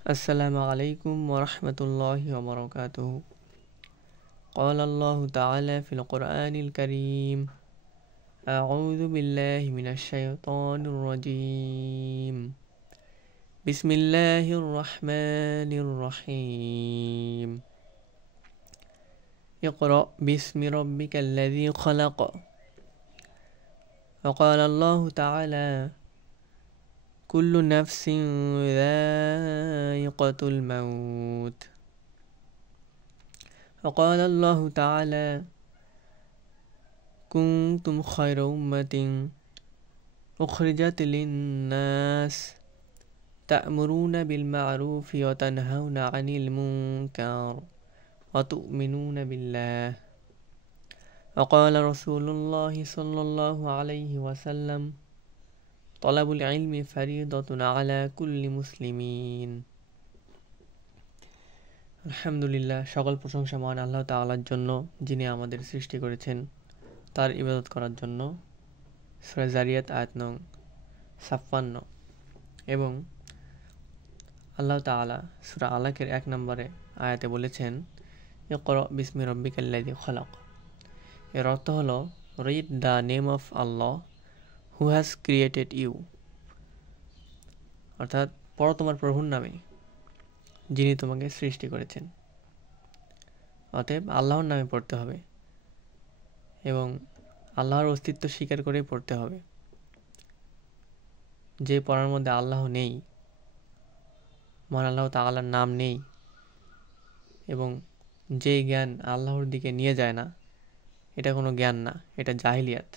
আসসালামু আলাইকুম ওয়া রাহমাতুল্লাহি ওয়া বারাকাতুহু। قال الله تعالى في القرآن الكريم أعوذ بالله من الشيطان الرجيم بسم الله الرحمن الرحيم اقرأ باسم ربك الذي خلق. وقال الله تعالى كل نفس ذائقة الموت. وقال الله تعالى كنتم خير أمة أخرجت للناس تأمرون بالمعروف وتنهون عن المنكر وتؤمنون بالله. وقال رسول الله صلى الله عليه وسلم طلب العلم فريضة على كل مسلمين. আলহামদুলিল্লাহ, সকল প্রশংসা মহান আল্লাহ তাআলার জন্য, যিনি আমাদের সৃষ্টি করেছেন তার ইবাদত করার জন্য। সূরা জারিয়াত আয়াত নং ৫৬। এবং আল্লাহ তাআলা সূরা আলাকের ১ নম্বরে আয়াতে বলেছেন ইকরা বিসমি রাব্বিকাল্লাযী খলাক। এর অর্থ হলো read the name of Allah who has created you, অর্থাৎ পড়ো তোমার প্রভুর নামে যিনি তোমাকে সৃষ্টি করেছেন। অতএব আল্লাহর নামে পড়তে হবে এবং আল্লাহর অস্তিত্ব স্বীকার করেই পড়তে হবে। যে পড়ার মধ্যে আল্লাহ নেই, মহান আল্লাহ তাআলার নাম নেই, এবং যে জ্ঞান আল্লাহর দিকে নিয়ে যায় না, এটা কোনো জ্ঞান না, এটা জাহিলিয়াত।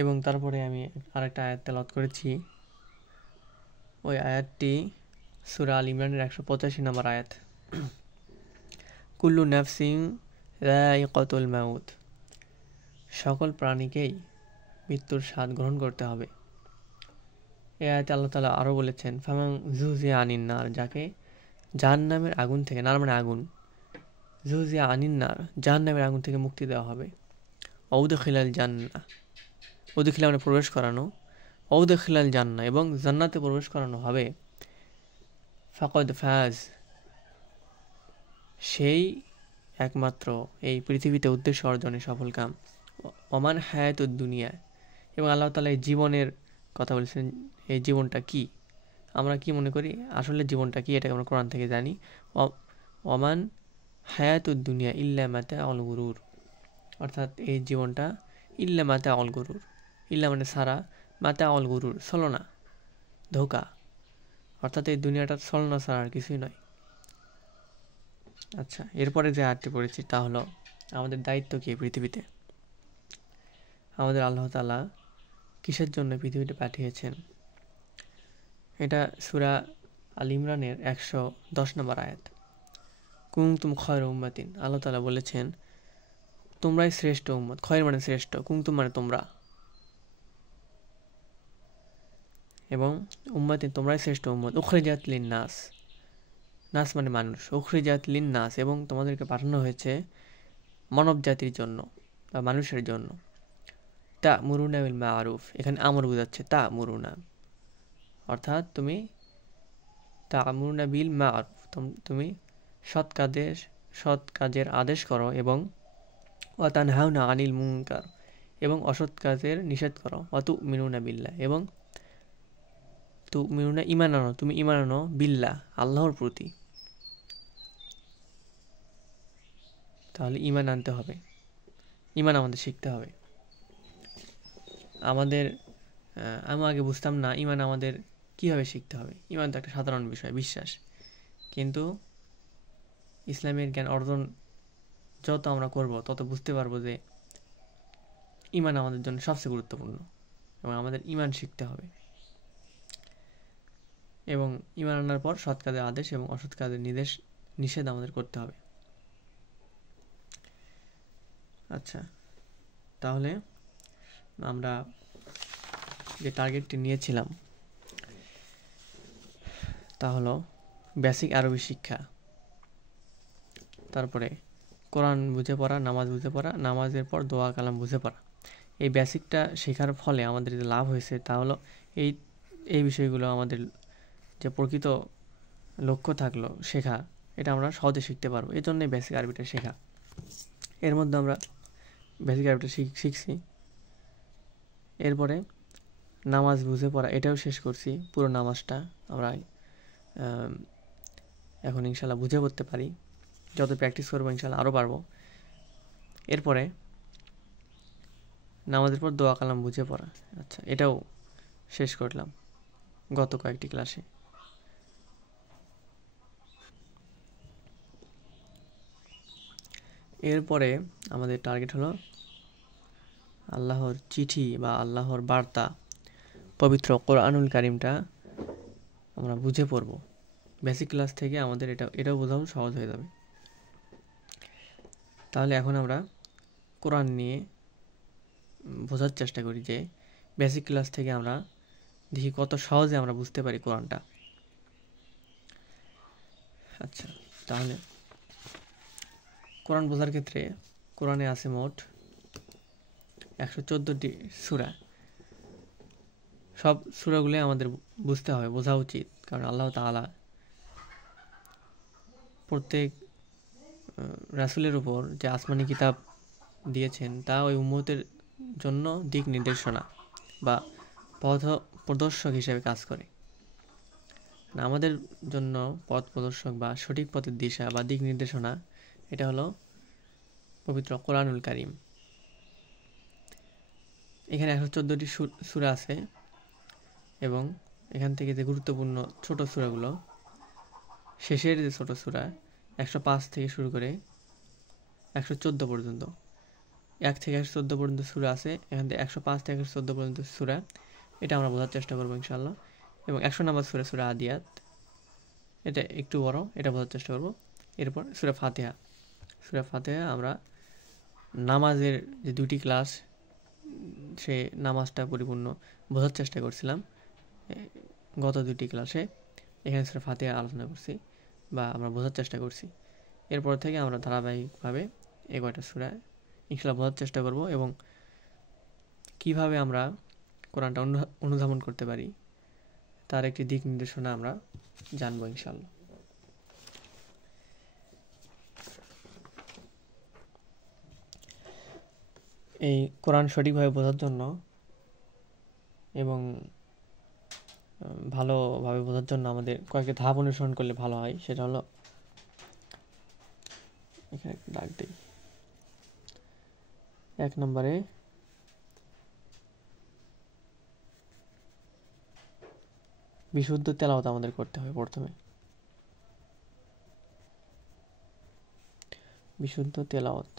এবং তারপরে আমি আরেকটা আয়াত তেলাওয়াত করেছি। ওই আয়াতটি সূরা আল ইমরানের ১৮৫ নম্বর আয়াত, কুল্লু নাফসিন যায়িকাতুল মাউত, সকল প্রাণীকেই মৃত্যুর স্বাদ গ্রহণ করতে হবে। এই আয়াতে আল্লাহ তাআলা আরও বলেছেন ফামান যুযিয়া আনিন নার, যাকে জাহান্নামের আগুন থেকে, নার মানে আগুন, যুযিয়া আনিন নার জাহান্নামের আগুন থেকে মুক্তি দেওয়া হবে। ওয়াউদখিলাল জান্নাহ, উদখিলা মানে প্রবেশ করানো, ওয়াউদখিলাল জান্নাহ এবং জান্নাতে প্রবেশ করানো হবে। ফাকদ ফাজ, সেই একমাত্র এই পৃথিবীতে উদ্দেশ্য অর্জনে সফল কাম। ওমান হায়াতুদ দুনিয়া, এবং আল্লাহ তাআলা এই জীবনের কথা বলেছেন। এই জীবনটা কি, আমরা কি মনে করি আসলে জীবনটা কি, এটাকে আমরা কোরআন থেকে জানি। ওমান হায়াতুদ দুনিয়া ইল্লা মাতাউল গুরুর, অর্থাৎ এই জীবনটা ইল্লা মাতাউল গুরুর, ইল্লা মানে সারা, মাতাউল গুরুর ছলনা, ধোঁকা, অর্থাৎ এই দুনিয়াটা ছলনা ছাড়া আর কিছুই নয়। আচ্ছা, এরপরে যে আয়াতটি পড়েছি তা হলো আমাদের দায়িত্ব কি পৃথিবীতে, আমাদের আল্লাহ তাআলা কিসের জন্য পৃথিবীতে পাঠিয়েছেন। এটা সূরা আল ইমরানের ১১০ নম্বর আয়াত, কুনতুম খয়রা উম্মাতিন, আল্লাহ তাআলা বলেছেন তোমরাই শ্রেষ্ঠ উম্মত। খয়র মানে শ্রেষ্ঠ, কুনতুম মানে তোমরা, এবং উম্মাতিন তোমরাই শ্রেষ্ঠ উম্মত। উখরিজাত লিন-নাস, নাস মানে মানুষ, উখরিজাত লিন-নাস এবং তোমাদেরকে পাঠানো হয়েছে মানব জাতির জন্য বা মানুষের জন্য। তা'মুরুনা বিল মা'রুফ, এখানে আমর বোঝাচ্ছে তা'মুরুনা, অর্থাৎ তুমি তা'মুরুনা বিল মা'রুফ, তুমি সৎ কাজের আদেশ করো, এবং ওয়া তানহাউনা আনিল মুনকার, এবং অসৎ কাজের নিষেধ করো। ওয়া তু'মিনুনা বিল্লাহ, এবং তু'মিনুনা ঈমান আনো, তুমি ঈমান আনো বিল্লাহ আল্লাহর প্রতি। তাহলে ঈমান আনতে হবে, ঈমান আমাদের শিখতে হবে। আমি আগে বুঝতাম না ঈমান আমাদের কীভাবে শিখতে হবে। ঈমান তো একটা সাধারণ বিষয়, বিশ্বাস, কিন্তু ইসলামের জ্ঞান অর্জন যত আমরা করব তত বুঝতে পারবো যে ঈমান আমাদের জন্য সবচেয়ে গুরুত্বপূর্ণ, এবং আমাদের ঈমান শিখতে হবে। এবং ঈমান আনার পর সৎ কাজের আদেশ এবং অসৎ কাজের নিষেধ আমাদের করতে হবে। আচ্ছা, তাহলে আমরা যে টার্গেটটি নিয়েছিলাম তা হলো বেসিক আরবি শিক্ষা, তারপরে কোরআন বুঝে পড়া, নামাজ বুঝে পড়া, নামাজের পর দোয়া কালাম বুঝে পড়া। এই বেসিকটা শেখার ফলে আমাদের যে লাভ হয়েছে তা হলো এই বিষয়গুলো আমাদের যে প্রকৃত লক্ষ্য থাকলো শেখা, এটা আমরা সহজে শিখতে পারবো। এই জন্যই বেসিক আরবিটা শেখা। এর মধ্যে আমরা বেসিক আরবিটা শিখছি। এরপরে নামাজ বুঝে পড়া, এটাও শেষ করছি। পুরো নামাজটা আমরা এখন ইনশাল্লাহ বুঝে পড়তে পারি। যত প্র্যাকটিস করবো ইনশাল্লাহ আরও পারবো। এরপরে নামাজের পর দোয়া কালাম বুঝে পড়া, আচ্ছা এটাও শেষ করলাম গত কয়েকটি ক্লাসে। এরপরে আমাদের টার্গেট হলো আল্লাহর চিঠি বা আল্লাহর বার্তা পবিত্র কোরআনুল কারিমটা আমরা বুঝে পড়ব। বেসিক ক্লাস থেকে আমাদের এটাও বোঝাও সহজ হয়ে যাবে। তাহলে এখন আমরা কোরআন নিয়ে বোঝার চেষ্টা করি যে বেসিক ক্লাস থেকে আমরা দেখি কত সহজে আমরা বুঝতে পারি কোরআনটা। আচ্ছা, তাহলে কোরআন বোঝার ক্ষেত্রে কোরআনে আছে মোট 114টি সূরা। সব সূরাগুলো আমাদের বুঝতে হবে, বোঝা উচিত, কারণ আল্লাহ তাআলা প্রত্যেক রাসূলের উপর যে আসমানি কিতাব দিয়েছেন তা ওই উম্মতের জন্য দিক নির্দেশনা বা পথ প্রদর্শক হিসেবে কাজ করে। আমাদের জন্য পথ প্রদর্শক বা সঠিক পথের দিশা বা দিক নির্দেশনা এটা হলো পবিত্র কোরআনুল কারিম। এখানে 114টি সূরা আছে এবং এখান থেকে যে গুরুত্বপূর্ণ ছোট সূরাগুলো, শেষের যে ছোট সূরা 105 থেকে শুরু করে 114 পর্যন্ত, 1 থেকে 114 পর্যন্ত সূরা আছে। এখান থেকে 105 থেকে 114 পর্যন্ত সূরা, এটা আমরা বোঝার চেষ্টা করবো ইনশাআল্লাহ। এবং 100 নম্বর সূরা আদিয়াত, এটা একটু বড়, এটা বোঝার চেষ্টা করব। এরপর সূরা ফাতিহা। সূরা ফাতিহা আমরা নামাজের যে দুটি ক্লাস, সে নামাজটা পরিপূর্ণ বোঝার চেষ্টা করছিলাম গত দুটি ক্লাসে। এখানে সূরা ফাতিহা আলোচনা করছি বা আমরা বোঝার চেষ্টা করছি। এরপর থেকে আমরা ধারাবাহিকভাবে এই কয়টা সূরা ইনশাআল্লাহ বোঝার চেষ্টা করব এবং কিভাবে আমরা কোরআনটা অনুধাবন করতে পারি তার একটি দিক নির্দেশনা আমরা জানবো ইনশাআল্লাহ। এই কোরআন সঠিকভাবে বোঝার জন্য এবং ভালোভাবে বোঝার জন্য আমাদের কয়েকটি ধাপ অনুসরণ করলে ভালো হয়। সেটা হলো, এখানে একটা দাগ দিই। 1 নম্বরে বিশুদ্ধ তেলাওয়াত আমাদের করতে হবে। প্রথমে বিশুদ্ধ তেলাওয়াত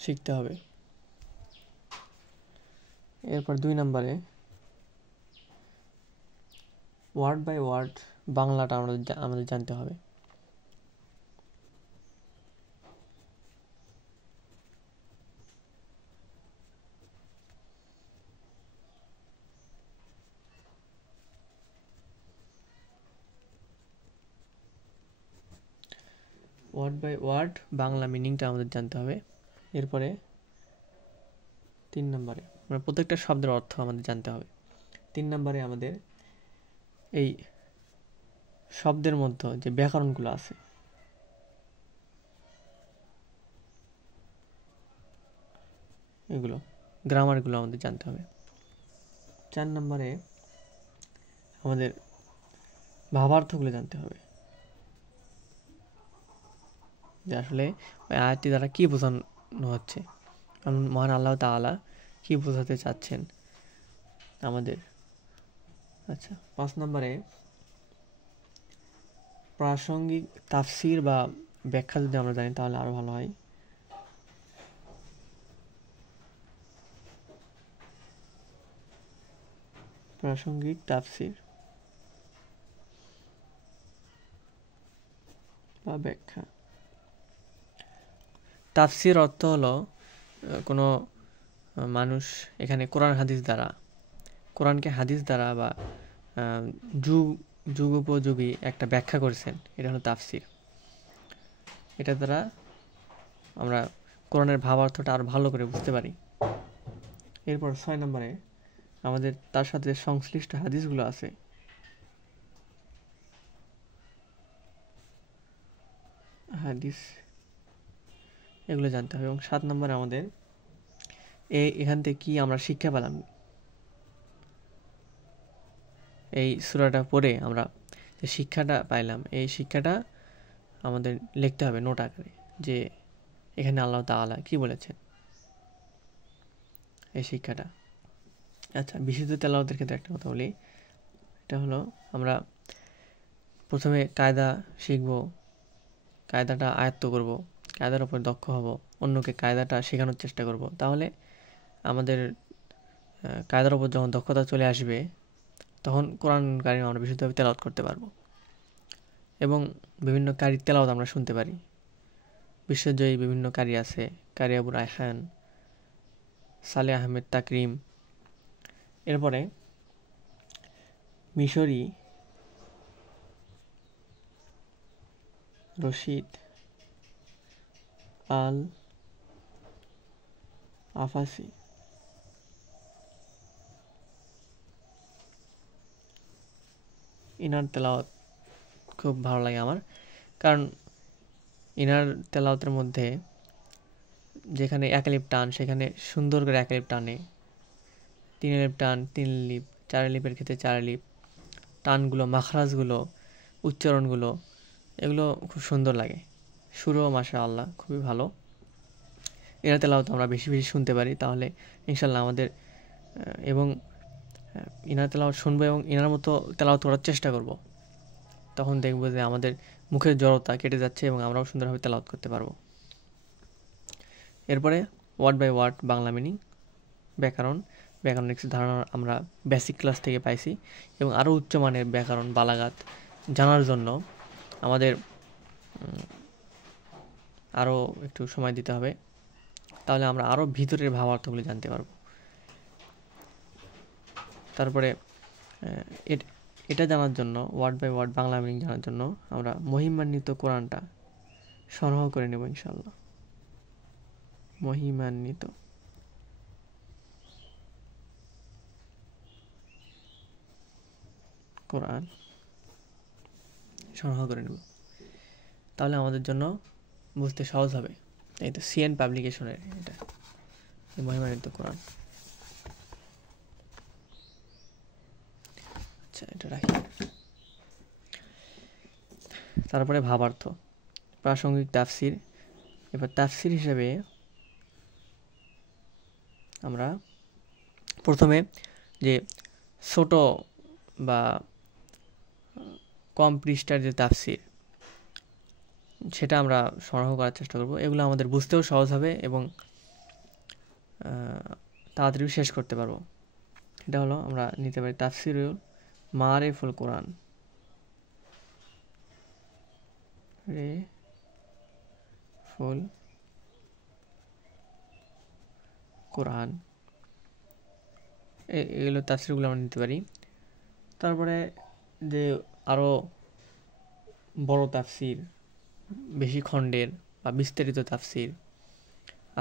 শিখতে হবে। এরপর 2 নম্বরে ওয়ার্ড বাই ওয়ার্ড বাংলাটা আমাদের জানতে হবে। ওয়ার্ড বাই ওয়ার্ড বাংলা মিনিংটা আমাদের জানতে হবে। এরপরে 3 নম্বরে মানে প্রত্যেকটা শব্দের অর্থ আমাদের জানতে হবে। 3 নম্বরে আমাদের এই শব্দের মধ্যে যে ব্যাকরণগুলো আছে এগুলো, গ্রামারগুলো আমাদের জানতে হবে। 4 নম্বরে আমাদের ভাবার্থগুলো জানতে হবে, যে আসলে ওই আয়াতটি দ্বারা কী বোঝানো হচ্ছে, মহান আল্লাহ তাআলা কী বোঝাতে চাচ্ছেন আমাদের। আচ্ছা, 5 নম্বরে প্রাসঙ্গিক তাফসির বা ব্যাখ্যা যদি আমরা জানি তাহলে আরো ভালো হয়। প্রাসঙ্গিক তাফসির বা ব্যাখ্যা। তাফসির অর্থ হলো কোনো মানুষ এখানে কোরআনকে হাদিস দ্বারা বা যুগ উপযোগী একটা ব্যাখ্যা করেছেন, এটা হলো তাফসির। এটা দ্বারা আমরা কোরআনের ভাবার্থটা আরও ভালো করে বুঝতে পারি। এরপর 6 নম্বরে আমাদের তার সাথে সংশ্লিষ্ট হাদিসগুলো আছে, হাদিস এগুলো জানতে হবে। এবং 7 নম্বরে আমাদের এখান থেকে কি আমরা শিক্ষা পেলাম, এই সূরাটা পড়ে আমরা যে শিক্ষাটা পাইলাম এই শিক্ষাটা আমাদের লিখতে হবে নোট আকারে, যে এখানে আল্লাহ তাআলা কি বলেছেন এই শিক্ষাটা। আচ্ছা, বিশুদ্ধ তেলাওয়াতের ক্ষেত্রে একটা কথা বলি, এটা হলো আমরা প্রথমে কায়দা শিখব, কায়দাটা আয়ত্ত করব, কায়দার উপর দক্ষ হব, অন্যকে কায়দাটা শেখানোর চেষ্টা করব। তাহলে আমাদের কায়দার উপর যখন দক্ষতা চলে আসবে তখন কোরআন কারিম আমরা বিশুদ্ধভাবে তেলাওয়াত করতে পারবো। এবং বিভিন্ন কারির তেলাওয়াত আমরা শুনতে পারি, বিশ্বজয়ী বিভিন্ন কারি আছে, কারি আবু রায়হান, সালে আহমেদ তাকরিম। এরপরে মিশরি রশিদ আল আফাসি, ইনার তেলাওয়াত খুব ভালো লাগে আমার, কারণ ইনার তেলাওয়াতের মধ্যে যেখানে এক লিপ টান সেখানে সুন্দর করে এক লিপ টানে, 3 লিপ টান 3 লিপ, 4 লিপের ক্ষেত্রে 4 লিপ, টানগুলো, মাখরাজগুলো, উচ্চারণগুলো এগুলো খুব সুন্দর লাগে। সুরও মাশাআল্লাহ খুবই ভালো। এরা তেলাওয়াত আমরা বেশি বেশি শুনতে পারি, তাহলে ইনশাল্লাহ আমাদের এবং ইনার তেলাওয়াত শুনবো এবং ইনার মতো তেলাওয়াত করার চেষ্টা করব, তখন দেখব যে আমাদের মুখের জড়তা কেটে যাচ্ছে এবং আমরাও সুন্দরভাবে তেলাওয়াত করতে পারবো। এরপরে word by word Bangla meaning, ব্যাকরণের কিছু ধারণা আমরা বেসিক ক্লাস থেকে পাইছি, এবং আরও উচ্চমানের ব্যাকরণ বালাগাত জানার জন্য আমাদের আরও একটু সময় দিতে হবে, তাহলে আমরা আরও ভিতরের ভাবার্থগুলি জানতে পারবো। তারপরে এটা জানার জন্য, word by word Bangla meaning জানার জন্য আমরা মহিমান্বিত কোরআনটা সংগ্রহ করে নেব ইনশাআল্লাহ। মহিমান্বিত কোরআন সংগ্রহ করে নেব, তাহলে আমাদের জন্য বুঝতে সহজ হবে। এই তো সিএন পাবলিকেশনের এটা মহিমান্বিত কোরআন। আচ্ছা, এটা রাখি। তারপরে ভাবার্থ, প্রাসঙ্গিক তাফসির। এবার তাফসির হিসেবে আমরা প্রথমে যে ছোট বা কম পৃষ্ঠার যে তাফসির সেটা আমরা সংগ্রহ করার চেষ্টা করব। এগুলো আমাদের বুঝতেও সহজ হবে এবং তাড়াতাড়ি শেষ করতে পারবো। এটা হলো আমরা নিতে পারি তাফসিরুল মারিফুল কোরআন, ফুল কোরআন, এগুলো তাফসিরগুলো আমরা নিতে পারি। তারপরে যে আরও বড় তাফসির, বেশি খণ্ডের বা বিস্তারিত তাফসির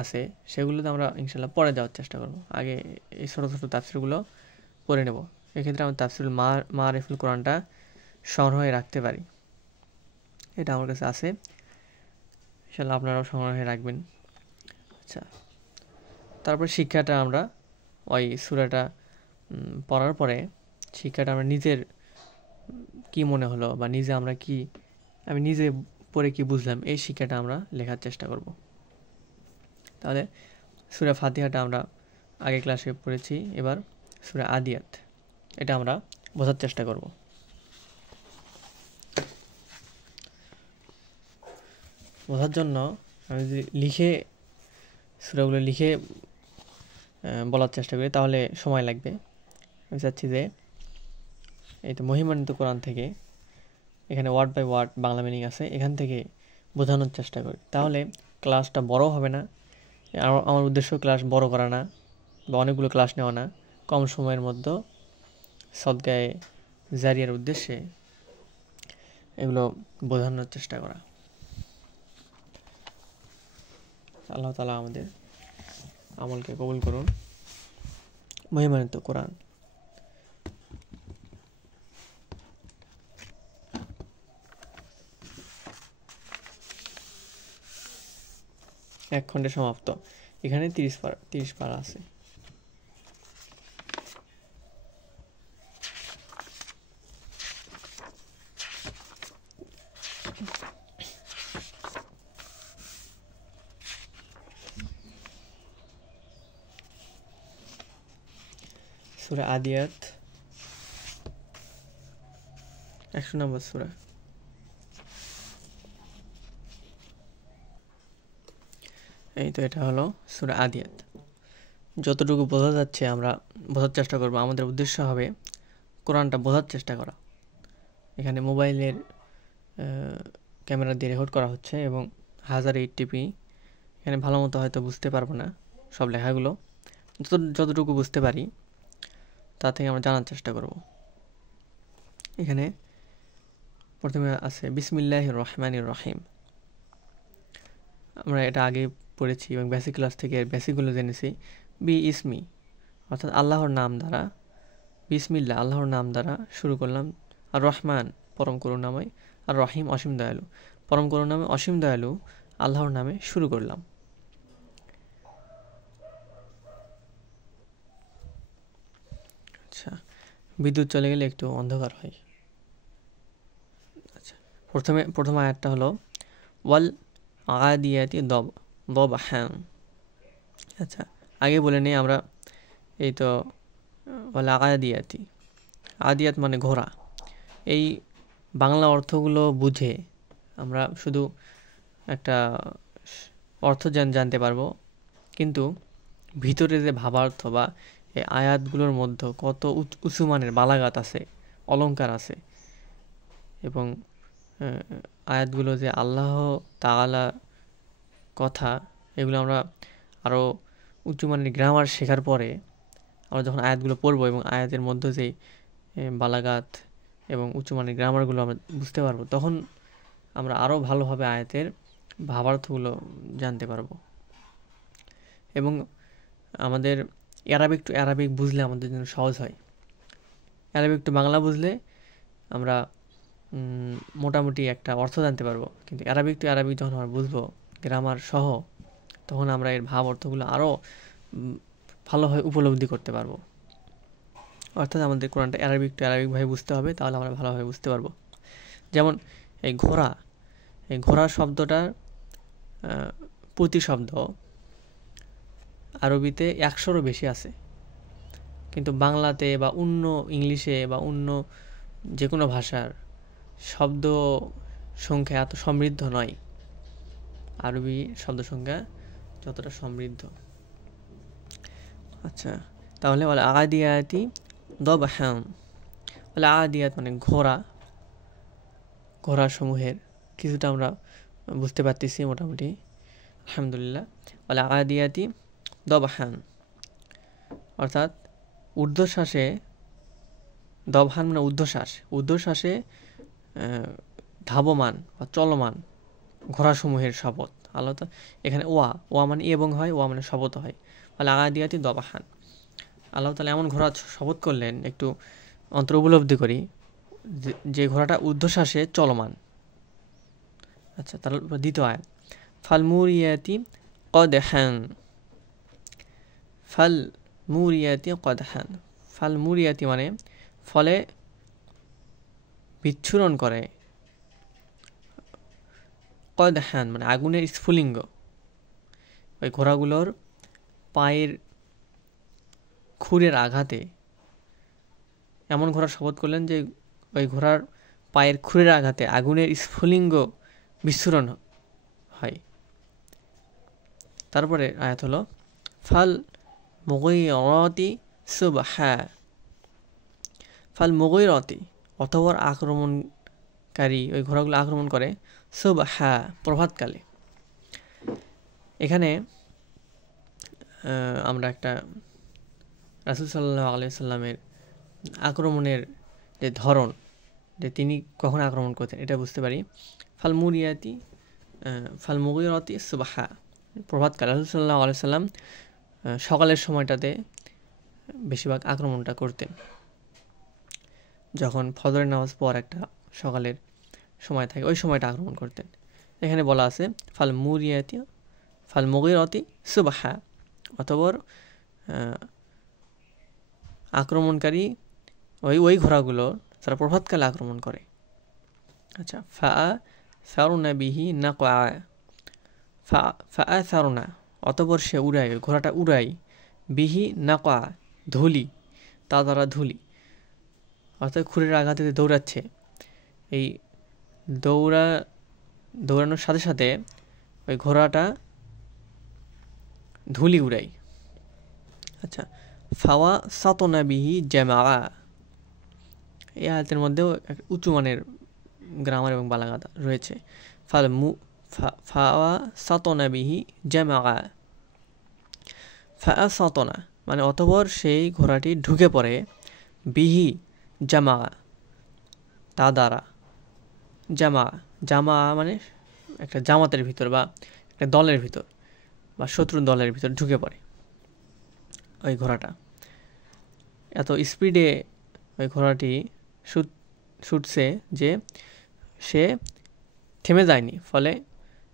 আছে, সেগুলোতে আমরা ইনশাল্লাহ পরে যাওয়ার চেষ্টা করব। আগে এই ছোটো ছোটো তাফসিরগুলো পড়ে নেব। এক্ষেত্রে আমরা তাফসিরুল মারিফুল কোরআনটা সংগ্রহে রাখতে পারি, এটা আমার কাছে আছে, ইনশাল্লাহ আপনারাও সংগ্রহে রাখবেন। আচ্ছা, তারপর শিক্ষাটা আমরা ওই সূরাটা পড়ার পরে শিক্ষাটা আমরা নিজের কি মনে হলো বা আমি নিজে পড়ে কি বুঝলাম, এই শিক্ষাটা আমরা লেখার চেষ্টা করব। তাহলে সূরা ফাতিহাটা আমরা আগে ক্লাসে পড়েছি, এবার সূরা আদিয়াত এটা আমরা বোঝার চেষ্টা করব। বোঝার জন্য আমি যদি সূরাগুলো লিখে বলার চেষ্টা করি তাহলে সময় লাগবে। আমি চাচ্ছি যে এই তো মহিমান্বিত কোরআন থেকে, এখানে word by word Bangla meaning আছে, এখান থেকে বোঝানোর চেষ্টা করি, তাহলে ক্লাসটা বড় হবে না। আমার উদ্দেশ্য ক্লাস বড় করা না বা অনেকগুলো ক্লাস নেওয়া না, কম সময়ের মধ্যে সদকায়ে জারিয়ার উদ্দেশ্যে এগুলো বোঝানোর চেষ্টা করা। আল্লাহ তাআলা আমাদের আমলকে কবুল করুন। মহিমান্বিত কোরআন। এক খণ্ডে সমাপ্ত। এখানে 30 পারা আছে। সূরা আদিয়াত 100 নম্বর সূরা। এই তো এটা হলো সূরা আদিয়াত। যতটুকু বোঝা যাচ্ছে আমরা বোঝার চেষ্টা করব। আমাদের উদ্দেশ্য হবে কোরআনটা বোঝার চেষ্টা করা। এখানে মোবাইলের ক্যামেরা দিয়ে রেকর্ড করা হচ্ছে এবং 1080p। এখানে ভালো মতো হয়তো বুঝতে পারবো না সব লেখাগুলো, যতটুকু বুঝতে পারি তা থেকে আমরা জানার চেষ্টা করব। এখানে প্রথমে আছে বিসমিল্লাহির রহমানির রহিম। আমরা এটা আগে পড়েছি এবং বেসিক ক্লাস থেকে বেসিকগুলো জেনেছি। বি ইসমি অর্থাৎ আল্লাহর নাম দ্বারা, বিসমিল্লাহ আল্লাহর নাম দ্বারা শুরু করলাম। আর রহমান পরম করুণাময়, আর রহিম অসীম দয়ালু। পরম করুণাময় অসীম দয়ালু আল্লাহর নামে শুরু করলাম। আচ্ছা, বিদ্যুৎ চলে গেলে একটু অন্ধকার হয়। আচ্ছা, প্রথম আয়াতটা হলো ওয়াল আদিয়াতি দবহান। আচ্ছা, আগে বলে নিই আমরা। এই তো ওয়াল আদিয়াতি, আদিয়াত মানে ঘোড়া। এই বাংলা অর্থগুলো বুঝে আমরা শুধু একটা অর্থ জানতে পারবো, কিন্তু ভিতরে যে ভাবার্থ বা এই আয়াতগুলোর মধ্যে কত উঁচু মানের বালাগাত আছে, অলংকার আছে, এবং আয়াতগুলো যে আল্লাহ তাআলা কথা, এগুলো আমরা আরও উঁচু মানের গ্রামার শেখার পরে আমরা যখন আয়াতগুলো পড়বো এবং আয়াতের মধ্যে যে বালাগাত এবং উঁচু মানের গ্রামারগুলো আমরা বুঝতে পারবো, তখন আমরা আরও ভালোভাবে আয়াতের ভাবার্থগুলো জানতে পারবো। এবং আমাদের অ্যারাবিক টু অ্যারাবিক বুঝলে আমাদের জন্য সহজ হয়। অ্যারাবিক টু বাংলা বুঝলে আমরা মোটামুটি একটা অর্থ জানতে পারবো, কিন্তু অ্যারাবিক টু অ্যারাবিক যখন আমরা বুঝবো গ্রামার সহ, তখন আমরা এর ভাব অর্থগুলো আরও ভালোভাবে উপলব্ধি করতে পারবো। অর্থাৎ আমাদের কোরআনটা অ্যারাবিক টু অ্যারাবিকভাবে বুঝতে হবে, তাহলে আমরা ভালোভাবে বুঝতে পারবো। যেমন এই ঘোড়া শব্দটার প্রতিশব্দ আরবিতে 100-রও বেশি আছে, কিন্তু বাংলাতে বা অন্য ইংলিশে বা অন্য যে কোনো ভাষার শব্দ সংখ্যা এত সমৃদ্ধ নয় আরবি শব্দ সংখ্যা যতটা সমৃদ্ধ। আচ্ছা, তাহলে বলে আদিয়াতি দবহান। বলে আদিয়াত মানে ঘোড়া সমূহের কিছুটা আমরা বুঝতে পারতেছি মোটামুটি, আলহামদুলিল্লাহ। বলে আদিয়াতি দবহান অর্থাৎ ঊর্ধ্বশ্বাসে, দবহান মানে ঊর্ধ্বশ্বাসে ধাবমান বা চলমান ঘোড়াসমূহের শপথ। আল্লাহ এখানে ওয়া মানে এবং হয়, ওয়া মানে শপথ হয়। বলে আদিয়াতি দবহান, আল্লাহ তাআলা এমন ঘোড়া শপথ করলেন, একটু অন্তর উপলব্ধি করি, যে ঘোড়াটা ঊর্ধ্বশ্বাসে চলমান। আচ্ছা, তার দ্বিতীয় আয়াত ফাল মুরিয়াতি কদহান। ফাল মুরিয়াতি মানে ফলে বিচ্ছুরণ করে, কদহান মানে আগুনের স্ফুলিঙ্গ। ওই ঘোড়াগুলোর পায়ের খুরের আঘাতে এমন ঘোড়া শপথ করলেন যে ওই ঘোড়ার পায়ের খুরের আঘাতে আগুনের স্ফুলিঙ্গ বিস্ফোরণ হয়। তারপরে আয়াত হলো ফাল মুগীরাতি সুবহা। ফাল মুগীরাতি অথবা আক্রমণকারী ওই ঘোড়াগুলো আক্রমণ করে সুবহা প্রভাতকালে। এখানে আমরা একটা রাসূল সাল্লাল্লাহু আলাইহি সাল্লামের আক্রমণের যে ধরন, যে তিনি কখন আক্রমণ করতেন, এটা বুঝতে পারি। ফাল মুগীরাতি সুবহা প্রভাতকালে রাসূল সাল্লাল্লাহু আলাইহি সাল্লাম সকালের সময়টাতে বেশিরভাগ আক্রমণটা করতেন। যখন ফজরের নামাজ পর একটা সকালের সময় থাকে ওই সময়টা আক্রমণ করতেন। এখানে বলা আছে ফাল মুগিরাতি সুবহা, অতঃপর আক্রমণকারী ওই ঘোড়াগুলো তারা প্রভাতকালে আক্রমণ করে। আচ্ছা, ফাআসারুনা বিহি নাকআ, ফাআসারুনা অতঃপর সে উড়ায়, ঘোড়াটা উড়ায়, বিহি নাকআ ধুলি, তা দ্বারা ধুলি, অর্থাৎ খুরের আঘাতে দৌড়াচ্ছে। এই দৌড়ানোর সাথে সাথে ওই ঘোড়াটা ধুলি উড়াই। আচ্ছা, ফাওয়া সাতনা বিহি জামা, এই আয়াতের মধ্যেও উঁচু মানের গ্রামার এবং বালাগাত রয়েছে। ফাওয়া সাতনা বিহি জামা, ফাআ সাতনা মানে অতঃপর সেই ঘোড়াটি ঢুকে পড়ে, বিহি জামা তা দ্বারা, জামা মানে একটা জামাতের ভিতর বা একটা দলের ভিতর বা শত্রু দলের ভিতর ঢুকে পড়ে ওই ঘোড়াটা। এত স্পিডে ওই ঘোড়াটি ছুটছে যে সে থেমে যায়নি, ফলে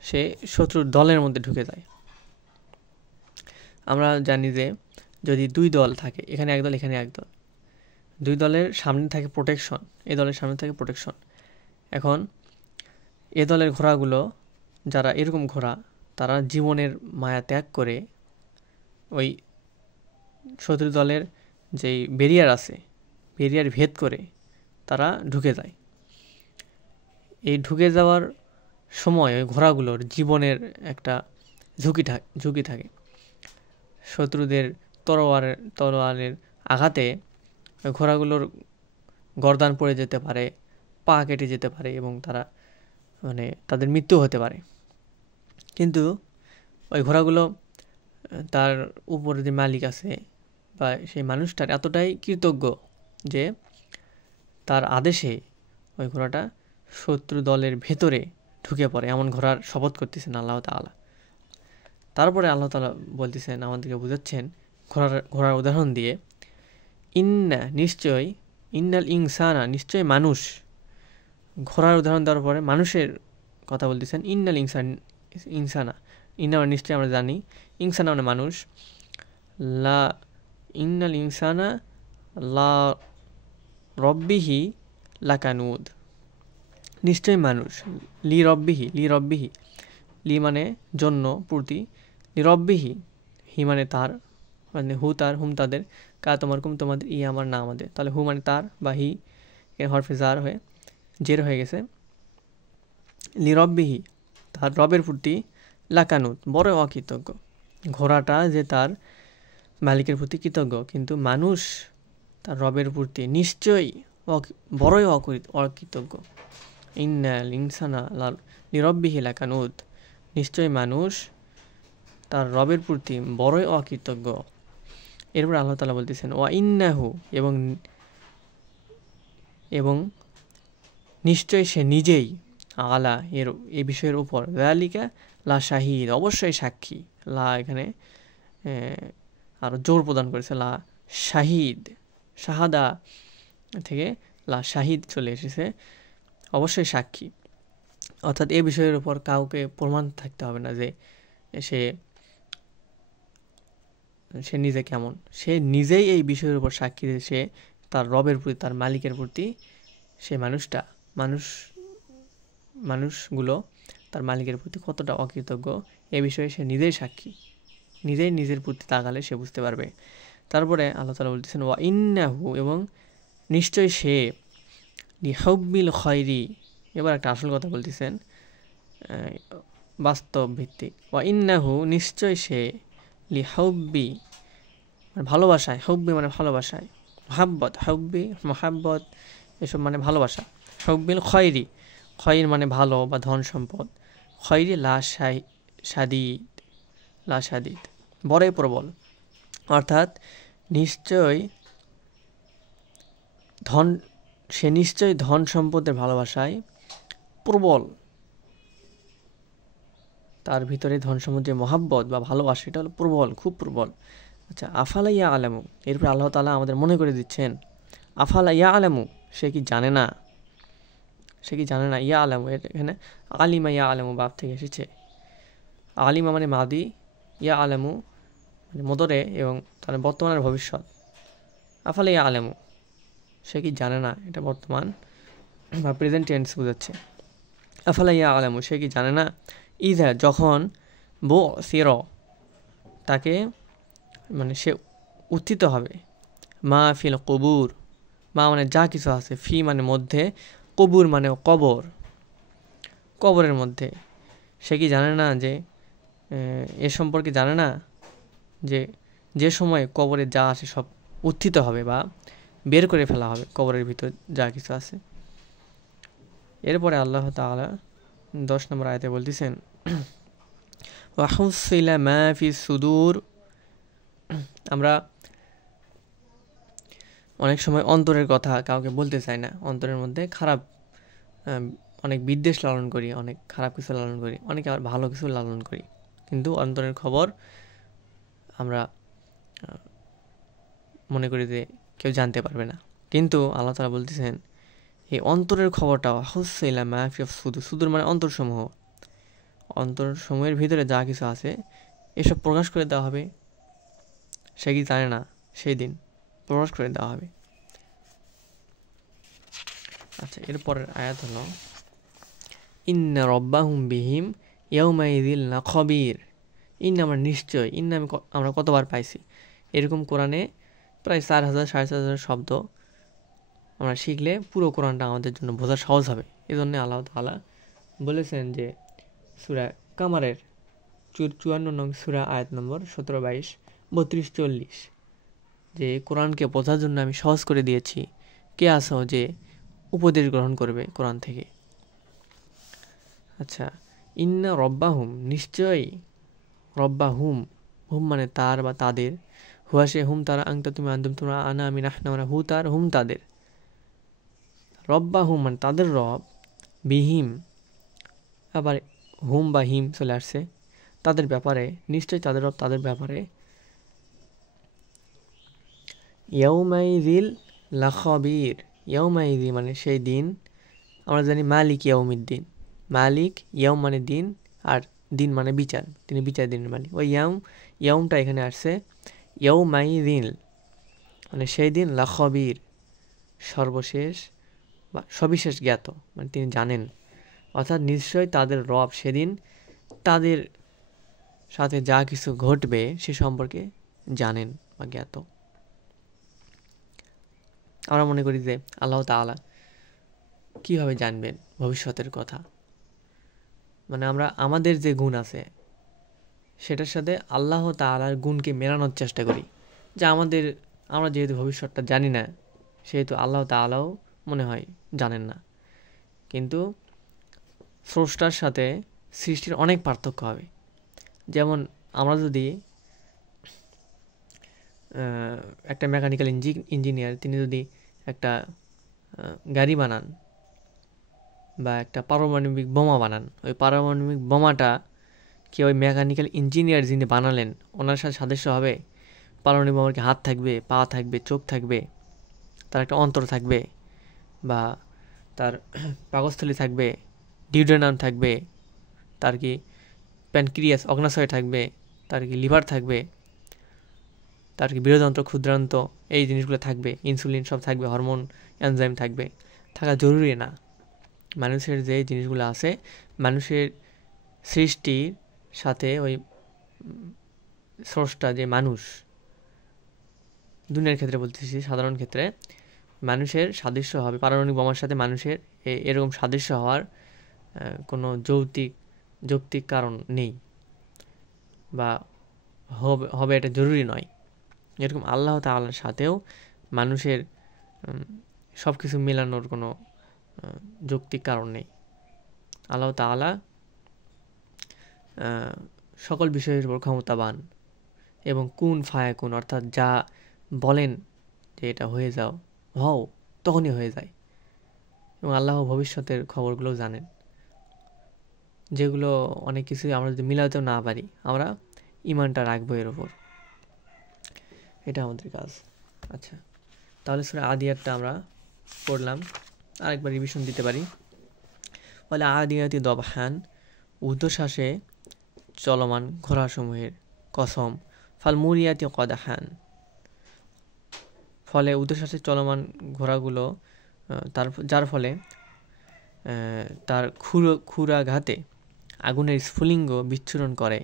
সে শত্রুর দলের মধ্যে ঢুকে যায়। আমরা জানি যে যদি দুই দল থাকে, এখানে এক দল এখানে এক দল, দুই দলের সামনে থাকে প্রোটেকশন, এ দলের সামনে থাকে প্রোটেকশন। এখন এ দলের ঘোড়াগুলো যারা এরকম ঘোড়া, তারা জীবনের মায়া ত্যাগ করে ওই শত্রু দলের যেই ব্যারিয়ার আছে, ব্যারিয়ার ভেদ করে তারা ঢুকে যায়। এই ঢুকে যাওয়ার সময় ওই ঘোড়াগুলোর জীবনের একটা ঝুঁকি থাকে। শত্রুদের তরোয়ারের আঘাতে ওই ঘোড়াগুলোর গর্দান পড়ে যেতে পারে, পা কেটে যেতে পারে এবং তারা তাদের মৃত্যু হতে পারে। কিন্তু ওই ঘোড়াগুলো তার উপরে যে মালিক আছে বা সেই মানুষটার এতটাই কৃতজ্ঞ যে তার আদেশে ওই ঘোড়াটা শত্রু দলের ভেতরে ঢুকে পড়ে, এমন ঘোড়ার শপথ করতেছেন আল্লাহ তাআলা। তারপরে আল্লাহ তাআলা বলতেছেন, আমাদেরকে বোঝাচ্ছেন ঘোড়ার উদাহরণ দিয়ে, ইন্নাল ইনসানা নিশ্চয় মানুষ। ঘোড়ার উদাহরণ দেওয়ার পরে মানুষের কথা বলতেছেন, ইন্নাল ইনসানা, ইন্না নিশ্চয় আমরা জানি, ইনসানা মানে মানুষ, ইন্নাল ইনসানা লা রব্বিহি লাকানুদ, নিশ্চয় মানুষ, লি রব্বিহি লি মানে জন্য পূর্তি, লি রব্বিহি হি মানে তার, মানে হু তার, হুম তাদের, কা তোমার, কুম তোমাদের, ই আমার না আমাদের। তাহলে হু মানে তার বা হি এর হরফে জার হয়ে জের হয়ে গেছে। লি রব্বিহি তার রবের প্রতি, লাকানুত বড় অকৃতজ্ঞ। ঘোড়াটা যে তার মালিকের প্রতি কৃতজ্ঞ, কিন্তু মানুষ তার রবের প্রতি নিশ্চয়ই বড়ই অকৃতজ্ঞ। ইন্নাল ইনসানা লিরব্বিহি লাকানুত, নিশ্চয় মানুষ তার রবের প্রতি বড়ই অকৃতজ্ঞ। এরপর আল্লাহ তাআলা বলতেছেন, ওয়া ইন্নাহু এবং নিশ্চয় সে নিজেই, আলা এই বিষয়ের উপর, যালিকা লা শাহিদ অবশ্যই সাক্ষী, লা এখানে আরো জোর প্রদান করেছে, লা শাহিদ, শাহাদা থেকে লা শাহিদ চলে এসেছে, অবশ্যই সাক্ষী। অর্থাৎ এই বিষয়ের উপর কাউকে প্রমাণ থাকতে হবে না যে সে নিজে কেমন, সে নিজেই এই বিষয়ের উপর সাক্ষী দিয়ে সে তার রবের প্রতি, তার মালিকের প্রতি, সে মানুষগুলো তার মালিকের প্রতি কতটা অকৃতজ্ঞ এ বিষয়ে সে নিজেই সাক্ষী, নিজেই নিজের প্রতি তাকালে সে বুঝতে পারবে। তারপরে আল্লাহ তাআলা বলতেছেন, ওয়া ইন্নাহু এবং নিশ্চয় সে, লিহুব্বিল খায়রি, এবার একটা আসল কথা বলতেছেন, বাস্তব ভিত্তিক। ওয়া ইন্নাহু নিশ্চয় সে, লিহুব্বি মানে ভালোবাসায়, হুব্বি মানে ভালোবাসায়, মহাব্বত এসব মানে ভালোবাসা, হুব্বিল খায়রি, খয়র মানে ভালো বা ধন সম্পদ, খয়রি লা শাদীদ বড়ই প্রবল। অর্থাৎ সে নিশ্চয় ধন সম্পদের ভালোবাসায় প্রবল। তার ভিতরে ধন সম্পদের মহাব্বত বা ভালোবাসা এটা হলো প্রবল, খুব প্রবল। আচ্ছা, আফালা ইয়া আলামু, এরপর আল্লাহ তাআলা আমাদের মনে করে দিচ্ছেন, আফালা ইয়া আলামু, সে কি জানে না, সে কি জানে না। ইয়া আলামু এখানে আলিমা ইয়া আলামু বাপ থেকে এসেছে। আলিমা মানে মাদি, ইয়া আলামু মানে মদরে এবং তার বর্তমানের ভবিষ্যৎ। আফালা ইয়া আলামু, সে কি জানে না, এটা বর্তমান বা প্রেজেন্ট টেন্স বোঝাচ্ছে। আফালা ইয়া আলামু, সে কি জানে না, ইযা যখন বো সির, তাকে মানে সে উত্থিত হবে, মা ফিল কবুর, মা মানে যা কিছু আছে, ফি মানে মধ্যে, কবুর মানে কবর, কবরের মধ্যে। সে কি জানে না যে এ সম্পর্কে জানে না যে যে সময় কবরে যা আছে সব উত্থিত হবে বা বের করে ফেলা হবে কবরের ভিতর যা কিছু আছে। এরপরে আল্লাহ তাআলা 10 নম্বর আয়াতে বলতেছেন, ওয়াহুসিলা মা ফি সুদূর, আমরা অনেক সময় অন্তরের কথা কাউকে বলতে চাই না, অন্তরের মধ্যে খারাপ অনেক বিদ্বেষ লালন করি, অনেক খারাপ কিছু লালন করি, অনেকে আবার ভালো কিছু লালন করি, কিন্তু অন্তরের খবর আমরা মনে করি যে কেউ জানতে পারবে না। কিন্তু আল্লাহ তাআলা বলতেছেন এই অন্তরের খবরটা হুসইলা মাহফি সুদূর, সুদূর মানে অন্তরসমূহ, অন্তরসমূহের ভিতরে যা কিছু আছে এসব প্রকাশ করে দেওয়া হবে। সে কি জানে না, সেই দিন প্রকাশ করে দেওয়া হবে। আচ্ছা, এরপরের আয়াত হলো ইন্না রব্বাহুম বিহিম ইয়াউমাইযিল লাখবির। ইন্না আমরা নিশ্চয়, ইন্না আমরা কতবার পাইছি, এরকম কোরআনে প্রায় 4000 4500 শব্দ আমরা শিখলে পুরো কোরআনটা আমাদের জন্য বোঝা সহজ হবে। এই জন্য আল্লাহ তাআলা বলেছেন যে সূরা কামারের 54 নং সূরা আয়াত নম্বর 17, 22, 32, 40 যে কোরআনকে বোঝার জন্য আমি সহজ করে দিয়েছি, কে আসো যে উপদেশ গ্রহণ করবে কোরআন থেকে। আচ্ছা, ইন্না রব্বাহুম নিশ্চয়ই, রব্বাহুম, হুম মানে তার বা তাদের, হুয়াশে হুম তারা, আংতা তুমি আন্দুম তোমরা, আনা আমি নাহনা আমরা, হু তার হুম তাদের, রব্বাহুম মানে তাদের রব, বিহিম আবার হুম বা হিম চলে আসছে, তাদের ব্যাপারে, নিশ্চয়ই তাদের রব তাদের ব্যাপারে, ইয়াউমাইযিল লাখবির, ইয়াউমাইযি মানে সেই দিন, আমরা জানি মালিক ইয়াউমিদ্দিন, মালিক ইয়াউম মানে দিন আর দিন মানে বিচার, তিনি বিচার দিনের মালিক। ওই ইয়াউমটা এখানে আসছে ইয়াউমাইযিল মানে সেই দিন, লাখবির সর্বশেষ বা সবিশেষ জ্ঞাত মানে তিনি জানেন, অর্থাৎ নিশ্চয়ই তাদের রব সেদিন তাদের সাথে যা কিছু ঘটবে সে সম্পর্কে জানেন বা জ্ঞাত। আমরা মনে করি যে আল্লাহ তাআলা কীভাবে জানবেন ভবিষ্যতের কথা, মানে আমরা আমাদের যে গুণ আছে সেটার সাথে আল্লাহ তাআলার গুণকে মেলানোর চেষ্টা করি, যে আমরা যেহেতু ভবিষ্যৎটা জানি না সেহেতু আল্লাহ তাআলাও মনে হয় জানেন না। কিন্তু স্রষ্টার সাথে সৃষ্টির অনেক পার্থক্য হবে। যেমন আমরা যদি একটা মেকানিক্যাল ইঞ্জিনিয়ার তিনি যদি একটা গাড়ি বানান বা একটা পারমাণবিক বোমা বানান, ওই পারমাণবিক বোমাটা কি ওই মেকানিক্যাল ইঞ্জিনিয়ার যিনি বানালেন ওনার সাথে সাদৃশ্য হবে? পারমাণবিক বোমার কি হাত থাকবে, পা থাকবে, চোখ থাকবে, তার একটা অন্তর থাকবে, বা তার পাকস্থলী থাকবে, ডিউডেনাম থাকবে, তার কি প্যানক্রিয়াস অগ্নাশয় থাকবে, তার কি লিভার থাকবে, তার কি বৃহদন্ত্র ক্ষুদ্রান্ত এই জিনিসগুলো থাকবে, ইনসুলিন সব থাকবে, হরমোন এনজাইম থাকবে, থাকা জরুরি না। মানুষের যে জিনিসগুলো আছে মানুষের সৃষ্টির সাথে ওই স্রষ্টা যে মানুষ, দুনিয়ার ক্ষেত্রে বলতেছি, সাধারণ ক্ষেত্রে মানুষের সাদৃশ্য হবে, পারমাণবিক বোমার সাথে মানুষের এরকম সাদৃশ্য হওয়ার কোনো যৌক্তিক কারণ নেই বা হবে এটা জরুরি নয়। এরকম আল্লাহ তাআলার সাথেও মানুষের সব কিছু মেলানোর কোনো যৌক্তিক কারণ নেই। আল্লাহ তাআলা সকল বিষয়ের উপর ক্ষমতাবান এবং কুন ফায়াকুন অর্থাৎ যা বলেন যে এটা হয়ে যাও, হও, তখনই হয়ে যায়। এবং আল্লাহ ভবিষ্যতের খবরগুলো জানেন। যেগুলো অনেক কিছু আমরা যদি মিলাতেও না পারি, আমরা ইমানটা রাখবো এর উপর। এটা আমাদের কাজ। আচ্ছা, তাহলে সূরা আদিয়াতটা আমরা পড়লাম, আরেকবার রিভিশন দিতে পারি। বলে আদিয়াতি দবহান, ঊর্ধ্বশ্বাসে চলমান ঘোড়াসমূহের কসম। ফাল মুরিয়াতি কদাহান, ফলে ঊর্ধ্বশ্বাসে চলমান ঘোড়াগুলো যার ফলে তার ক্ষুরাঘাতে আগুনের স্ফুলিঙ্গ বিচ্ছুরণ করে।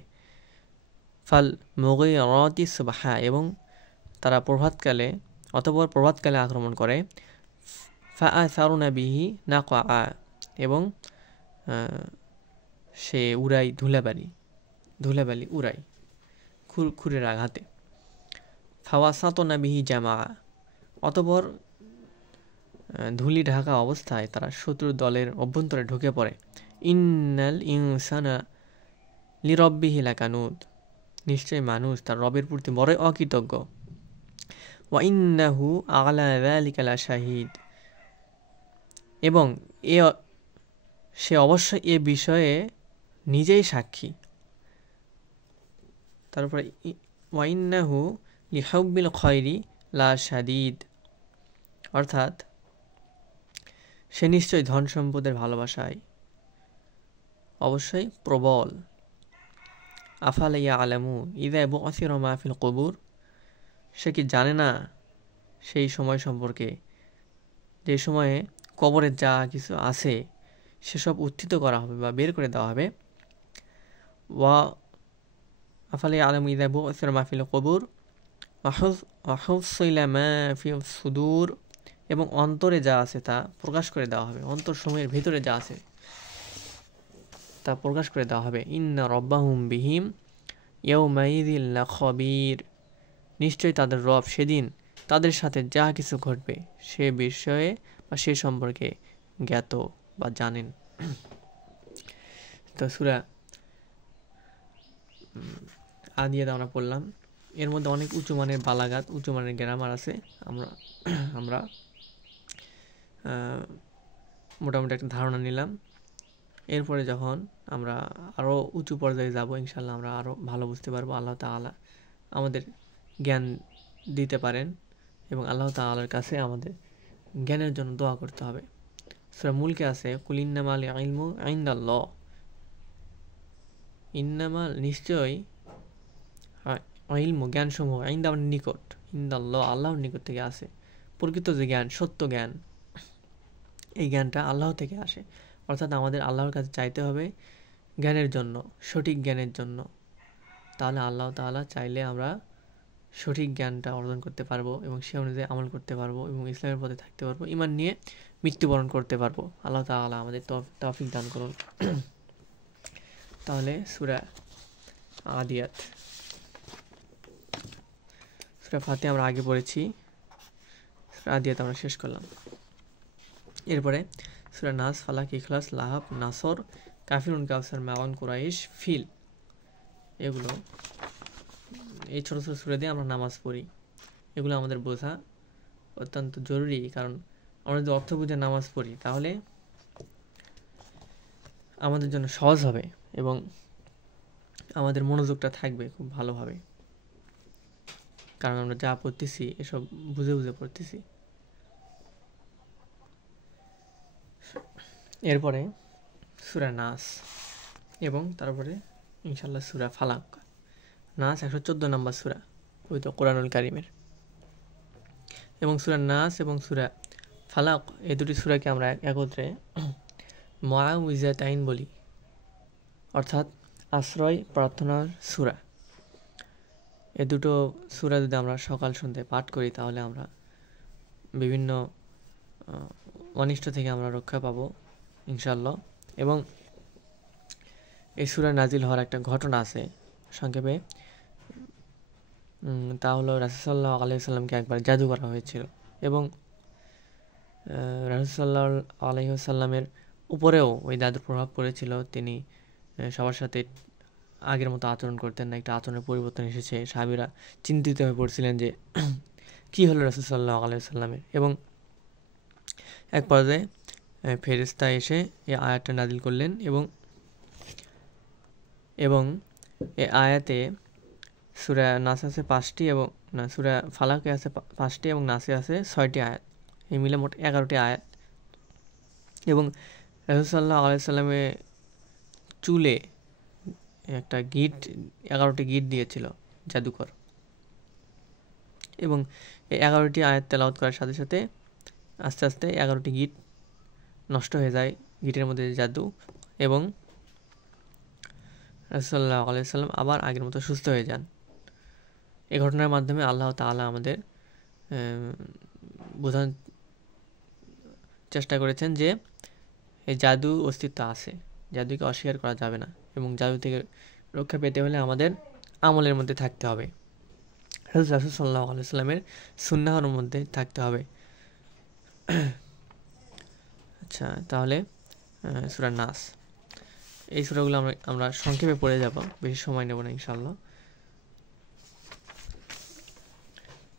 ফাল মুগীরাতি সুবহা, এবং তারা প্রভাতকালে আক্রমণ করে। ফাআসারুনা বিহি নাকআ, এবং সে উড়াই ধুলাবালি উড়াই খুরের আঘাতে। ফাওয়াসাতুনা বিহি জামা, অতঃপর ধুলি ঢাকা অবস্থায় তারা শত্রু দলের অভ্যন্তরে ঢুকে পড়ে। ইন্নাল ইনসানা লিরব্বিহি লাকানুদ, নিশ্চয় মানুষ তার রবের প্রতি বড়ই অকৃতজ্ঞ। ওয়া ইন্নাহু আলা যালিকা লাশাহিদ, এবং সে অবশ্যই এ বিষয়ে নিজেই সাক্ষী। তারপরে ওয়া ইন্নাহু লিহুব্বিল খায়রি লাশাদীদ, অর্থাৎ সে নিশ্চয়ই ধন সম্পদের ভালোবাসায় অবশ্যই প্রবল। আফালা ইয়ালামু ইযা বু'থিরা মা ফিল কুবুর, সে কি জানে না সেই সময় সম্পর্কে যে সময়ে কবরে যা কিছু আছে সেসব উত্থিত করা হবে বা বের করে দেওয়া হবে। ওয়া আফালা ইয়ালামু ইযা বু'থিরা মা ফিল কুবুর ওয়া হুসিলা মা ফি সুদূর, এবং অন্তরে যা আছে তা প্রকাশ করে দেওয়া হবে, অন্তর সময়ের ভিতরে যা আছে তা প্রকাশ করে দেওয়া হবে। ইন্না রব্বাহুম বিহিম ইয়াউমাইযিল লাখবীর, নিশ্চয়ই তাদের রব সেদিন তাদের সাথে যা কিছু ঘটবে সে বিষয়ে বা সে সম্পর্কে জ্ঞাত বা জানেন। তো সূরা আদিয়াত আমরা পড়লাম। এর মধ্যে অনেক উঁচু মানের বালাগাত, উঁচু মানের গ্রামার আছে। আমরা মোটামুটি একটা ধারণা নিলাম। এরপরে যখন আমরা আরও উঁচু পর্যায়ে যাব, ইনশাল্লাহ আমরা আরও ভালো বুঝতে পারবো। আল্লাহ তাআলা আমাদের জ্ঞান দিতে পারেন, এবং আল্লাহ তাআলার কাছে আমাদের জ্ঞানের জন্য দোয়া করতে হবে। সূরা মুলকে আছে কুল ইন্নামাল ইলমু ইনদাল্লাহ, ইন্নামাল নিশ্চয়ই ইলমু জ্ঞানসমূহ ইনদা নিকট, ইনদাল্লাহ আল্লাহর নিকট থেকে আসে। প্রকৃত যে জ্ঞান, সত্য জ্ঞান, এই জ্ঞানটা আল্লাহ থেকে আসে। অর্থাৎ আমাদের আল্লাহর কাছে চাইতে হবে জ্ঞানের জন্য, সঠিক জ্ঞানের জন্য। তাহলে আল্লাহ তাআলা চাইলে আমরা সঠিক জ্ঞানটা অর্জন করতে পারবো এবং সে অনুযায়ী আমল করতে পারবো এবং ইসলামের পথে থাকতে পারবো, ঈমান নিয়ে মৃত্যুবরণ করতে পারবো। আল্লাহ তাআলা আমাদের তৌফিক দান করুন। তাহলে সূরা আদিয়াত, সূরা ফাতিহা আমরা আগে পড়েছি, সূরা আদিয়াত আমরা শেষ করলাম। এরপরে সূরা নাস, ফালাক, ইখলাস, লাহাব, নাসর, কাফিরুন, কাউসার, মাউন, কুরাইশ, ফিল, এগুলো এই ছোটো ছোটো সূরা দিয়ে আমরা নামাজ পড়ি। এগুলো আমাদের বোঝা অত্যন্ত জরুরি, কারণ আমরা যদি অর্থ বুঝে নামাজ পড়ি তাহলে আমাদের জন্য সহজ হবে এবং আমাদের মনোযোগটা থাকবে খুব ভালোভাবে, কারণ আমরা যা পড়তেছি এসব বুঝে বুঝে পড়তেছি। এরপরে সূরা নাস এবং তারপরে ইনশাল্লাহ সূরা ফালাক। নাস 114 নম্বর সূরা পবিত্র কোরআনুল কারীমের, এবং সূরা নাস এবং সূরা ফালাক এই দুটি সূরাকে আমরা একত্রে মুআউযিজাতাইন বলি, অর্থাৎ আশ্রয় প্রার্থনার সূরা। এই দুটো সূরা যদি আমরা সকাল সন্ধ্যায় পাঠ করি তাহলে আমরা বিভিন্ন অনিষ্ট থেকে আমরা রক্ষা পাবো ইনশাআল্লাহ। এবং এই সূরা নাজিল হওয়ার একটা ঘটনা আছে সংক্ষেপে, তা হলো রাসূল সাল্লাল্লাহু আলাইহি ওয়াসাল্লামকে একবার জাদু করা হয়েছিল এবং রাসূল সাল্লাল্লাহু আলাইহি ওয়াসাল্লামের উপরেও ওই জাদুর প্রভাব পড়েছিল। তিনি সবার সাথে আগের মতো আচরণ করতেন না, একটা আচরণের পরিবর্তন এসেছে। সাহাবীরা চিন্তিত হয়ে পড়ছিলেন যে কী হলো রাসূল সাল্লাল্লাহু আলাইহি ওয়াসাল্লামের। এবং এক পর্যায়ে ফেরেশতা এসে এই আয়াতটা নাজিল করলেন এবং এবং এই আয়াতে সূরা নাস আছে 5টি এবং সূরা ফালাকে আছে 5টি এবং নাসে আছে 6টি আয়াত, এই মিলে মোট 11টি আয়াত। এবং রাসূল সাল্লাল্লাহু আলাইহি সাল্লামের চুলে একটা গিট 11টি গিট দিয়েছিল জাদুকর, এবং এই 11টি আয়াত তেলাওয়াত করার সাথে সাথে আস্তে আস্তে 11টি গিট নষ্ট হয়ে যায়, গিটের মধ্যে জাদু, এবং রাসূল সাল্লাল্লাহু আলাইহি সাল্লাম আবার আগের মতো সুস্থ হয়ে যান। এই ঘটনার মাধ্যমে আল্লাহ তাআলা আমাদের বোঝানোর চেষ্টা করেছেন যে এই জাদু অস্তিত্ব আছে, জাদুকে অস্বীকার করা যাবে না, এবং জাদু থেকে রক্ষা পেতে হলে আমাদের আমলের মধ্যে থাকতে হবে, রাসূল সাল্লাল্লাহু আলাইহি সাল্লামের সুন্নাহর মধ্যে থাকতে হবে। আচ্ছা, তাহলে সূরা নাস, এই সূরাগুলো আমরা সংক্ষেপে পড়ে যাব, বেশি সময় নেব না ইনশাআল্লাহ।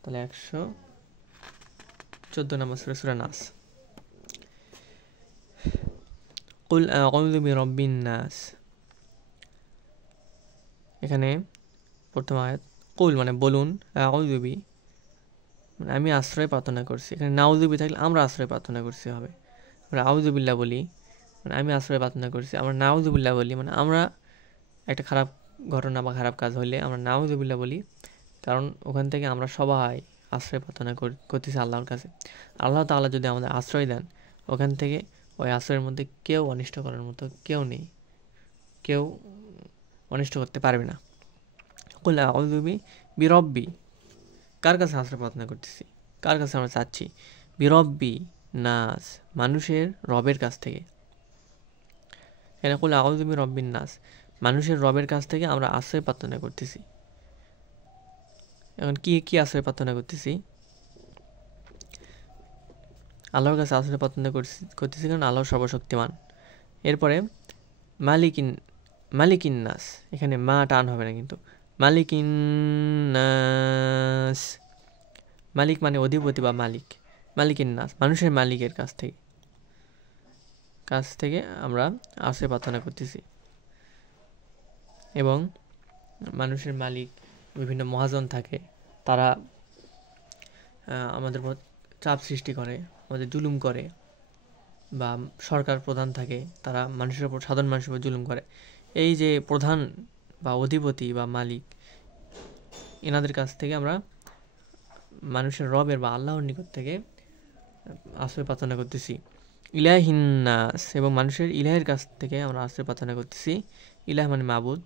তাহলে 114 নম্বর সূরা নাস। কুল আউযু বিরাব্বিন নাস, এখানে প্রথম আয়াত কুল মানে বলুন, আউযু বি মানে আমি আশ্রয় প্রার্থনা করছি। এখানে নাউযু বি থাকলে আমরা আশ্রয় প্রার্থনা করছি হবে। আমরা আউযু বিল্লাহ বলি মানে আমি আশ্রয় প্রার্থনা করছি, আমরা নাউযু বিল্লাহ বলি মানে আমরা একটা খারাপ ঘটনা বা খারাপ কাজ হইলে আমরা নাউযু বিল্লাহ বলি, কারণ ওখান থেকে আমরা সবাই আশ্রয় প্রার্থনা করতেছি আল্লাহর কাছে। আল্লাহ তাআলা যদি আমাদের আশ্রয় দেন, ওখান থেকে ওই আশ্রয়ের মধ্যে কেউ অনিষ্ট করার মতো কেউ নেই, কেউ অনিষ্ট করতে পারবে না। কুল আউযু বিরব্বি, কার কাছে আশ্রয় প্রার্থনা করতেছি, কার কাছে আমরা চাচ্ছি? বিরব্বি নাস, মানুষের রবের কাছ থেকে। এরা কুল আউযু বিরব্বিন নাস, মানুষের রবের কাছ থেকে আমরা আশ্রয় প্রার্থনা করতেছি। এখন কি আশ্রয় প্রার্থনা করতেছি? আল্লাহর কাছে আশ্রয় প্রার্থনা করতেছি, কারণ আল্লাহ সর্বশক্তিমান। এরপরে মালিকিন নাস, এখানে মা টান হবে না কিন্তু, মালিকিন নাস, মালিক মানে অধিপতি বা মালিক, মালিকিন নাস মানুষের মালিকের কাছ থেকে আমরা আশ্রয় প্রার্থনা করতেছি। এবং মানুষের মালিক বিভিন্ন মহাজন থাকে, তারা আমাদের উপর চাপ সৃষ্টি করে, আমাদের জুলুম করে, বা সরকার প্রধান থাকে, তারা মানুষের উপর, সাধারণ মানুষের উপর জুলুম করে। এই যে প্রধান বা অধিপতি বা মালিক, এনাদের কাছ থেকে আমরা মানুষের রবের বা আল্লাহর নিকট থেকে আশ্রয় প্রার্থনা করতেছি। ইলাহিন নাস, এবং মানুষের ইলাহের কাছ থেকে আমরা আশ্রয় প্রার্থনা করতেছি। ইলাহ মানে মাবুদ।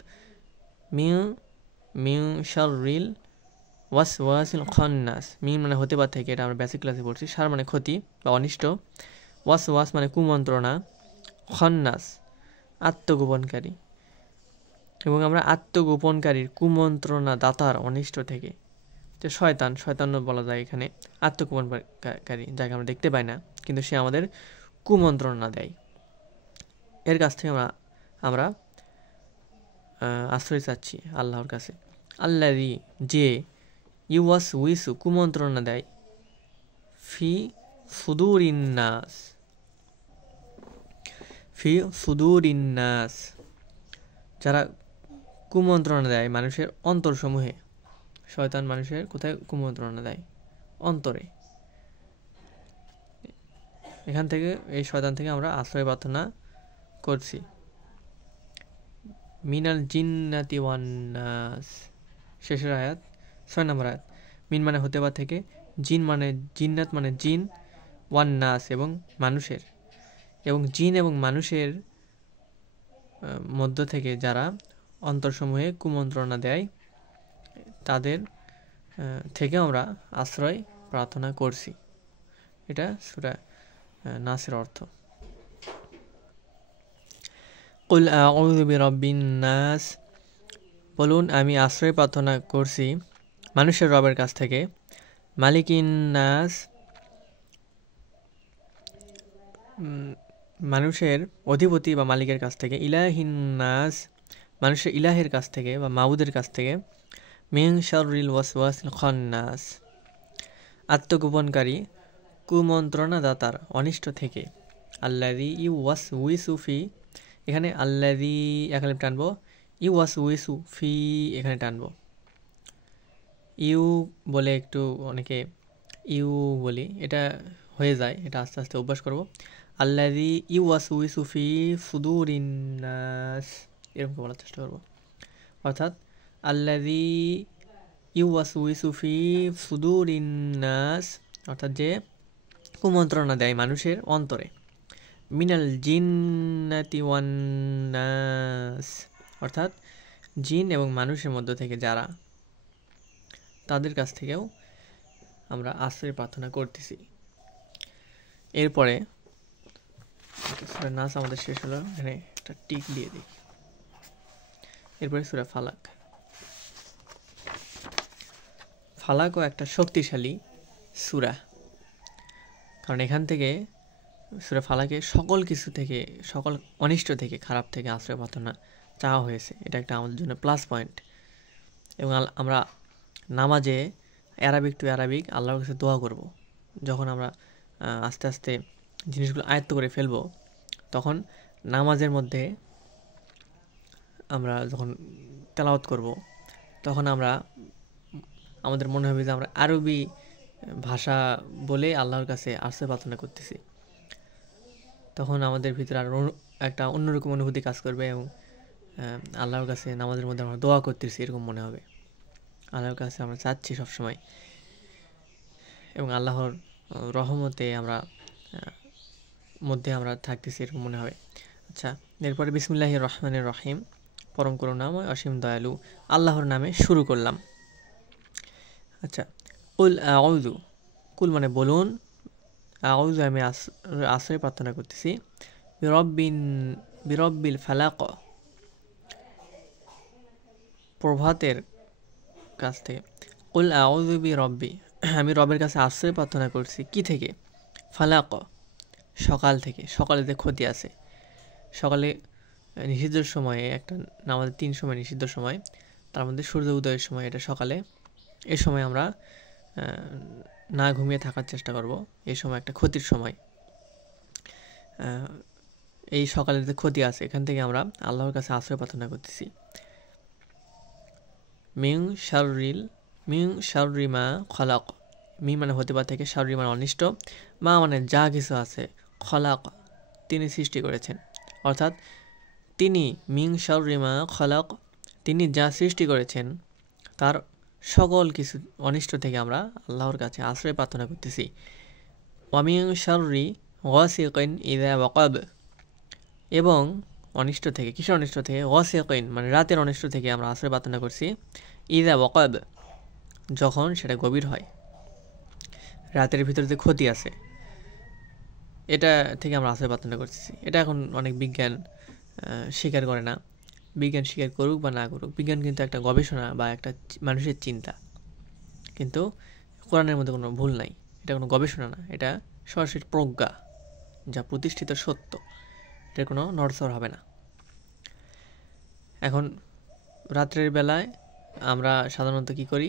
মিন শাররিল ওয়াসওয়াসিল খান্নাস, মিন মানে হতে পারে থেকে, এটা আমরা বেসিক ক্লাসে পড়ছি। শার মানে ক্ষতি বা অনিষ্ট, ওয়াসওয়াস মানে কুমন্ত্রণা, খান্নাস আত্মগোপনকারী, এবং আমরা আত্মগোপনকারীর কুমন্ত্রণা দাতার অনিষ্ট থেকে, যে শয়তানও বলা যায় এখানে, আত্মগোপনকারী, যাকে আমরা দেখতে পাই না কিন্তু সে আমাদের কুমন্ত্রণা দেয়, এর কাছ থেকে আমরা আশ্রয় চাচ্ছি আল্লাহর কাছে। আল্লাযী, যে, ইউওয়াসউইসু কুমন্ত্রণা দেয়, ফি সুদুরিন নাস, যারা কুমন্ত্রণা দেয় মানুষের অন্তরসমূহে। শয়তান মানুষের কোথায় কুমন্ত্রণা দেয়? অন্তরে। এখান থেকে, এই শয়তান থেকে আমরা আশ্রয় প্রার্থনা করছি। মিনাল জিন্নাতি ওয়ান নাস, শেষের আয়াত 6 নম্বর আয়াত। মিন মানে হতে পারে থেকে, জিন্নাত মানে জিন, ওয়ান নাস এবং মানুষের, এবং জিন এবং মানুষের মধ্য থেকে যারা অন্তরসমূহে কুমন্ত্রণা দেয়, তাদের থেকে আমরা আশ্রয় প্রার্থনা করছি। এটা সূরা নাসের অর্থ। কুল আউযু বিরাব্বিন নাস, বলুন আমি আশ্রয় প্রার্থনা করছি মানুষের রবের কাছ থেকে। মালিকিন নাস, মানুষের অধিপতি বা মালিকের কাছ থেকে। ইলাহিন নাস, মানুষের ইলাহের কাছ থেকে বা মাবুদের কাছ থেকে। মিন শাররিল ওয়াসওয়াসিল খান্নাস, আত্মগোপনকারী কুমন্ত্রণা দাতার অনিষ্ট থেকে। আল্লাযী ইউওয়াসউইসু ফি, এখানে আল্লাযী একালিফ টানবো, ইউওয়াসউইসু ফি এখানে টানবো, ইউ বলে একটু অনেকে ইউ বলি, এটা হয়ে যায়, এটা আস্তে আস্তে অভ্যাস করব। আল্লাযী ইউওয়াসউইসু ফি সুদুরিন নাস, এরকম বলার চেষ্টা করব। অর্থাৎ আল্লাযী ইউওয়াসউইসু ফি সুদুরিন নাস, অর্থাৎ যে কুমন্ত্রণা দেয় মানুষের অন্তরে। মিনাল জিন্নাতি ওয়ান নাস, অর্থাৎ জিন এবং মানুষের মধ্য থেকে যারা, তাদের কাছ থেকেও আমরা আশ্রয় প্রার্থনা করতেছি। এরপরে সূরা নাস আমাদের শেষ হলো, এখানে একটা টিক দিয়ে দিই। এরপরে সূরা ফালাক। ফালাকও একটা শক্তিশালী সূরা, কারণ এখান থেকে সূরা ফালাকে সকল কিছু থেকে, সকল অনিষ্ট থেকে, খারাপ থেকে আশ্রয় প্রার্থনা চাওয়া হয়েছে। এটা একটা আমাদের জন্য প্লাস পয়েন্ট। এবং আমরা নামাজে অ্যারাবিক টু অ্যারাবিক আল্লাহর কাছে দোয়া করব। যখন আমরা আস্তে আস্তে জিনিসগুলো আয়ত্ত করে ফেলবো, তখন নামাজের মধ্যে আমরা যখন তেলাওয়াত করব, তখন আমাদের মনে হবে যে আমরা আরবি ভাষা বলে আল্লাহর কাছে আশ্রয় প্রার্থনা করতেছি। তখন আমাদের ভিতরে আরও একটা অন্যরকম অনুভূতি কাজ করবে এবং আল্লাহর কাছে নামাজের মধ্যে আমরা দোয়া করতেছি এরকম মনে হবে। আল্লাহর কাছে আমরা চাচ্ছি সবসময়, এবং আল্লাহর রহমতে আমরা থাকতেছি এরকম মনে হবে। আচ্ছা, এরপরে বিসমিল্লাহির রহমানির রহিম, পরম করুণাময় অসীম দয়ালু আল্লাহর নামে শুরু করলাম। আচ্ছা, কুল আউযু, কুল মানে বলুন, আউযু আমি আশ্রয় প্রার্থনা করতেছি, বিরব্বিল ফালাক, প্রভাতের কাছ থেকে। কুল আউযু বিরব্বি, আমি রবের কাছে আশ্রয় প্রার্থনা করছি কি থেকে? ফালাক, সকাল থেকে। সকালে যে ক্ষতি আছে, সকালে নিষিদ্ধ সময়ে একটা আমাদের 3 সময় নিষিদ্ধ সময়, তার মধ্যে সূর্য উদয়ের সময়, এটা সকালে। এই সময় আমরা না ঘুমিয়ে থাকার চেষ্টা করব। এই সময় একটা ক্ষতির সময়। এই সকালের যে ক্ষতি আছে, এখান থেকে আমরা আল্লাহর কাছে আশ্রয় প্রার্থনা করতেছি। মিং শাররি মা খলাক, মি মানে হতে পারে থেকে, শাররি মানে অনিষ্ট, মা মানে যা কিছু আছে, খলাক তিনি সৃষ্টি করেছেন। অর্থাৎ তিনি মিং শাররি মা খলাক, তিনি যা সৃষ্টি করেছেন তার সকল কিছু অনিষ্ট থেকে আমরা আল্লাহর কাছে আশ্রয় প্রার্থনা করতেছি। ওয়ামিং শাররি গাসিকিন ইযা ওয়াকাব, এবং অনিষ্ট থেকে, কিসের অনিষ্ট থেকে? গাসিকিন মানে রাতের অনিষ্ট থেকে আমরা আশ্রয় প্রার্থনা করছি। ইযা ওয়াকাব, যখন সেটা গভীর হয়। রাতের ভিতরে যে ক্ষতি আছে, এটা থেকে আমরা আশ্রয় প্রার্থনা করতেছি। এটা এখন অনেক বিজ্ঞান স্বীকার করে না। বিজ্ঞান স্বীকার করুক বা না করুক, বিজ্ঞান কিন্তু একটা গবেষণা বা একটা মানুষের চিন্তা, কিন্তু কোরআনের মধ্যে কোনো ভুল নাই। এটা কোনো গবেষণা না, এটা সরাসরি প্রজ্ঞা, যা প্রতিষ্ঠিত সত্য। এটার কোনো নড়চড় হবে না। এখন রাত্রের বেলায় আমরা সাধারণত কি করি?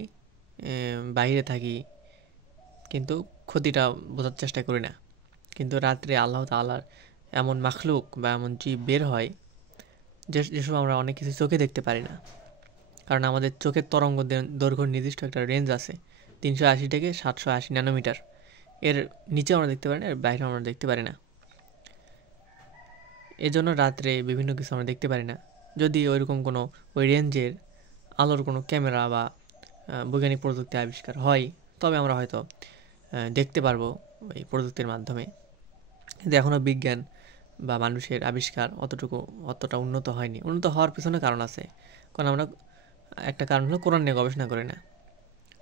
বাইরে থাকি, কিন্তু ক্ষতিটা বোঝার চেষ্টা করি না। কিন্তু রাত্রে আল্লাহ তাআলার এমন মাখলুক বা এমন জীব বের হয়, যেসব আমরা অনেক কিছু চোখে দেখতে পারি না। কারণ আমাদের চোখের তরঙ্গ দৈর্ঘ্য নির্দিষ্ট একটা রেঞ্জ আছে, 380 থেকে 780 ন্যানোমিটার। এর নিচে আমরা দেখতে পারি না, এর বাইরে আমরা দেখতে পারি না। এজন্য রাত্রে বিভিন্ন কিছু আমরা দেখতে পারি না। যদি ওইরকম কোনো ওই রেঞ্জের আলোর কোনো ক্যামেরা বা বৈজ্ঞানিক প্রযুক্তি আবিষ্কার হয়, তবে আমরা হয়তো দেখতে পারবো এই প্রযুক্তির মাধ্যমে। কিন্তু এখনও বিজ্ঞান বা মানুষের আবিষ্কার অতটা উন্নত হয়নি। উন্নত হওয়ার পিছনে কারণ আছে, কারণ আমরা একটা কারণ হলো কোরআন নিয়ে গবেষণা করি না।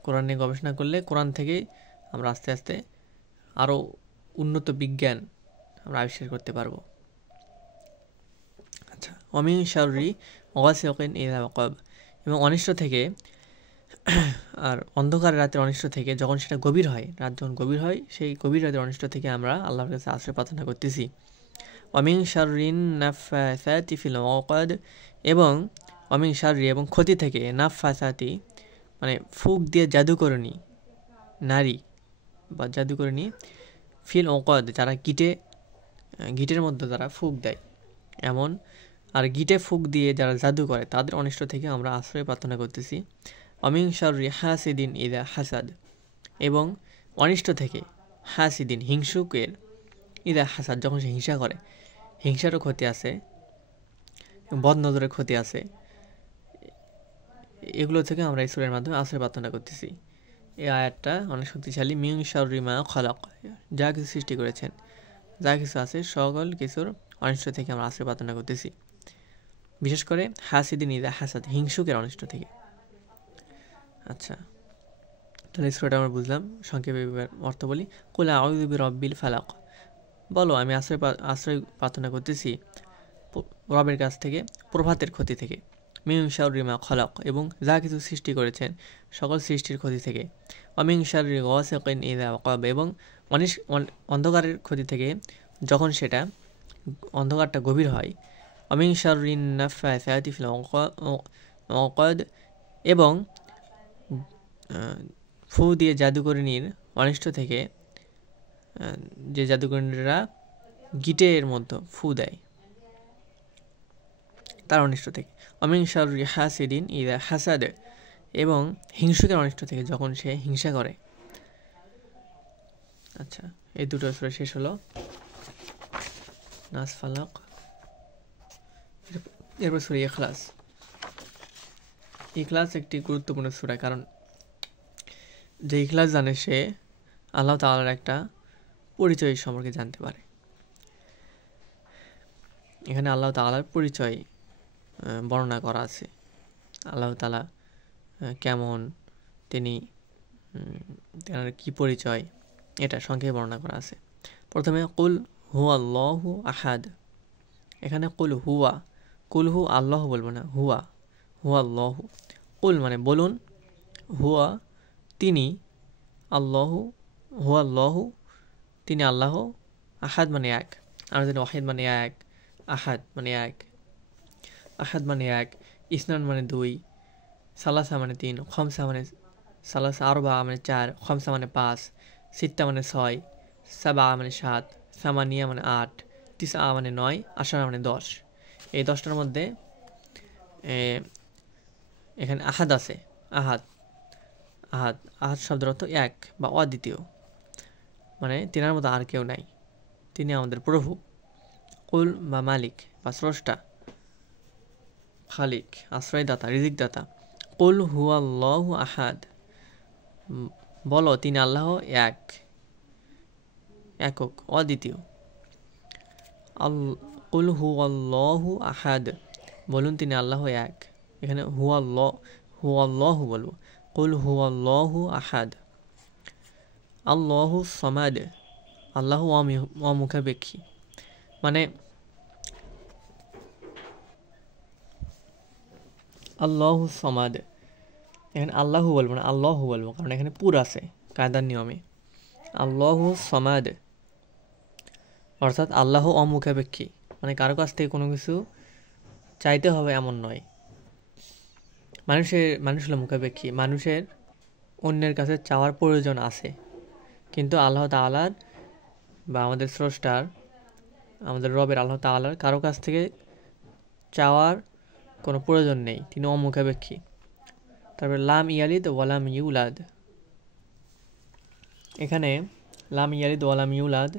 কোরআন নিয়ে গবেষণা করলে কোরআন থেকেই আমরা আস্তে আস্তে আরও উন্নত বিজ্ঞান আমরা আবিষ্কার করতে পারবো। আচ্ছা, ওয়ামিন শাররি গাসিকিন ইযা ওয়াকাব, এবং অনিষ্ট থেকে, আর অন্ধকার রাতের অনিষ্ট থেকে, যখন সেটা গভীর হয়, রাত যখন গভীর হয়, সেই গভীর রাতের অনিষ্ট থেকে আমরা আল্লাহর কাছে আশ্রয় প্রার্থনা করতেছি। ওয়ামিন শাররিন নাফাসাতি ফিল উকাদ, এবং ওয়ামিন শাররি এবং ক্ষতি থেকে, নাফাসাতি মানে ফুঁক দিয়ে জাদুকরণী নারী বা জাদুকরণী, ফিল উকাদ যারা গিটের মধ্যে যারা ফুঁক দেয়, এমন আর গিটে ফুক দিয়ে যারা জাদু করে তাদের অনিষ্ট থেকে আমরা আশ্রয় প্রার্থনা করতেছি। অমিন শাররি হাসিদিন ইদা হাসাদ, এবং অনিষ্ট থেকে হাসিদিন হিংসুকের ইদা হাসাদ যখন সে হিংসা করে, হিংসারও ক্ষতি আছে, বদনজরের ক্ষতি আছে, এগুলো থেকে আমরা এই সূরার মাধ্যমে আশ্রয় প্রার্থনা করতেছি। এই আয়াতটা অনেক শক্তিশালী। মিন শাররি মা খালাক, যা কিছু সৃষ্টি করেছেন, যা কিছু আছে সকল কিছুর অনিষ্ট থেকে আমরা আশ্রয় প্রার্থনা করতেছি, বিশেষ করে হাসিদিন ইদা হাসাদ, হিংসুকের অনিষ্ট থেকে। আচ্ছা, তাহলে এই সূরাটা আমরা বুঝলাম। সংক্ষেপে অর্থ বলি। কুল আউযু বিরাব্বিল ফালাক, বলো আমি আশ্রয় প্রার্থনা করতেছি রবের কাছ থেকে প্রভাতের ক্ষতি থেকে। মিন শাররি মা খালাক, এবং যা কিছু সৃষ্টি করেছেন সকল সৃষ্টির ক্ষতি থেকে। অমিন শাররি গাসিকিন ইযা ওয়াকাব, এবং অন্ধকারের ক্ষতি থেকে যখন সেটা অন্ধকারটা গভীর হয়। অমিন শাররি নাফাসাতি ফিল উকাদ, এবং ফু দিয়ে জাদুকরিনীর অনিষ্ট থেকে, যে জাদুকরিনীরা গিটের মধ্যে ফু দেয় তার অনিষ্ট থেকে। অমিন শাররি হাসিদিন ইযা হাসাদ, এবং হিংসুকের অনিষ্ট থেকে যখন সে হিংসা করে। আচ্ছা, এই দুটো সূরা শেষ হলো, নাস ফালাক। এরপর সূরা ইখলাস। ইখলাস একটি গুরুত্বপূর্ণ সূরা, কারণ যে ইখলাস জানে সে আল্লাহ তাআলার একটা পরিচয় সম্পর্কে জানতে পারে। এখানে আল্লাহ তাআলার পরিচয় বর্ণনা করা আছে। আল্লাহ তাআলা কেমন, তিনি তার কি পরিচয়, এটা সংক্ষেপে বর্ণনা করা আছে। প্রথমে কুল হুয়াল্লাহু আহাদ, এখানে কুল হুয়া, কুল হু আল্লাহ বলবো না, হুয়া হুয়াল্লাহু। কুল মানে বলুন, হুয়া তিনি, আল্লাহু হুয়াল্লাহু তিনি আল্লাহ, আহাদ মানে এক, আর যেন ওয়াহিদ মানে এক, আহাদ মানে এক, আহাদ মানে এক, ইসনান মানে দুই, সালাসা মানে তিন, খমসা মানে সালাসা, আরবা মানে চার, খমসা মানে পাঁচ, সিত্তা মানে ছয়, সাবা মানে সাত, সামানিয়া মানে আট, তিসা মানে নয়, আশারা মানে 10। এই 10টার মধ্যে এখানে আহাদ আছে। আহাদ আহাদ আহাদ শব্দের অর্থ এক বা অদ্বিতীয়, মানে তিনার মতো আর কেউ নাই, তিনি আমাদের প্রভু। কুল বা মালিক বা স্রষ্টা, খালিক আশ্রয়দাতা, রিজিকদাতা। কুল হুয়াল্লাহু আহাদ, বলো তিনি আল্লাহ এক, একক, অদ্বিতীয়। কুল হুয়াল্লাহু আহাদ, বলুন তিনি আল্লাহ এক। এখানে হুয়াল্লাহু বলবো। কুল হুয়াল্লাহু আহাদ। আল্লাহু সামাদ, আল্লাহু অমুখাপেক্ষী, মানে আল্লাহু সামাদ। এখানে আল্লাহু বলবো না, আল্লাহু বলবো, কারণ এখানে পুর আছে কায়দার নিয়মে। আল্লাহু সামাদ অর্থাৎ আল্লাহ অমুখাপেক্ষী, মানে কারো কাছ থেকে কোনো কিছু চাইতে হবে এমন নয়। মানুষ হলো মুখাপেক্ষী, মানুষের অন্যের কাছে চাওয়ার প্রয়োজন আছে, কিন্তু আল্লাহ তাআলার বা আমাদের স্রষ্টার, আমাদের রবের আল্লাহ তাআলার কারো কাছ থেকে চাওয়ার কোনো প্রয়োজন নেই, তিনি অমুখাপেক্ষী। তারপর লাম ইয়ালিদ ওয়ালাম ইউলাদ, এখানে লাম ইয়ালিদ ওয়ালাম ইউলাদ,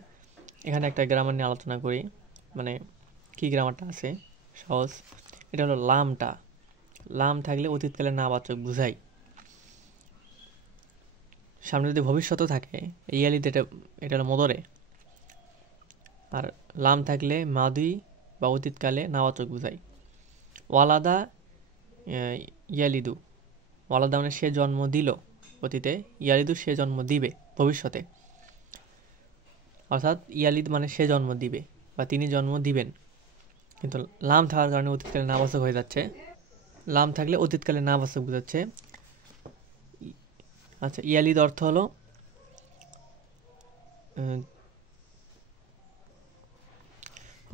এখানে একটা গ্রামার নিয়ে আলোচনা করি, মানে কি গ্রামারটা আছে সহজ। এটা হলো লামটা, লাম থাকলে অতীতকালে নাবাচক বুঝাই, সামনে যদি ভবিষ্যৎ থাকে ইয়ালিদ, এটা হলো মদরে, আর লাম থাকলে মাদি বা অতীতকালে নাবাচক বুঝাই। ওয়ালাদা ইয়ালিদু, ওয়ালাদা মানে সে জন্ম দিল অতীতে, ইয়ালিদু সে জন্ম দিবে ভবিষ্যতে, অর্থাৎ ইয়ালিদ মানে সে জন্ম দিবে বা তিনি জন্ম দিবেন, কিন্তু লাম থাকার কারণে অতীতকালে নাবাচক হয়ে যাচ্ছে। লাম থাকলে অতীতকালে নাবাচক বোঝাচ্ছে। আচ্ছা, ইয়ালিদ অর্থ হলো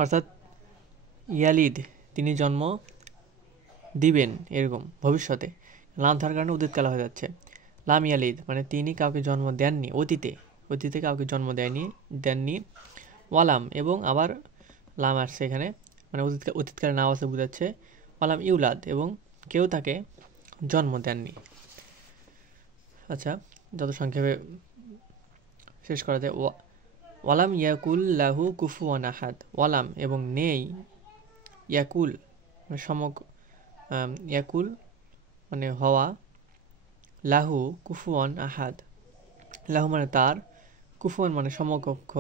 অর্থাৎ ইয়ালিদ তিনি জন্ম দিবেন এরকম ভবিষ্যতে, লাম থাকার কারণে অতীতকালে হয়ে যাচ্ছে। লাম ইয়ালিদ মানে তিনি কাউকে জন্ম দেননি, অতীতে কাউকে জন্ম দেননি। ওয়ালাম, এবং আবার লাম আসছে এখানে মানে অতীতকালে নাও আছে বোঝাচ্ছে। ওয়ালাম ইউলাদ, এবং কেউ তাকে জন্ম দেননি। আচ্ছা, যত সংক্ষেপে শেষ করা যায়, ওয়ালাম ইয়াকুল লাহু কুফুয়ান আহাদ। ওয়ালাম এবং নেই, ইয়াকুল মানে ইয়াকুল মানে হওয়া, লাহু কুফুয়ান আহাদ, লাহু মানে তার, কুফুয়ান মানে সমকক্ষ,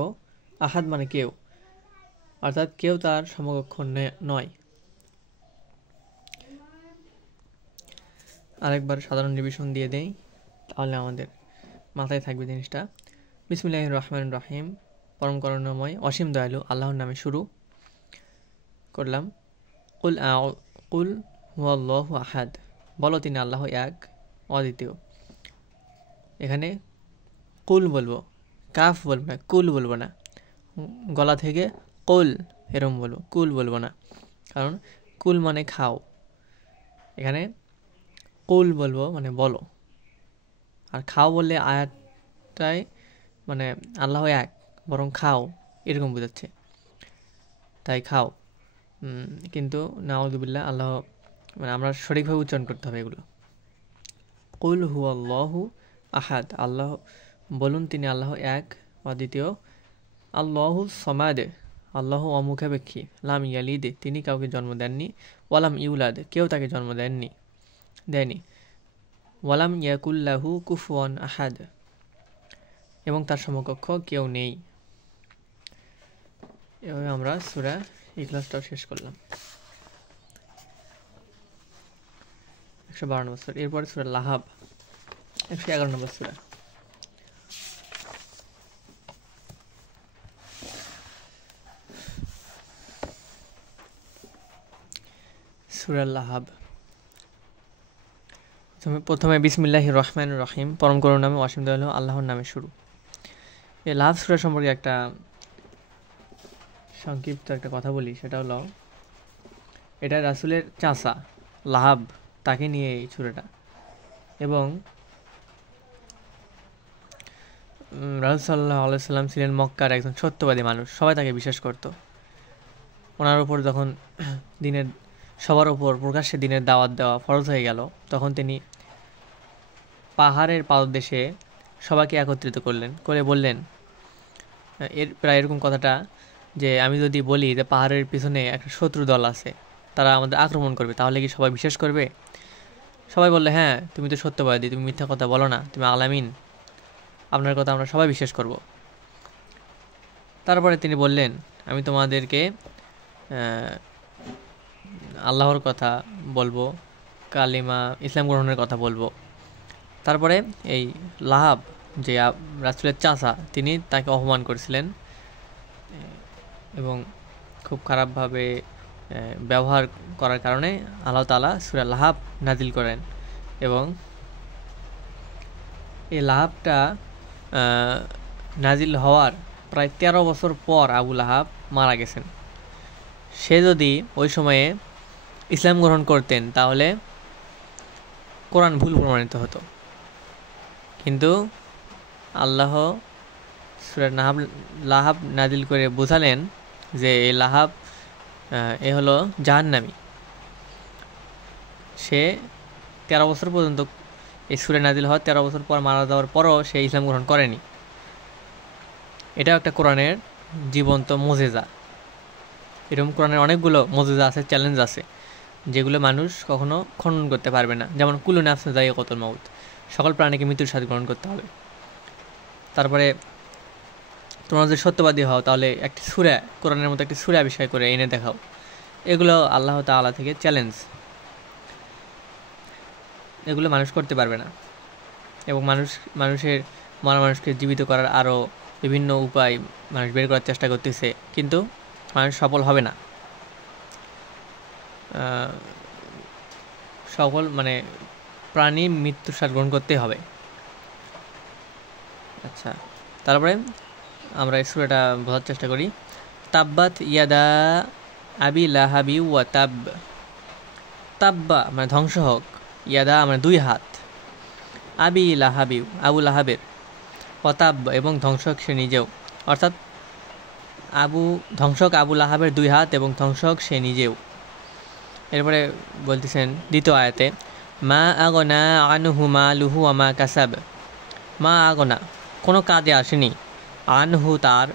আহাদ মানে কেউ, অর্থাৎ কেউ তার সমকক্ষ নয়। আরেকবার সাধারণ রিভিশন দিয়ে দেই, তাহলে আমাদের মাথায় থাকবে জিনিসটা। বিসমিল্লাহির রহমানির রহিম, পরম করুণাময় অসীম দয়ালু আল্লাহর নামে শুরু করলাম। কুল হুয়াল্লাহু আহাদ, বলো তিনি আল্লাহ এক, অদ্বিতীয়। এখানে কুল বলবো, কাফ বলবো না, কুল বলবো না। গলা থেকে কুল এরম বলবো, কুল বলবো না, কারণ কুল মানে খাও। এখানে কুল বলবো মানে বলো, আর খাও বললে আয়াতটাই মানে আল্লাহ এক বরং খাও এরকম বোঝাচ্ছে, তাই খাও। কিন্তু নাউযুবিল্লাহ, আল্লাহ মানে আমরা সঠিকভাবে উচ্চারণ করতে হবে এগুলো। কুল হুয়াল্লাহু আহাদ, আল্লাহ বলুন তিনি আল্লাহ এক, অদ্বিতীয়। আল্লাহু সমাদ, আল্লাহ অমুখাপেক্ষী। লাম ইয়ালিদ, তিনি কাউকে জন্ম দেননি। ওয়ালাম ইউলাদ, কেউ তাকে জন্ম দেয়নি। ওয়ালাম ইয়াকুল্লাহু কুফুয়ান আহাদ, এবং তার সমকক্ষ কেউ নেই। এভাবে আমরা সূরা ইখলাসটাও শেষ করলাম। 112 নম্বর সূরা। এরপরে সূরা লাহাব, 111 নম্বর সূরা। সূরা লাহাব, প্রথমে বিসমিল্লাহির রহমানির রহিম, পরম করুণাময় নামে অসীম দয়ালু আল্লাহর নামে শুরু। এই লাহাব সূরা সম্পর্কে একটা সংক্ষিপ্ত একটা কথা বলি, সেটা হলো এটা রাসূলের চাচা লাহাব, তাকে নিয়ে এই সূরাটা। এবং রাসূল সাল্লাল্লাহু আলাইহি সাল্লাম ছিলেন মক্কার একজন সত্যবাদী মানুষ, সবাই তাকে বিশ্বাস করত। ওনার উপর যখন সবার উপর প্রকাশ্যে দিনের দাওয়াত দেওয়া ফরজ হয়ে গেল, তখন তিনি পাহাড়ের পাদদেশে সবাইকে একত্রিত করলেন, করে বললেন প্রায় এরকম কথাটা, যে আমি যদি বলি যে পাহাড়ের পিছনে একটা শত্রু দল আছে, তারা আমাদের আক্রমণ করবে, তাহলে কি সবাই বিশ্বাস করবে? সবাই বললে, হ্যাঁ তুমি তো সত্যবাদী, তুমি মিথ্যা কথা বলো না, তুমি আলামিন, আপনার কথা আমরা সবাই বিশ্বাস করব। তারপরে তিনি বললেন, আমি তোমাদেরকে আল্লাহর কথা বলবো, কালিমা ইসলাম গ্রহণের কথা বলবো। তারপরে এই লাহাব, যে রাসূলের চাচা, তিনি তাকে অপমান করেছিলেন এবং খুব খারাপভাবে ব্যবহার করার কারণে আল্লাহ তাআলা সূরা লাহাব নাজিল করেন। এবং এই লাহাবটা নাজিল হওয়ার প্রায় 13 বছর পর আবু লাহাব মারা গেছেন। সে যদি ওই সময়ে ইসলাম গ্রহণ করতেন, তাহলে কোরআন ভুল প্রমাণিত হতো। কিন্তু আল্লাহ সূরা লাহাব নাজিল করে বোঝালেন যে এই লাহাব এ হলো জাহান্নামী। সে 13 বছর পর্যন্ত, এই সূরা নাজিল হওয়ার 13 বছর পর মারা যাওয়ার পরও সে ইসলাম গ্রহণ করেনি। এটাও একটা কোরআনের জীবন্ত মুজিজা। এরকম কোরআনের অনেকগুলো মুজিজা আছে, চ্যালেঞ্জ আছে, যেগুলো মানুষ কখনো খণ্ডন করতে পারবে না। যেমন কুল্লু নাফসিন যায়িকাতুল মাউত, সকল প্রাণীকে মৃত্যুর স্বাদ গ্রহণ করতে হবে। তারপরে তোমরা যদি সত্যবাদী হও, তাহলে একটি সূরা, কোরআনের মতো একটি সূরা আবিষ্কার করে এনে দেখাও। এগুলো আল্লাহ তাআলা থেকে চ্যালেঞ্জ, এগুলো মানুষ করতে পারবে না। এবং মানুষের মরা মানুষকে জীবিত করার আরও বিভিন্ন উপায় মানুষ বের করার চেষ্টা করতেছে, কিন্তু মানুষ সফল হবে না। সকল মানে প্রাণী মৃত্যুর স্বাদ গ্রহণ করতে হবে। আচ্ছা, তারপরে আমরা এই সূরাটা বোঝার চেষ্টা করি। তাব্বাত ইয়াদা আবি লাহাবি ওয়া তাব, তাব্বা মানে ধ্বংস হোক, ইয়াদা মানে দুই হাত, আবি লাহাবি আবু লাহাবের, ওয়া তাব এবং ধ্বংস হোক সে নিজেও। অর্থাৎ ধ্বংসক আবু লাহাবের 2 হাত এবং ধ্বংসক সে নিজেও। এরপরে বলতেছেন দ্বিতীয় আয়াতে, মা আগনা আনহু মালুহু ওয়া মা কাসাব। মা আগনা কোনো কাজে আসেনি, আনহু তার,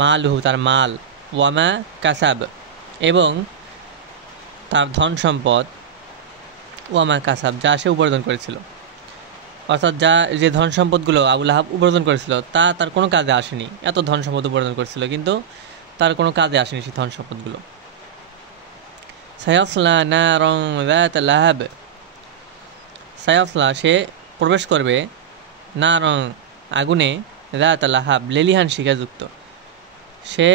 মালুহু তার মাল, ওয়া মা কাসাব এবং তার ধন সম্পদ, ওয়া মা কাসাব যা সে উপার্জন করেছিল। অর্থাৎ যে ধন সম্পদগুলো আবু লাহাব উপার্জন করেছিল তা তার কোনো কাজে আসেনি। এত ধন সম্পদ উপার্জন করেছিল কিন্তু তার কোনো কাজে আসেনি সেই ধন সম্পদগুলো। সায়াসলা নারং যাত লাহাব। সায়াসলা সে প্রবেশ করবে, নারং আগুনে, যাত লাহাব লেলিহান শিখাযুক্ত। সে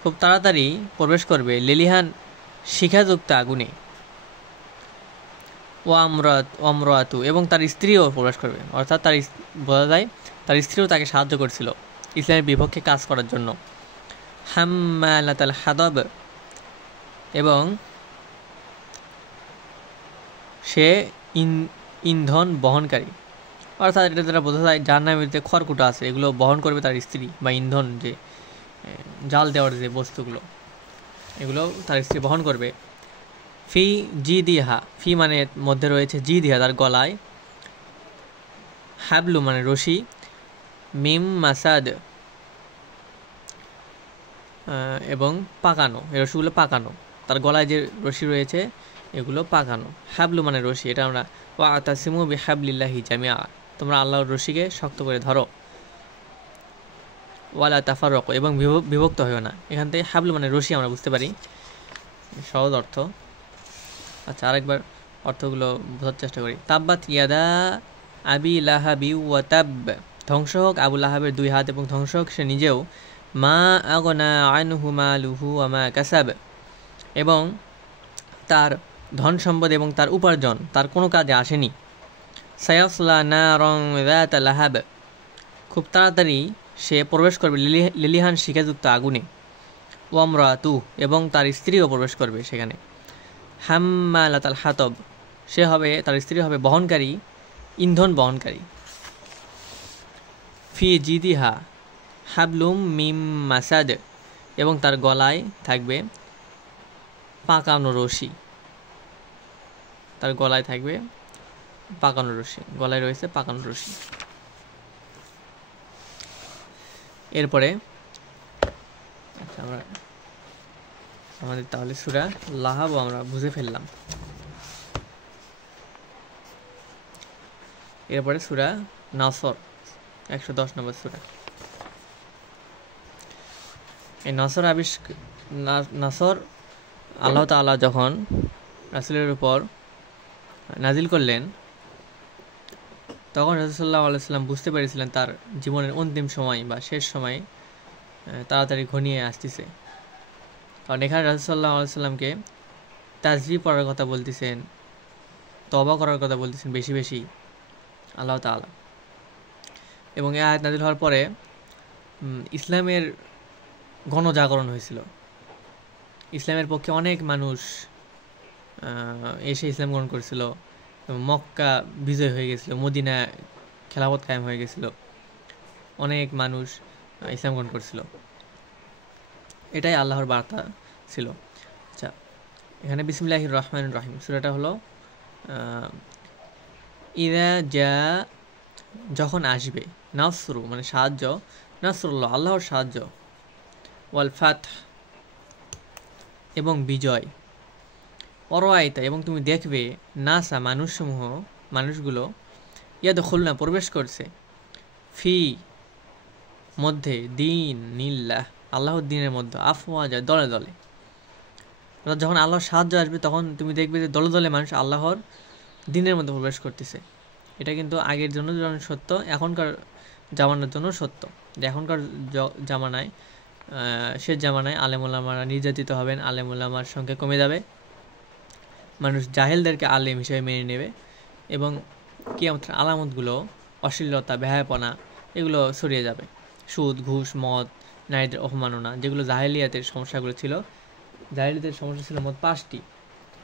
খুব তাড়াতাড়ি প্রবেশ করবে লেলিহান শিখাযুক্ত আগুনে। ওয়ামরাতু এবং তার স্ত্রীও প্রবেশ করবে। অর্থাৎ তার বলা যায় তার স্ত্রীও তাকে সাহায্য করছিল ইসলামের বিপক্ষে কাজ করার জন্য। হাম্মালাতাল হাদব এবং সে ইন্ধন বহনকারী। অর্থাৎ এটা দ্বারা বোঝা যায় জাহান্নামের যে খড়কুটো আছে এগুলো বহন করবে তার স্ত্রী, বা ইন্ধন যে জাল দেওয়ার যে বস্তুগুলো এগুলো তার স্ত্রী বহন করবে। ফি জি দিহা, ফি মানে মধ্যে রয়েছে, জি দিহা তার গলায়, হাবলু মানে রশি, মিম মাসাদ এবং পাকানো, এই রশিগুলো পাকানো, তার গলায় যে রশি রয়েছে এগুলো পাকানো। হাবলু মানে রশি, এটা আমরা ওয়াতাসিমু বিহাবলিল্লাহি জামিআ, তোমরা আল্লাহর রশিকে শক্ত করে ধরো। ওয়ালা তাফাররাকু এবং বিভক্ত হইও না। এখান থেকে হাবলু মানে রশি আমরা বুঝতে পারি, সহজ অর্থ। আচ্ছা, আরেকবার অর্থগুলো বোঝার চেষ্টা করি। তাব্বাত ইয়াদা আবি লাহাবি ওয়া তাব, ধ্বংস হোক আবু লাহাবের 2 হাত এবং ধ্বংস হোক সে নিজেও। মা আগনা আনহু মালুহু ওয়া মা কাসাব এবং তার ধন সম্পদ এবং তার উপার্জন তার কোনো কাজে আসেনি। সায়াসলা নারং যাত লাহাব, খুব তাড়াতাড়ি সে প্রবেশ করবে লিলিহান শিখাযুক্ত আগুনে। ওয়ামরাতু এবং তার স্ত্রীও প্রবেশ করবে সেখানে। হাম্মালাতাল হাতব, সে হবে, তার স্ত্রী হবে বহনকারী, ইন্ধন বহনকারী। ফি জিদিহা হাবলুম মিম মাসাদ এবং তার গলায় থাকবে পাকানো রশি, তার গলায় থাকবে পাকানো রশি, গলায় রয়েছে পাকানো রশি। এরপরে আচ্ছা, আমাদের তাহলে সূরা লাহাব আমরা বুঝে ফেললাম। এরপরে সূরা নাসর, 110 নম্বর সূরা। এই নাসর আল্লাহ তাআলা যখন রাসূলের উপর নাজিল করলেন তখন রাসূল সাল্লাল্লাহু আলাইহি ওয়াসাল্লাম বুঝতে পেরেছিলেন তার জীবনের অন্তিম সময় বা শেষ সময় তাড়াতাড়ি ঘনিয়ে আসতেছে। কারণ এখানে রাসূল সাল্লাল্লাহু আলাইহি ওয়াসাল্লামকে তাসবিহ পড়ার কথা বলতেছেন, তওবা করার কথা বলতেছেন বেশি বেশি আল্লাহ তাআলা। এবং এই আয়াত নাযিল হওয়ার পরে ইসলামের গণজাগরণ হয়েছিল। ইসলামের পক্ষে অনেক মানুষ এসে ইসলাম গ্রহণ করেছিল। মক্কা বিজয় হয়ে গেছিল, মদিনা খেলাফত কায়েম হয়ে গেছিল, অনেক মানুষ ইসলাম গ্রহণ করেছিল। এটাই আল্লাহর বার্তা ছিল। আচ্ছা, এখানে বিসমিল্লাহির রহমানির রহিম সূরাটা হলো ইযা জা, যখন আসবে, নাসরু মানে সাহায্য, নাসরুল্লাহ আল্লাহর সাহায্য, ওয়াল ফাতহ এবং বিজয়, অরআইতা এবং তুমি দেখবে, নাসা মানুষগুলো, ইয়াদখুলনা প্রবেশ করছে, ফি মধ্যে, দিন নিল্লাহ আল্লাহর দিনের মধ্যে, আফওয়াজা দলে দলে। অর্থাৎ যখন আল্লাহর সাহায্য আসবে তখন তুমি দেখবে যে দলে দলে মানুষ আল্লাহর দিনের মধ্যে প্রবেশ করতেছে। এটা কিন্তু আগের জন্য যেমন সত্য, এখনকার জামানার জন্য সত্য। এখনকার জামানায়, শেষ জামানায় আলেম ওলামারা নির্যাতিত হবেন, আলেম ওলামার সংখ্যা কমে যাবে, মানুষ জাহেলদেরকে আলেম হিসেবে মেনে নেবে এবং কিয়ামতের আলামতগুলো, অশ্লীলতা, বেহায়াপনা এগুলো ছড়িয়ে যাবে। সুদ, ঘুষ, মদ, নারীদের অপমাননা, যেগুলো জাহেলিয়াতের সমস্যাগুলো ছিল। জাহেলিয়াতের সমস্যা ছিল মোট 5টি।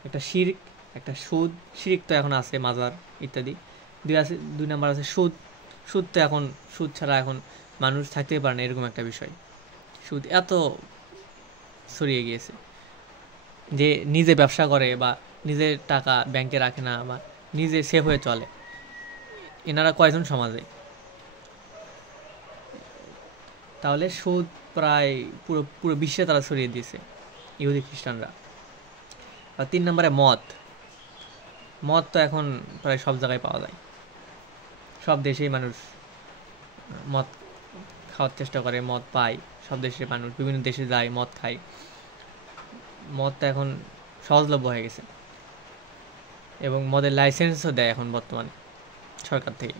একটা শিরক, একটা সুদ, শিরক তো এখন আছে, মাজার ইত্যাদি। 2 নাম্বার আছে সুদ। সুদ তো এখন, সুদ ছাড়া এখন মানুষ থাকতেই পারে না, এরকম একটা বিষয়। সুদ এত ছড়িয়ে গিয়েছে যে নিজে ব্যবসা করে বা নিজের টাকা ব্যাংকে রাখে না বা নিজে সেফ হয়ে চলে, এনারা কয়জন সমাজে? তাহলে সুদ প্রায় পুরো পুরো বিশ্বে তারা ছড়িয়ে দিয়েছে, ইহুদি খ্রিস্টানরা। আর 3 নম্বরে মদ। মদ তো এখন প্রায় সব জায়গায় পাওয়া যায়, সব দেশেই মানুষ মদ খাওয়ার চেষ্টা করে, মদ পায়, সব দেশের মানুষ বিভিন্ন দেশে যায় মদ খায়। মদটা এখন সহজলভ্য হয়ে গেছে এবং মদের লাইসেন্সও দেয় এখন বর্তমানে সরকার থেকে।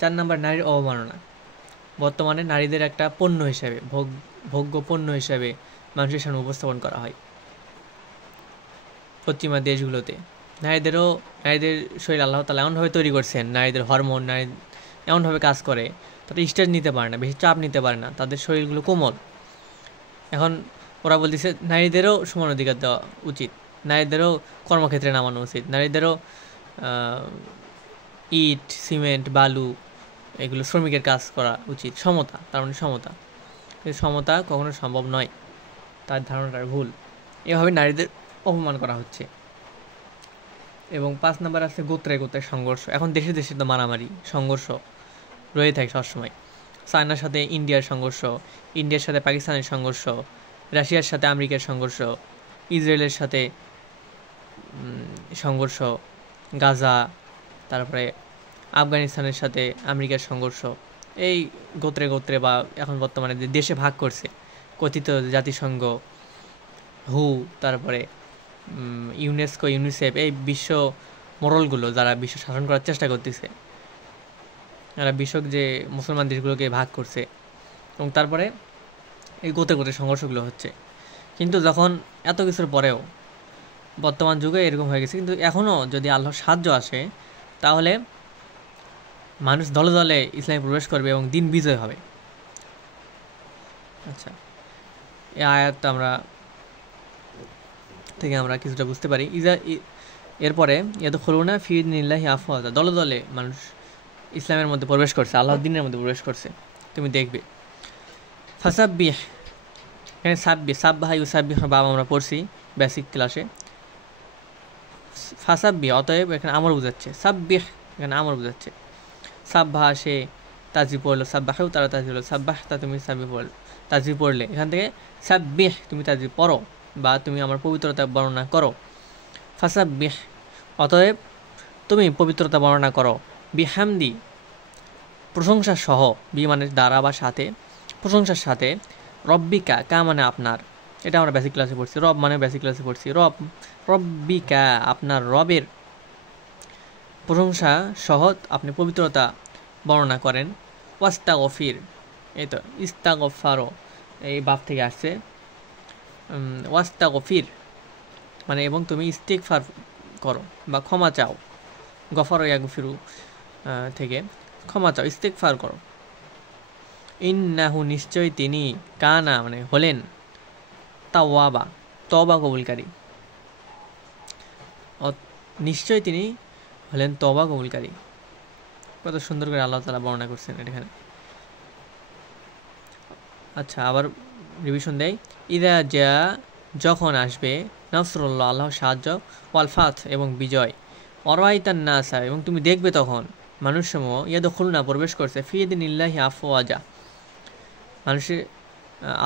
4 নম্বর নারীর অবমাননা। বর্তমানে নারীদের একটা পণ্য হিসেবে, ভোগ্য পণ্য হিসেবে মানুষের সামনে উপস্থাপন করা হয় পশ্চিমা দেশগুলোতে। নারীদের শরীর আল্লাহ তাআলা এমনভাবে তৈরি করছেন, নারীদের হরমোন নারী এমনভাবে কাজ করে, তারা স্ট্রেস নিতে পারে না, বেশি চাপ নিতে পারে না, তাদের শরীরগুলো কোমল। এখন ওরা বলতেছে নারীদেরও সমান অধিকার দেওয়া উচিত, নারীদেরও কর্মক্ষেত্রে নামানো উচিত, নারীদেরও ইট সিমেন্ট বালু এগুলো শ্রমিকের কাজ করা উচিত। সমতা, তার মানে সমতা। কিন্তু সমতা কখনো সম্ভব নয়, তার ধারণাটা ভুল। এভাবে নারীদের অপমান করা হচ্ছে। এবং 5 নাম্বার আছে গোত্রে গোত্রে সংঘর্ষ। এখন দেশে দেশে তো মারামারি সংঘর্ষ রয়ে থাকে সবসময়। চায়নার সাথে ইন্ডিয়ার সংঘর্ষ, ইন্ডিয়ার সাথে পাকিস্তানের সংঘর্ষ, রাশিয়ার সাথে আমেরিকার সংঘর্ষ, ইসরায়েলের সাথে সংঘর্ষ, গাজা, তারপরে আফগানিস্তানের সাথে আমেরিকার সংঘর্ষ। এই গোত্রে গোত্রে বা এখন বর্তমানে যে দেশে ভাগ করছে কথিত জাতিসংঘ, হু, তারপরে ইউনেস্কো, ইউনিসেফ, এই বিশ্ব মোড়লগুলো যারা বিশ্ব শাসন করার চেষ্টা করতেছে, এরা বিশ্বক যে মুসলমান দেশগুলোকে ভাগ করছে এবং তারপরে এই গোত্রে গোত্রে সংঘর্ষগুলো হচ্ছে। কিন্তু যখন এত কিছুর পরেও বর্তমান যুগে এরকম হয়ে গেছে, কিন্তু এখনও যদি আল্লাহর সাহায্য আসে তাহলে মানুষ দলে দলে ইসলামে প্রবেশ করবে এবং দিন বিজয় হবে। আচ্ছা, এই আয়াতটা আমরা কিছুটা বুঝতে পারি। এরপরে ইয়াদখুলুনা ফি দীনিল্লাহি আফওয়াজা, দলে দলে মানুষ ইসলামের মধ্যে প্রবেশ করছে, আল্লাহর দ্বীনের মধ্যে প্রবেশ করছে, তুমি দেখবে। ফাসাব্বিহ, এখানে সাব্বাহা ইউসাব্বিহ বাব আমরা পড়ছি বেসিক ক্লাসে। ফাসাব্বিহ অতএব এখানে আমর বোঝাচ্ছে, সাব্বিহ এখানে আমর বোঝাচ্ছে। সাব্বাহা সে তাজবি পড়লো, সাব্বাহেও তারা তাজবি পড়লো, সাব্বাহতা তুমি তাজবি পড়লে, এখান থেকে সাব্বিহ তুমি তাজবি পড়ো বা তুমি আমার পবিত্রতা বর্ণনা করো। ফাসাব্বিহ অতএব তুমি পবিত্রতা বর্ণনা করো, বিহামদি প্রশংসা সহ, বি মানে দ্বারা বা সাথে, প্রশংসার সাথে, রব্বিকা কা মানে আপনার, এটা আমরা বেসিক ক্লাসে পড়ছি, রব মানে বেসিক ক্লাসে পড়ছি, রব্বিকা আপনার রবের প্রশংসা সহ আপনি পবিত্রতা বর্ণনা করেন। ওয়াস্তাগফির, এই তো ইস্তাগফারো এই বাপ থেকে আসছে। ওয়াস্তাগফির মানে এবং তুমি ইস্তিগফার করো বা ক্ষমা চাও, গফার ইয়াগফিরু থেকে ক্ষমা চাও, ইস্তিগফার করো। ইন্নাহু নিশ্চয় তিনি, কানা মানে হলেন, তাওয়াবা তওবা কবুলকারী, নিশ্চয় তিনি হলেন তওবা কবুলকারী। কত সুন্দর করে আল্লাহ তাআলা বর্ণনা করছেন এখানে। আচ্ছা, আবার রিভিশন দেয়। ইদা যা যখন আসবে, নাসরুল্লাহ আল্লাহর সাহায্য, ওয়াল ফাত এবং বিজয়, অরাইতান নাসা এবং তুমি দেখবে তখন মানুষসমূহ ইয়াদখুলুনা প্রবেশ করছে, ফি দীনিল্লাহি আফওয়াজা মানুষের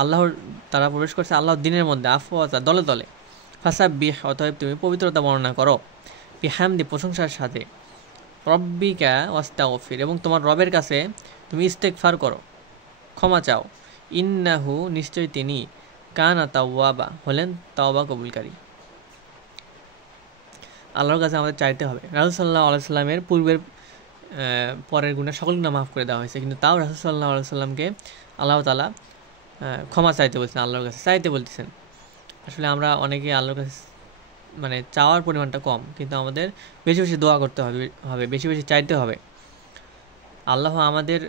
আল্লাহর তারা প্রবেশ করছে আল্লাহর দ্বীনের মধ্যে, আফওয়াজা দলে দলে। ফাসাব্বিহ অতএব তুমি পবিত্রতা বর্ণনা করো, বিহামদি প্রশংসার সাথে, রব্বিকা ওয়াস্তাগফির এবং তোমার রবের কাছে তুমি ইস্তেগফার করো, ক্ষমা চাও। ইন্নাহু নিশ্চয় তিনি, কানা তাওয়াবা হলেন তাওবা কবুলকারী। আল্লাহর কাছে আমাদের চাইতে হবে। রাসূল সাল্লাল্লাহু আলাইহি সাল্লামের পূর্বের পরের গুনাহ সকল গুনাহ মাফ করে দেওয়া হয়েছে, কিন্তু তাও রাসূল সাল্লাল্লাহু আলাইহি সাল্লামকে আল্লাহ তাআলা ক্ষমা চাইতে বলছেন, আল্লাহর কাছে চাইতে বলতেছেন। আসলে আমরা অনেকে আল্লাহর কাছে মানে চাওয়ার পরিমাণটা কম, কিন্তু আমাদের বেশি বেশি দোয়া করতে হবে, বেশি বেশি চাইতে হবে। আল্লাহ আমাদের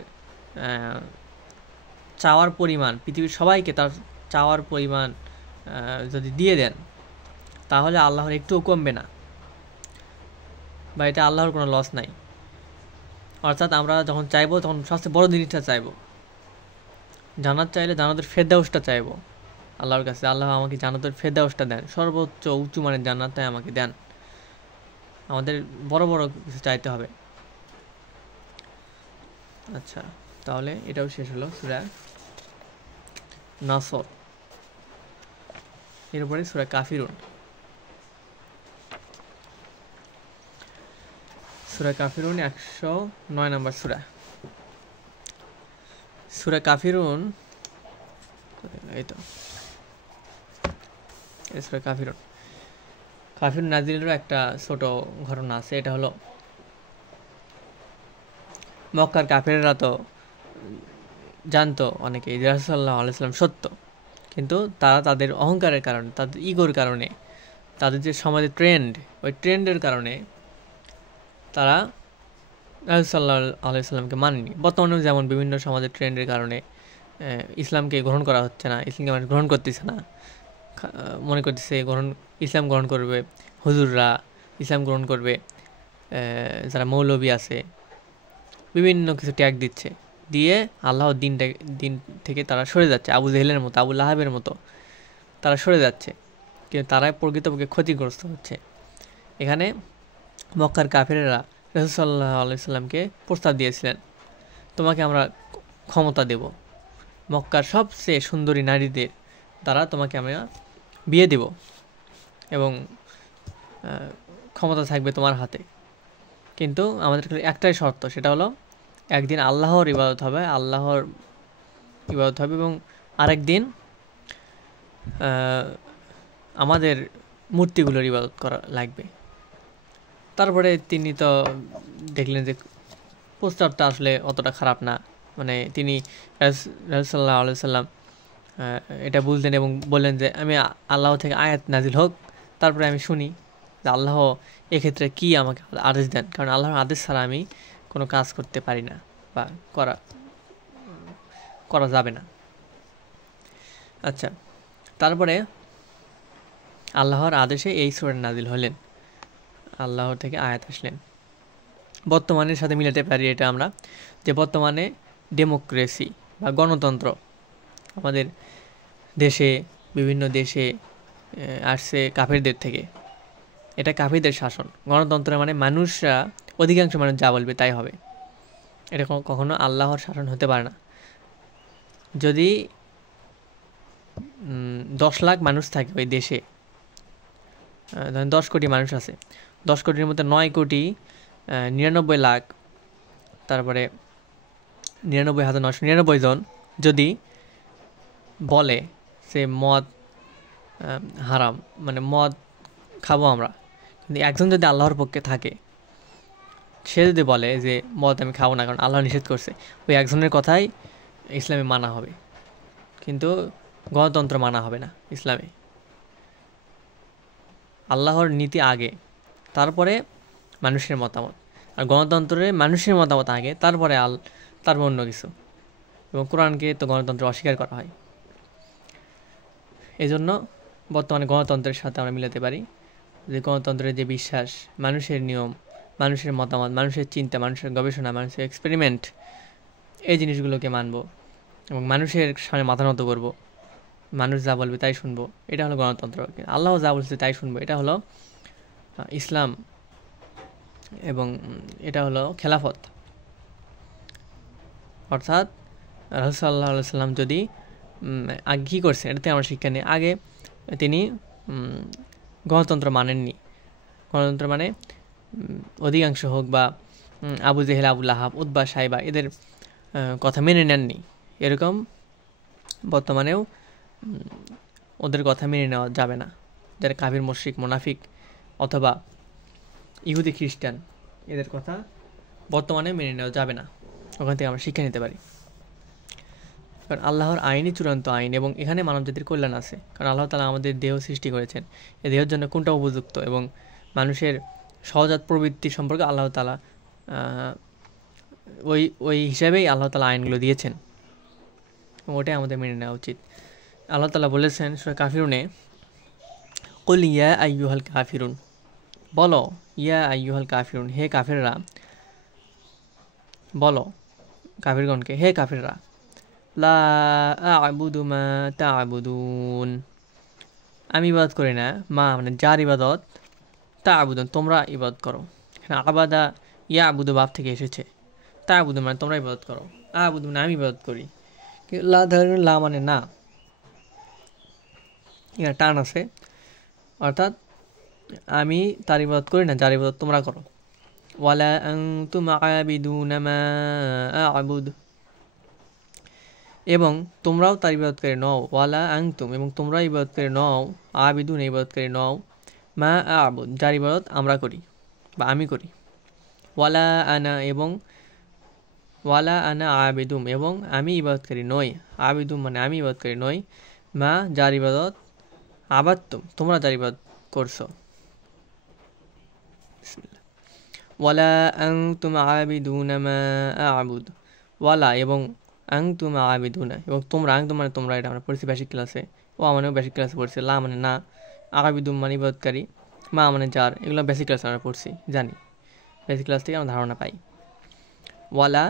চাওয়ার পরিমাণ, পৃথিবীর সবাইকে তার চাওয়ার পরিমাণ যদি দিয়ে দেন তাহলে আল্লাহর একটুও কমবে না, বা এটা আল্লাহর কোনো লস নাই। অর্থাৎ আমরা যখন চাইবো তখন সবচেয়ে বড় জিনিসটা চাইবো, জান্নাত চাইলে জান্নাতের ফেরদাউসটা চাইবো আল্লাহর কাছে, আল্লাহ আমাকে জান্নাতের ফেরদাউসটা দেন, সর্বোচ্চ উঁচু মানের জান্নাতটাই আমাকে দেন। আমাদের বড় বড় কিছু চাইতে হবে। আচ্ছা, তাহলে এটাও শেষ হলো সূরা নাসর। এরপরে সূরা কাফিরুন। সূরা কাফিরুন 109 নম্বর সূরা। সূরা কাফিরুন, এই তো এই সূরা কাফিরুন। কাফিরুন নাজিলেরও একটা ছোট ঘটনা আছে। এটা হলো মক্কার কাফিররা তো জানতো অনেকে যে রাসূলুল্লাহ সাল্লাল্লাহু আলাইহি ওয়াসাল্লাম সত্য, কিন্তু তারা তাদের অহংকারের কারণে, তাদের ইগোর কারণে, তাদের যে সমাজের ট্রেন্ড, ওই ট্রেন্ডের কারণে তারা রাসূল সাল্লাল্লাহু আলাইহি ওয়াসাল্লামকে মানেনি। বর্তমানেও যেমন বিভিন্ন সমাজের ট্রেন্ডের কারণে ইসলামকে গ্রহণ করা হচ্ছে না, ইসলামকে মানুষ গ্রহণ করতেছে না, মনে করতেছে ইসলাম গ্রহণ করবে হুজুররা, ইসলাম গ্রহণ করবে যারা মৌলবী আছে, বিভিন্ন কিছু ট্যাগ দিচ্ছে, দিয়ে আল্লাহর দিন থেকে তারা সরে যাচ্ছে। আবু জেহেলের মতো, আবু লাহাবের মতো তারা সরে যাচ্ছে, কিন্তু তারাই প্রকৃতপক্ষে ক্ষতিগ্রস্ত হচ্ছে। এখানে মক্কার কাফিরেরা রাসূল সাল্লাল্লাহু আলাইহি সাল্লামকে প্রস্তাব দিয়েছিলেন, তোমাকে আমরা ক্ষমতা দেব, মক্কার সবচেয়ে সুন্দরী নারীদের দ্বারা তোমাকে আমরা বিয়ে দেব এবং ক্ষমতা থাকবে তোমার হাতে, কিন্তু আমাদের একটাই শর্ত, সেটা হলো একদিন আল্লাহর ইবাদত হবে, এবং আরেক দিন আমাদের মূর্তিগুলোর ইবাদত করা লাগবে। তারপরে তিনি তো দেখলেন যে প্রস্তাবটা আসলে অতটা খারাপ না, মানে তিনি রাসূলুল্লাহ সাল্লাল্লাহু আলাইহি ওয়াসাল্লাম এটা বুঝলেন এবং বললেন যে আমি আল্লাহ থেকে আয়াত নাজিল হোক, তারপরে আমি শুনি যে আল্লাহ এক্ষেত্রে কি আমাকে আদেশ দেন, কারণ আল্লাহর আদেশ ছাড়া আমি কোনো কাজ করতে পারি না বা করা যাবে না। আচ্ছা, তারপরে আল্লাহর আদেশে এই সূরা নাজিল হলেন, আল্লাহর থেকে আয়াত আসলেন। বর্তমানের সাথে মিলাতে পারি এটা আমরা, যে বর্তমানে ডেমোক্রেসি বা গণতন্ত্র আমাদের দেশে, বিভিন্ন দেশে আসছে কাফিরদের থেকে। এটা কাফিরদের শাসন। গণতন্ত্র মানে মানুষরা, অধিকাংশ মানুষ যা বলবে তাই হবে, এটা কখনো আল্লাহর শাসন হতে পারে না। যদি 10 লাখ মানুষ থাকে ওই দেশে, ধরেন 10 কোটি মানুষ আছে, 10 কোটির মধ্যে 9 কোটি 99 লাখ, তারপরে 99,999 জন যদি বলে যে মদ হারাম, মানে মদ খাবো আমরা, কিন্তু একজন যদি আল্লাহর পক্ষে থাকে, সে যদি বলে যে মদ আমি খাবো না কারণ আল্লাহ নিষেধ করছে, ওই একজনের কথাই ইসলামে মানা হবে, কিন্তু গণতন্ত্র মানা হবে না ইসলামে। আল্লাহর নীতি আগে, তারপরে মানুষের মতামত, আর গণতন্ত্রে মানুষের মতামত আগে, তারপরে অন্য কিছু, এবং কোরআনকে তো গণতন্ত্র অস্বীকার করা হয়। এই জন্য বর্তমানে গণতন্ত্রের সাথে আমরা মিলাতে পারি যে গণতন্ত্রের যে বিশ্বাস, মানুষের নিয়ম, মানুষের মতামত, মানুষের চিন্তা, মানুষের গবেষণা, মানুষের এক্সপেরিমেন্ট, এই জিনিসগুলোকে মানব এবং মানুষের সামনে মাথা নত করবো, মানুষ যা বলবে তাই শুনবো, এটা হলো গণতন্ত্র। আল্লাহ যা বলছে তাই শুনবো, এটা হলো ইসলাম, এবং এটা হলো খেলাফত। অর্থাৎ রাসূল সাল্লাল্লাহু আলাইহি ওয়াসাল্লাম যদি আগে কী করছেন এটাতে আমরা শিক্ষা নিই। আগে তিনি গণতন্ত্র মানেননি। গণতন্ত্র মানে অধিকাংশ হোক বা আবু জেহেল, আবু লাহাব, উতবা, সাইবা এদের কথা মেনে নেননি। এরকম বর্তমানেও ওদের কথা মেনে নেওয়া যাবে না, যারা কাফির, মুশরিক, মুনাফিক অথবা ইহুদি, খ্রিস্টান, এদের কথা বর্তমানে মেনে নেওয়া যাবে না। ওখান থেকে আমরা শিক্ষা নিতে পারি, কারণ আল্লাহর আইনই চূড়ান্ত আইন এবং এখানে মানবজাতির কল্যাণ আছে। কারণ আল্লাহ তাআলা আমাদের দেহ সৃষ্টি করেছেন, এই দেহের জন্য কোনটা উপযুক্ত এবং মানুষের সহজাত প্রবৃত্তি সম্পর্কে আল্লাহ তাআলা ওই হিসাবেই আল্লাহ তাআলা আইনগুলো দিয়েছেন, ওটাই আমাদের মেনে নেওয়া উচিত। আল্লাহ তাআলা বলেছেন সূরা কাফিরুনে, কুল ইয়া আইয়ুহাল কাফিরুন, বলো ইয়া আইয়ুহাল কাফিরুন, হে কাফিররা, বলো কাফিরগণকে, হে কাফিররা, লা আ'বুদু মা তা'বুদুন, আমি ইবাদত করি না, মা মানে যার ইবাদত, তা'বুদুন তোমরা ইবাদত করো। এখানে আবাদা ইয়াবুদু বাপ থেকে এসেছে, তা'বুদু মানে তোমরা ইবাদত করো, আ'বুদু মানে আমি ইবাদত করি। লা ধরেন লা মানে না, এখানে টান আছে, অর্থাৎ আমি তার ইবাদত করি না, যার ইবাদত তোমরা করো। ওয়ালা আনতুম আবিদুনা মা আ'বুদু, এবং তোমরাও তার ইবাদতকারী নও। ওয়ালা আনতুম এবং তোমরা ইবাদতকারী নও, আবিদুন ইবাদতকারী নও, মা আ'বুদ যার ইবাদত আমরা করি বা আমি করি। ওয়ালা আনা এবং ওয়ালা আনা আবিদুম এবং আমি ইবাদতকারী নই, আবিদুম মানে আমি ইবাদতকারী নই, মা যার ইবাদত, আবাদতুম তোমরা যার ইবাদত করছো। ওয়ালা আনতুম আবিদুনা মা আ'বুদ, ওয়ালা এবং আনতুম আবিদুনা এবং তোমরা, আনতুম মানে তোমরা, এটা আমরা পড়ছি বেসিক ক্লাসে, ও মানেও বেসিক ক্লাসে পড়ছি, লা মানে না, আবিদুম মানে ইবাদতকারী, মা মানে যার, এগুলো বেসিক ক্লাসে আমরা পড়ছি, জানি, বেসিক ক্লাস থেকে আমরা ধারণা পাই। ওয়ালা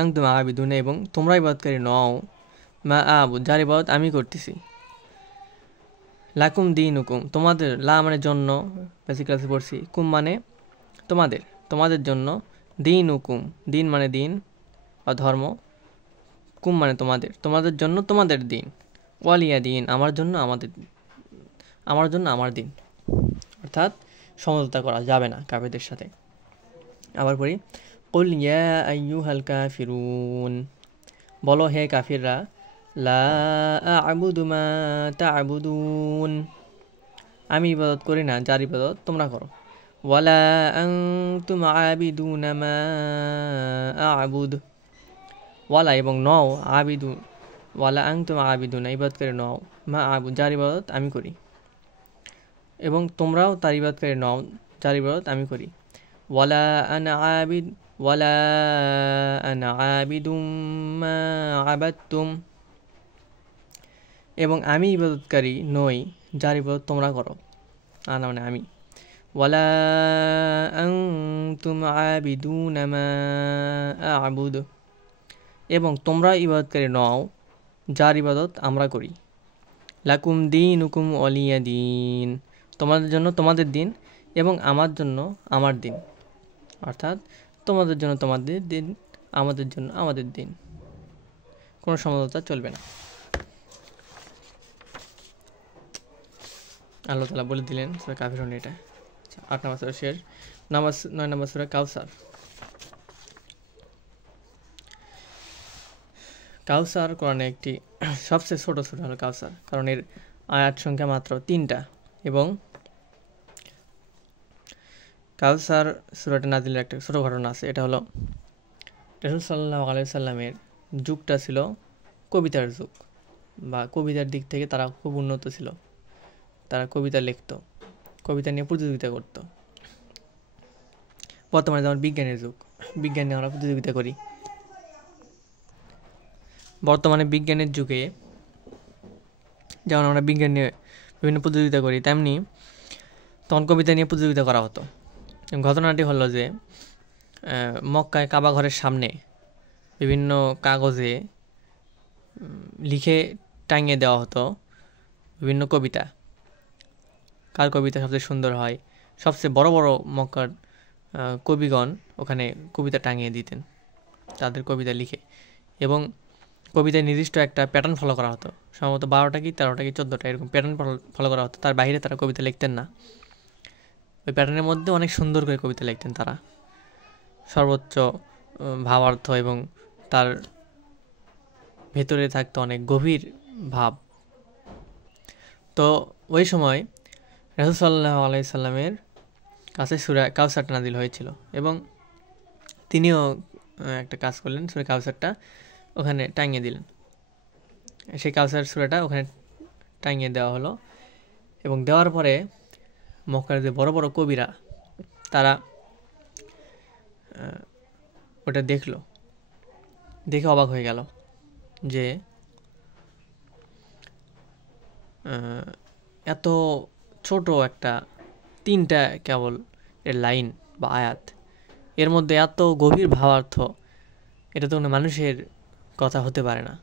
আনতুম আবিদুনা এবং তোমরা ইবাদতকারী নও, মা আ'বুদ যার ইবাদত আমি করতেছি। লাকুম দীনুকুম তোমাদের, লা মানে জন্য, বেসিক ক্লাসে পড়ছি, কুম মানে তোমাদের, তোমাদের জন্য, দীনুকুম দিন মানে দিন বা ধর্ম, কুম মানে তোমাদের, তোমাদের জন্য তোমাদের দিন, ওয়ালিয়া দিন আমার জন্য আমাদের, আমার জন্য আমার দিন, অর্থাৎ সমঝোতা করা যাবে না কাফেরদের সাথে। আবার পড়ি, কুল ইয়া আইয়ুহাল কাফিরুন, বলো হে কাফিররা, লা আ'বুদু মা তা'বুদুন আমি ইবাদত করি না, যার ইবাদত তোমরা করো। ওয়ালা আনতুম আবিদুনা মা আ'বুদ, ওয়ালা এবং নও, আবিদু ওয়ালা আনতুম আবিদুনা ইবাদতকারী নও, মা আ'বুদ যার ইবাদত আমি করি, এবং তোমরাও তার ইবাদতকারী নও, যার ইবাদত আমি করি। ওয়ালা আনা আবিদ ওয়ালা আনা আবিদুম মা আবাদতুম এবং আমি ইবাদতকারী নই, যার ইবাদত তোমরা করো, আনা মানে আমি। ওয়ালা আনতুম আবিদুনা মা আ'বুদ এবং তোমরা ইবাদতকারী নও, যার ইবাদত আমরা করি। লাকুম দীনুকুম ওয়ালিয়া দিন তোমাদের জন্য তোমাদের দিন এবং আমার জন্য আমার দিন, অর্থাৎ তোমাদের জন্য তোমাদের দিন, আমাদের জন্য আমাদের দিন, কোনো সমঝোতা চলবে না। আল্লাহ তাআলা বলে দিলেন সূরা কাফিরুন এটা। 8 নম্বর সূরা শেষ, 9 নম্বর সূরা কাউসার। কাউসার কোরআনে একটি সবচেয়ে ছোট সূরা হলো কাউসার, কারণ এর আয়াত সংখ্যা মাত্র 3টা এবং কাউসার সূরাটা নাজিলের একটা ছোট ঘটনা আছে। এটা হলো রাসূল সাল্লাল্লাহু আলাইহি সাল্লামের যুগটা ছিল কবিতার যুগ, বা কবিতার দিক থেকে তারা খুব উন্নত ছিল, তারা কবিতা লিখত, কবিতা নিয়ে প্রতিযোগিতা করত। বর্তমানে যেমন বিজ্ঞানের যুগ, বিজ্ঞান নিয়ে আমরা প্রতিযোগিতা করি, বর্তমানে বিজ্ঞানের যুগে যেমন আমরা বিজ্ঞান নিয়ে বিভিন্ন প্রতিযোগিতা করি, তেমনি তখন কবিতা নিয়ে প্রতিযোগিতা করা হতো। ঘটনাটি হলো যে মক্কায় কাবা ঘরের সামনে বিভিন্ন কাগজে লিখে টাঙিয়ে দেওয়া হতো বিভিন্ন কবিতা, কার কবিতা সবচেয়ে সুন্দর হয়, সবচেয়ে বড় বড় মক্কার কবিগণ ওখানে কবিতা টাঙিয়ে দিতেন, তাদের কবিতা লিখে, এবং কবিতায় নির্দিষ্ট একটা প্যাটার্ন ফলো করা হতো, সম্ভবত 12টা কি 13টা কি 14টা এরকম প্যাটার্ন ফলো করা হতো, তার বাইরে তারা কবিতা লিখতেন না। ওই প্যাটার্নের মধ্যে অনেক সুন্দর করে কবিতা লিখতেন তারা, সর্বোচ্চ ভাবার্থ এবং তার ভেতরে থাকতো অনেক গভীর ভাব। তো ওই সময় রাসূল সাল্লাল্লাহু আলাইহি সাল্লামের কাছে সূরা কাউসারটা নাযিল হয়েছিল এবং তিনিও একটা কাজ করলেন, সূরা কাউসারটা ওখানে টাঙিয়ে দিলেন। সেই কাউসার সূরাটা ওখানে টাঙিয়ে দেওয়া হলো এবং দেওয়ার পরে মক্কার যে বড় বড় কবিরা তারা ওটা দেখলো, দেখে অবাক হয়ে গেল যে এত ছোট একটা 3টা কেবল এর লাইন বা আয়াত, এর মধ্যে এত গভীর ভাবার্থ, এটা তো মানুষের কথা হতে পারে না।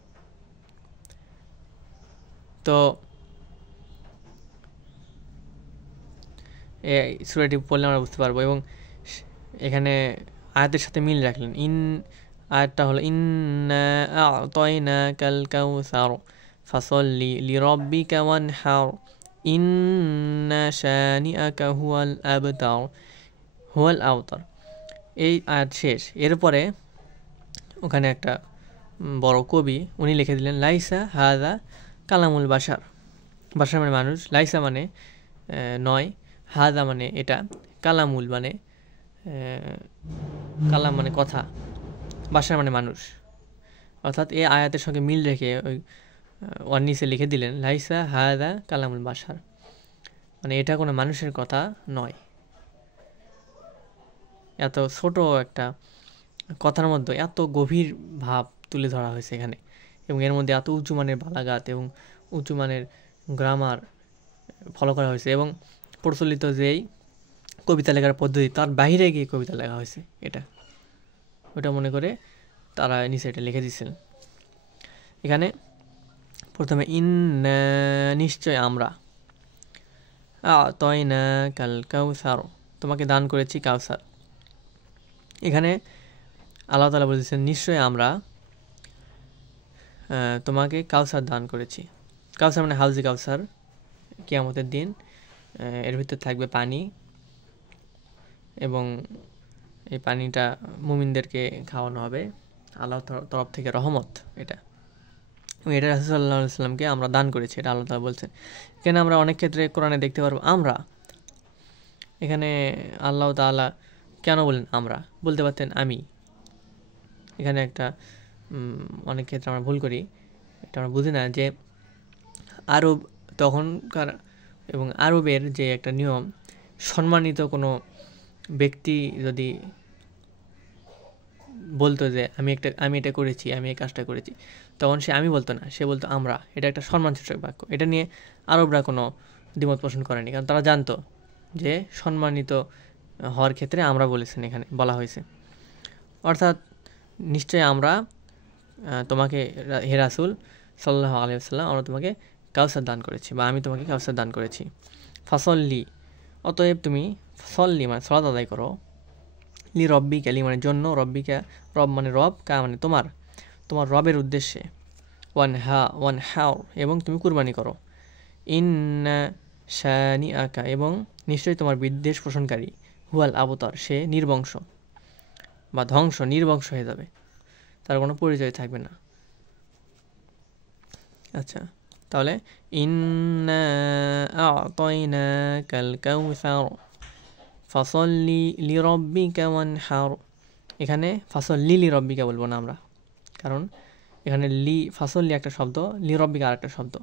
তো এই সূরাটি পড়লে আমরা বুঝতে পারবো। এবং এখানে আয়াতের সাথে মিল রাখলেন। আয়াতটা হলো ইন্না আ'তাইনাকাল কাউসার ফাসাল্লি লিরাব্বিকা ওয়ানহার ইন্না শানিআকা হুয়াল আবতার। এই আয়াত শেষ। এরপরে ওখানে একটা বড় কবি উনি লিখে দিলেন লাইসা হাযা কালামুল বাশার। বাশার মানে মানুষ, লাইসা মানে নয়, হাযা মানে এটা, কালামুল মানে কালাম মানে কথা, বাশার মানে মানুষ। অর্থাৎ এই আয়াতের সঙ্গে মিল রেখে ওর নিচে লিখে দিলেন লাইসা হাযা কালামুল বাশার, মানে এটা কোনো মানুষের কথা নয়। এত ছোট একটা কথার মধ্যে এত গভীর ভাব তুলে ধরা হয়েছে এখানে, এবং এর মধ্যে এত উঁচু মানের বালাগাত এবং উঁচু মানের গ্রামার ফলো করা হয়েছে, এবং প্রচলিত যেই কবিতা লেখার পদ্ধতি তার বাইরে গিয়ে কবিতা লেখা হয়েছে। ওটা মনে করে তারা নিচে এটা লিখে দিচ্ছিলেন। এখানে প্রথমে নিশ্চয় আমরা, আ'তাইনাকাল কাউসার, তোমাকে দান করেছি কাউসার। এখানে আল্লাহ তাআলা বলেছেন নিশ্চয় আমরা তোমাকে কাউসার দান করেছি। কাউসার মানে হাউজে কাউসার, কিয়ামতের দিন এর ভিতর থাকবে পানি, এবং এই পানিটা মুমিনদেরকে খাওয়ানো হবে আল্লাহর তরফ থেকে, রহমত এটা। এটা রাসূল সাল্লাল্লাহু আলাইহি ওয়াসাল্লামকে আমরা দান করেছি, এটা আল্লাহ তাআলা বলছেন। এখানে আমরা অনেক ক্ষেত্রে কোরআনে দেখতে পারবো আমরা, এখানে আল্লাহ তাআলা কেন বলেন আমরা, বলতে পারতেন আমি। এখানে একটা অনেক ক্ষেত্রে আমরা ভুল করি, এটা আমরা বুঝি না যে আরব তখনকার এবং আরবের যে একটা নিয়ম, সম্মানিত কোনো ব্যক্তি যদি বলতো যে আমি এটা করেছি, আমি এই কাজটা করেছি, তখন সে আমি বলতো না, সে বলতো আমরা। এটা একটা সম্মানসূচক বাক্য। এটা নিয়ে আরবরা কোনো দ্বিমত পোষণ করেনি, কারণ তারা জানতো যে সম্মানিত হওয়ার ক্ষেত্রে আমরা বলেছেন, এখানে বলা হয়েছে। অর্থাৎ নিশ্চয় আমরা তোমাকে, হে রাসূল সাল্লাল্লাহু আলাইহি ওয়াসাল্লাম, আমরা তোমাকে কাউসার দান করেছি, বা আমি তোমাকে কাউসার দান করেছি। ফাসল্লি, অতএব তুমি সল্লি মানে সালাত আদায় করো, লি রব্বিকা, লি মানে জন্য, রব্বিকা রব মানে রব, কা মানে তোমার রবের উদ্দেশ্যে, ওয়ান হাও এবং তুমি কুরবানি করো, ইন্না শানিআকা এবং নিশ্চয়ই তোমার বিদ্বেষ পোষণকারী, হুয়াল আবতার সে নির্বংশ বা ধ্বংস, নির্বংশ হয়ে যাবে, তার কোনো পরিচয় থাকবে না। আচ্ছা, তাহলে ইন্না আ'তাইনাকাল কাউসার ফাসল্লি লিরাব্বিকা ওয়ানহার। এখানে ফাসল্লি লিরাব্বিকা বলবো না আমরা, কারণ এখানে ফাসল্লি একটা শব্দ, লিরাব্বিকা আরেকটা শব্দ।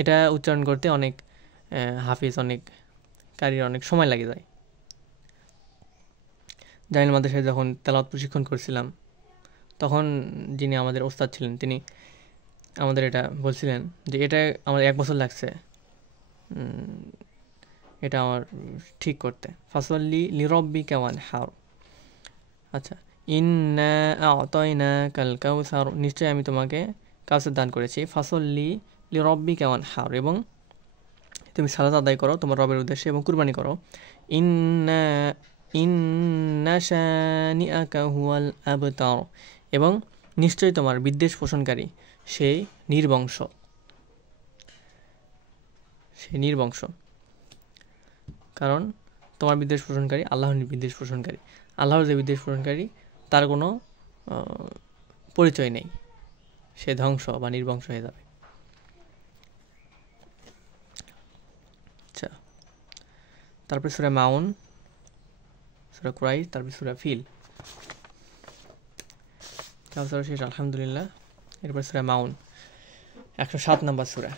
এটা উচ্চারণ করতে অনেক হাফিজ, অনেক কারির অনেক সময় লাগে যায়। জামিল মাদ্রাসায় যখন তেলাওয়াত প্রশিক্ষণ করছিলাম, তখন যিনি আমাদের ওস্তাদ ছিলেন তিনি আমাদের এটা বলছিলেন যে এটা আমার 1 বছর লাগছে এটা আমার ঠিক করতে, ফাসল্লি লিরাব্বিকা ওয়ানহার। আচ্ছা, ইন্না আ'তাইনাকাল কাউসার, নিশ্চয়ই আমি তোমাকে কাউসার দান করেছি, ফাসল্লি লিরাব্বিকা ওয়ানহার এবং তুমি সালাত আদায় করো তোমার রবের উদ্দেশ্যে এবং কুরবানি করো, ইন্না শানিআকা হুয়াল আবতার এবং নিশ্চয়ই তোমার বিদ্বেষ পোষণকারী সে নির্বংশ। কারণ তোমার বিদ্বেষ পোষণকারী আল্লাহর বিদ্বেষ পোষণকারী, আল্লাহর যে বিদ্বেষ পোষণকারী তার কোনো পরিচয় নেই, সে ধ্বংস বা নির্বংশ হয়ে যাবে। আচ্ছা, তারপরে সূরা মাউন, সূরা কুরাইশ, তারপরে সূরা ফিল, কাউসার শেষ আলহামদুলিল্লাহ। এরপর সূরা মাউন 107 নম্বর সূরা।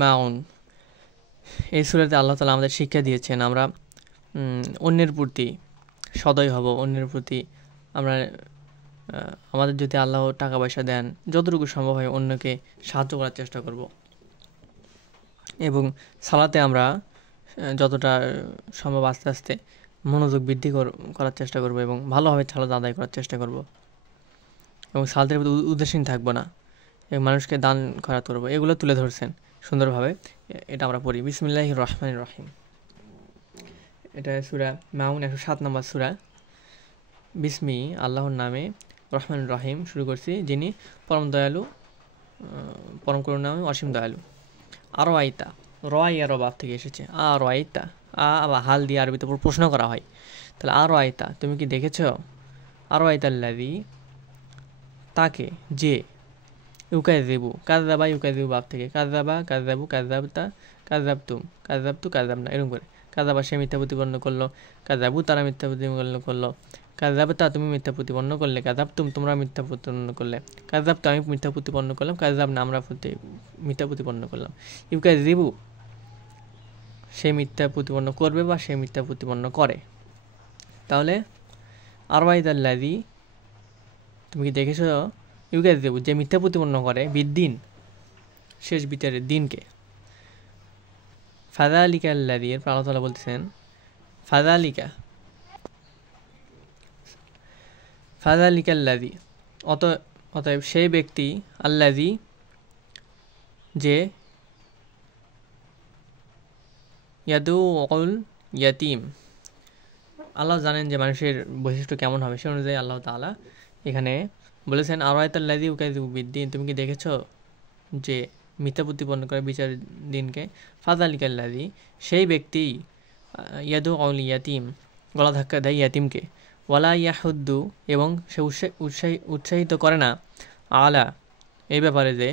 মাউন, এই সূরাতে আল্লাহ তাআলা আমাদের শিক্ষা দিয়েছেন আমরা অন্যের প্রতি সদয় হব, অন্যের প্রতি আমরা আমাদের যদি আল্লাহ টাকা পয়সা দেন যতটুকু সম্ভব হয় অন্যকে সাহায্য করার চেষ্টা করব, এবং সালাতে আমরা যতটা সম্ভব আস্তে আস্তে মনোযোগ বৃদ্ধি করার চেষ্টা করব এবং ভালোভাবে সালাত আদায় করার চেষ্টা করব এবং সালাতের প্রতি উদাসীন থাকবো না এবং মানুষকে দান খয়রাত করব। এগুলো তুলে ধরছেন সুন্দরভাবে। এটা আমরা পড়ি। বিসমিল্লাহির রহমানির রহিম। এটা সূরা মাউন 107 নম্বর সূরা। বিসমি আল্লাহর নামে, রহমান রহিম শুরু করছি, যিনি পরম দয়ালু, পরম করুণাময়, অসীম দয়ালু। আরো আইতা, রয়া রবাব থেকে এসেছে। আরো আইতা, বা হাল দিয়ে আরবিতে প্রশ্ন করা হয়। তাহলে আরো আইতা, তুমি কি দেখেছ? আরো আইতাল্লাযী, তাকে, যে, ইউকাযিবু, কাযযাবা ইউকাযিবু বাব থেকে, কাযযাবা কাযযাবু কাযযাবতা কাযযাবতুম কাযযাবতু কাযযাবনা, এরকম করে। কাযযাবা সে মিথ্যা প্রতিপন্ন করলো, কাযযাবু তারা মিথ্যা প্রতিপন্ন করলো, কাযযাবতা তুমি মিথ্যা প্রতিপন্ন করলে, কাযযাবতুম তোমরা মিথ্যা প্রতিপন্ন করলে, কাযযাবতু আমি মিথ্যা প্রতিপন্ন করলাম, কাযযাবনা আমরা মিথ্যা প্রতিপন্ন করলাম। ইউকাযিবু সে মিথ্যা প্রতিপন্ন করবে বা সে মিথ্যা প্রতিপন্ন করে। তাহলে আরওয়াইদাল্লাযী, তুমি কি দেখেছ? ইউকাযিবু যে মিথ্যা প্রতিপন্ন করে, বিদ্দিন শেষ বিচারের দিনকে। ফাযালিকা আল্লাযী, এর আল্লাহ তাআলা বলতেছেন ফাযালিকা ফাযালিকা আল্লাযী, অতএব সেই ব্যক্তি, আল্লাযী যে, ইয়াদুউল ইয়াতীম, আল্লাহ জানেন যে মানুষের বৈশিষ্ট্য কেমন হবে, সে অনুযায়ী আল্লাহ তাআলা এখানে বলেছেন আরআইতাল্লাযী ইউকাযিবু বিদ্দিন, তুমি কি দেখেছ যে মিথ্যা প্রতিপন্ন করে বিচার দিনকে। ফাযালিকাল্লাযী সেই ব্যক্তি, ইয়াদুউল ইয়াতীম গলা ধাক্কা দেয় ইয়াতীমকে, ওয়ালা ইয়াহুদ্দু এবং সে উৎসাহিত করে না, আলা এই ব্যাপারে যে,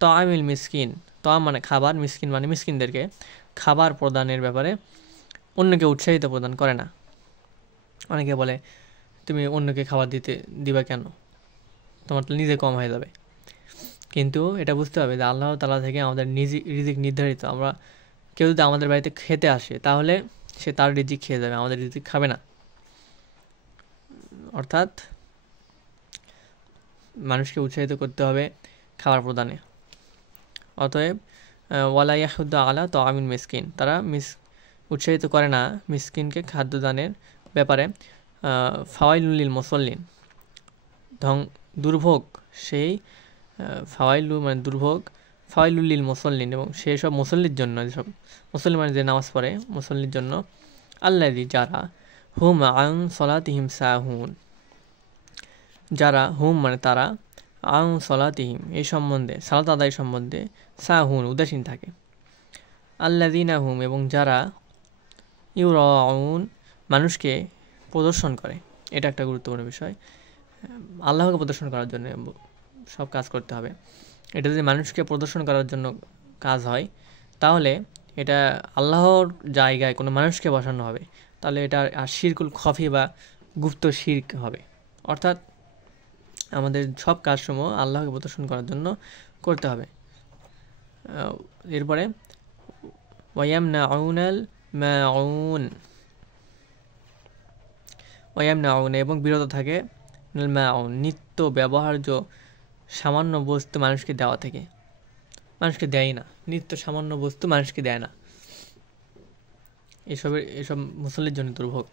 তাআমিল মিসকিন, তাআম মানে খাবার, মিসকিন মানে মিসকিনদেরকে খাবার প্রদানের ব্যাপারে অন্যকে উৎসাহিত প্রদান করে না। অনেকে বলে তুমি অন্যকে খাবার দিবা কেন, তোমার তো নিজে কম হয়ে যাবে। কিন্তু এটা বুঝতে হবে যে আল্লাহ তাআলা থেকে আমাদের রিজিক নির্ধারিত। আমরা কেউ যদি আমাদের বাড়িতে খেতে আসে তাহলে সে তার রিজিক খেয়ে যাবে, আমাদের রিজিক খাবে না। অর্থাৎ মানুষকে উৎসাহিত করতে হবে খাবার প্রদানে। অতএব ওয়ালা ইয়াহুদ্দু আলা তাআমিল মিসকিন, তারা উৎসাহিত করে না মিসকিনকে খাদ্যদানের ব্যাপারে। ফাওয়াইলুল লিল মুসাল্লিন, দুর্ভোগ সেই, ফাওয়াইলু মানে দুর্ভোগ, ফাওয়াইলুল লিল মুসাল্লিন এবং সেই সব মুসল্লির জন্য, যেসব মুসল্লি মানে যে নামাজ পড়ে মুসল্লির জন্য, আল্লাযী যারা, হুম আন সলাতিহিম সাহুন, যারা, হুম মানে তারা, আন সলাতিহিম এই সম্বন্ধে, সালাত আদায় সম্বন্ধে, সাহুন উদাসীন থাকে। আল্লাযীনা হুম এবং যারা, ইউরাউন মানুষকে প্রদর্শন করে। এটা একটা গুরুত্বপূর্ণ বিষয়। আল্লাহকে প্রদর্শন করার জন্য সব কাজ করতে হবে। এটা যদি মানুষকে প্রদর্শন করার জন্য কাজ হয় তাহলে এটা আল্লাহর জায়গায় কোনো মানুষকে বসানো হবে, তাহলে এটা আর শিরকুল খফি বা গুপ্ত শিরক হবে। অর্থাৎ আমাদের সব কাজসমূহ আল্লাহকে প্রদর্শন করার জন্য করতে হবে। এরপরে ওয়ায়ামনাউনাল মাউন, ওয়ায়ামনাউন এবং বিরত থাকে, মাউন নিত্য ব্যবহার্য সামান্য বস্তু মানুষকে দেওয়া থেকে। মানুষকে দেয় না, নিত্য সামান্য বস্তু মানুষকে দেয় না, এসব মুসল্লির জন্য দুর্ভোগ।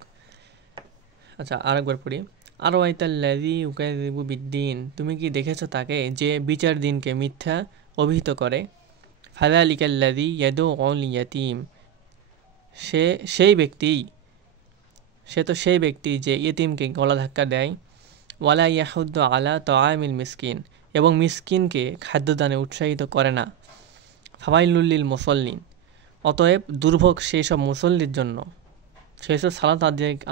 আচ্ছা, আরেকবার পড়ি। আরআইতাল্লাযী ইউকাযিবু বিদ্দিন, তুমি কি দেখেছ তাকে যে বিচার দিনকে মিথ্যা অভিহিত করে। ফাযালিকাল্লাযী ইয়াদুউল ইয়াতীম, সে তো সেই ব্যক্তি যে ইয়েতিমকে গলা ধাক্কা দেয়। ওয়ালা ইয়াহুদ্দু আলা তাআমিল মিসকিন এবং মিসকিনকে খাদ্যদানে উৎসাহিত করে না। ফাওয়াইলুল লিল মুসাল্লিন, অতএব দুর্ভোগ সেই সব মুসল্লির জন্য, সেই সব সালাত